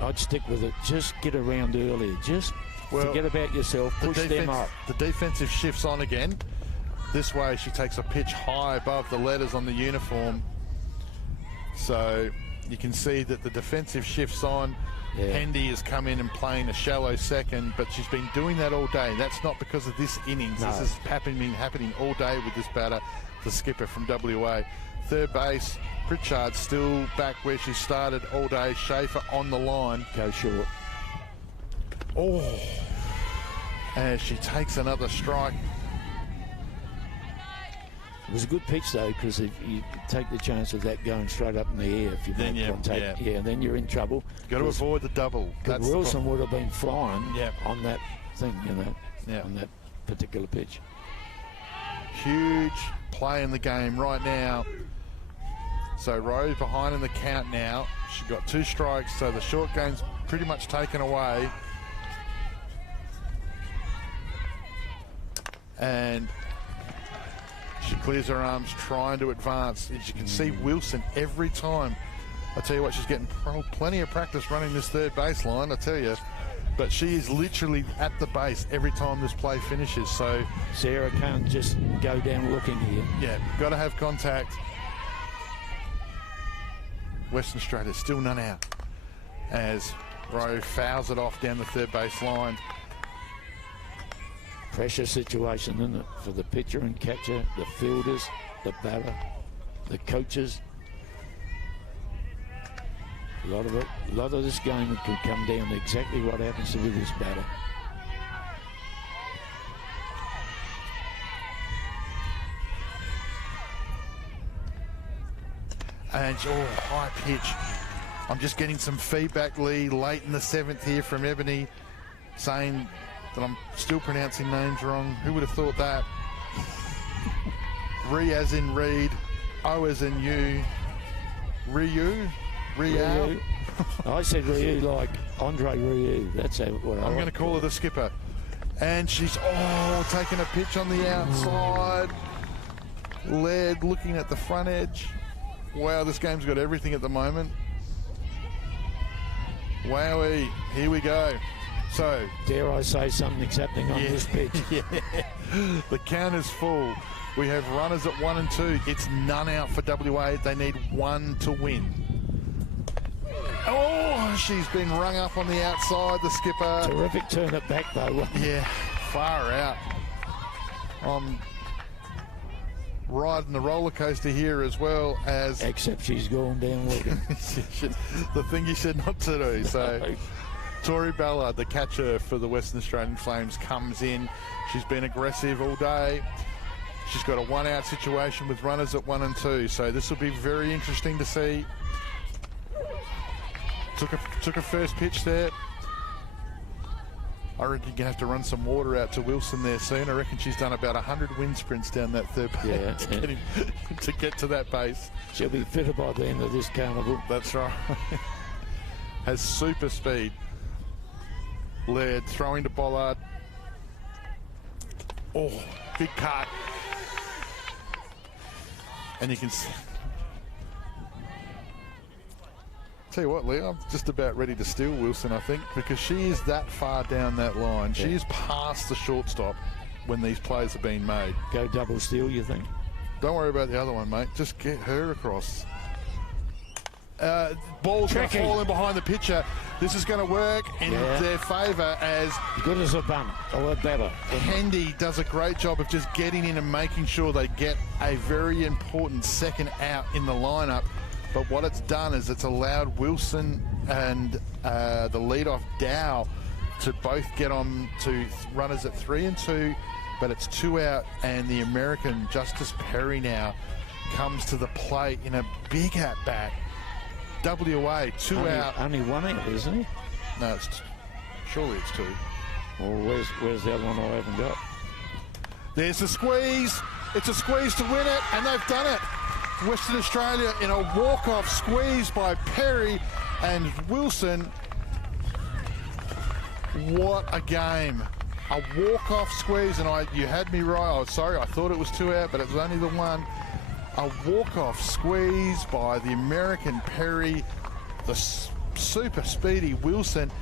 I'd stick with it. Just get around earlier. Just forget about yourself. Push them up. The defensive shifts on again. This way she takes a pitch high above the letters on the uniform. So you can see that the defensive shifts on. Yeah. Hendy has come in and playing a shallow second, but she's been doing that all day. That's not because of this innings. No. This is happening all day with this batter, the skipper from WA. Third base, Pritchard still back where she started all day. Schaefer on the line. Go short. Oh, as she takes another strike. It was a good pitch, though, because if you take the chance of that going straight up in the air, if you make contact, then you're in trouble. Got to avoid the double. Because Wilson would have been flying on that thing, on that particular pitch. Huge play in the game right now. So Rose behind in the count now. She got 2 strikes, so the short game's pretty much taken away. And she clears her arms, trying to advance. As you can see, Wilson every time. I tell you what, she's getting plenty of practice running this third baseline, I tell you. But she is literally at the base every time this play finishes. So Sarah can't just go down looking here. Yeah, got to have contact. Western Australia still none out as Rowe fouls it off down the third base line. Pressure situation, isn't it, for the pitcher and catcher, the fielders, the batter, the coaches. A lot of this game could come down to exactly what happens to this batter. And high pitch. I'm just getting some feedback, Lee, late in the 7th here from Ebony, saying that I'm still pronouncing names wrong. Who would have thought that? Re as in Reed, O as in you, Ryu. I said Ryu like Andre Ryu. That's what I'm going to call her the skipper. And she's taking a pitch on the outside. Laird looking at the front edge. Wow, this game's got everything at the moment. Wowee, here we go. So, dare I say something's happening on this pitch? The count is full. We have runners at 1 and 2. It's none out for WA. They need 1 to win. Oh, she's been rung up on the outside, the skipper. Terrific turn it back, though. Yeah, far out. I'm riding the roller coaster here as well as... Except she's going down looking. The thing you said not to do. So Tori Ballard, the catcher for the Western Australian Flames, comes in. She's been aggressive all day. She's got a one-out situation with runners at 1 and 2. So this will be very interesting to see. Took a first pitch there. I reckon you're going to have to run some water out to Wilson there soon. I reckon she's done about 100 wind sprints down that third base to get to that base. She'll be fitter by the end of this carnival. That's right. Has super speed. Laird throwing to Bollard. Oh, big cut. And you can see... Tell you what, Lee, I'm just about ready to steal Wilson, I think, because she is that far down that line. Yeah. She is past the shortstop when these plays have been made. Go double steal, you think? Don't worry about the other one, mate. Just get her across. Ball's going to fall in behind the pitcher. This is going to work in their favour as... Good as a bum, or better. Hendy does a great job of just getting in and making sure they get a very important second out in the lineup. But what it's done is it's allowed Wilson and the leadoff Dow to both get on to runners at 3 and 2, but it's 2 out, and the American Justice Perry now comes to the plate in a big at-bat. WA, 2 out. Only 1 out, isn't he? No, surely it's 2. Well, where's the other one I haven't got? There's the squeeze. It's a squeeze to win it, and they've done it. Western Australia in a walk-off squeeze by Perry and Wilson. What a game. A walk-off squeeze, and you had me right. Oh, sorry, I thought it was 2 out, but it was only the 1. A walk-off squeeze by the American Perry, the super speedy Wilson,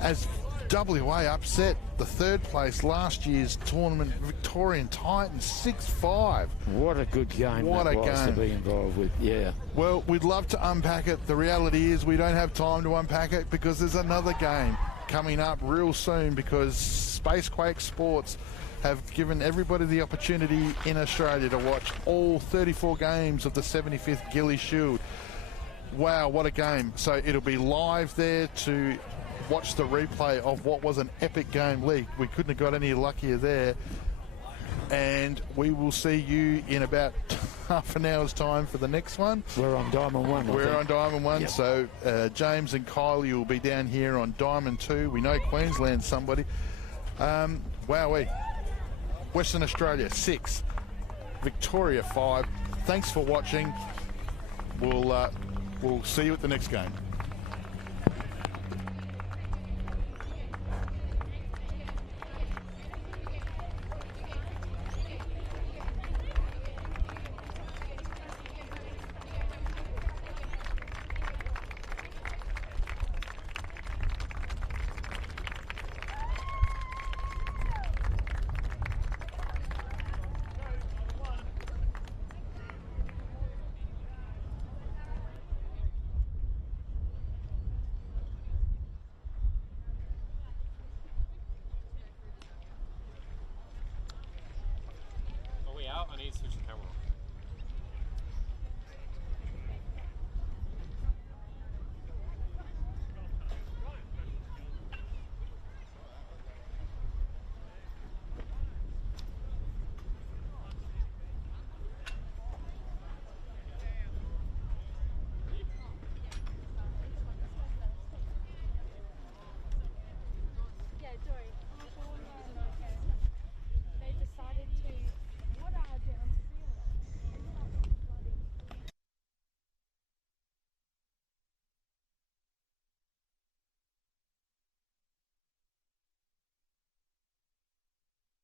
as WA upset the 3rd place last year's tournament Victorian Titans 6-5. What a good game what that a was game to be involved with. Yeah. Well, we'd love to unpack it. The reality is we don't have time to unpack it because there's another game coming up real soon, because Spacequake Sports have given everybody the opportunity in Australia to watch all 34 games of the 75th Gilley Shield. Wow, what a game. So it'll be live there to watch the replay of what was an epic game. Lee, we couldn't have got any luckier there. And we will see you in about half an hour's time for the next one. We're on Diamond 1. We're on Diamond 1. Yep. So James and Kylie will be down here on Diamond 2. We know Queensland's somebody. Wowee. Western Australia 6, Victoria 5. Thanks for watching. We'll see you at the next game. I need to switch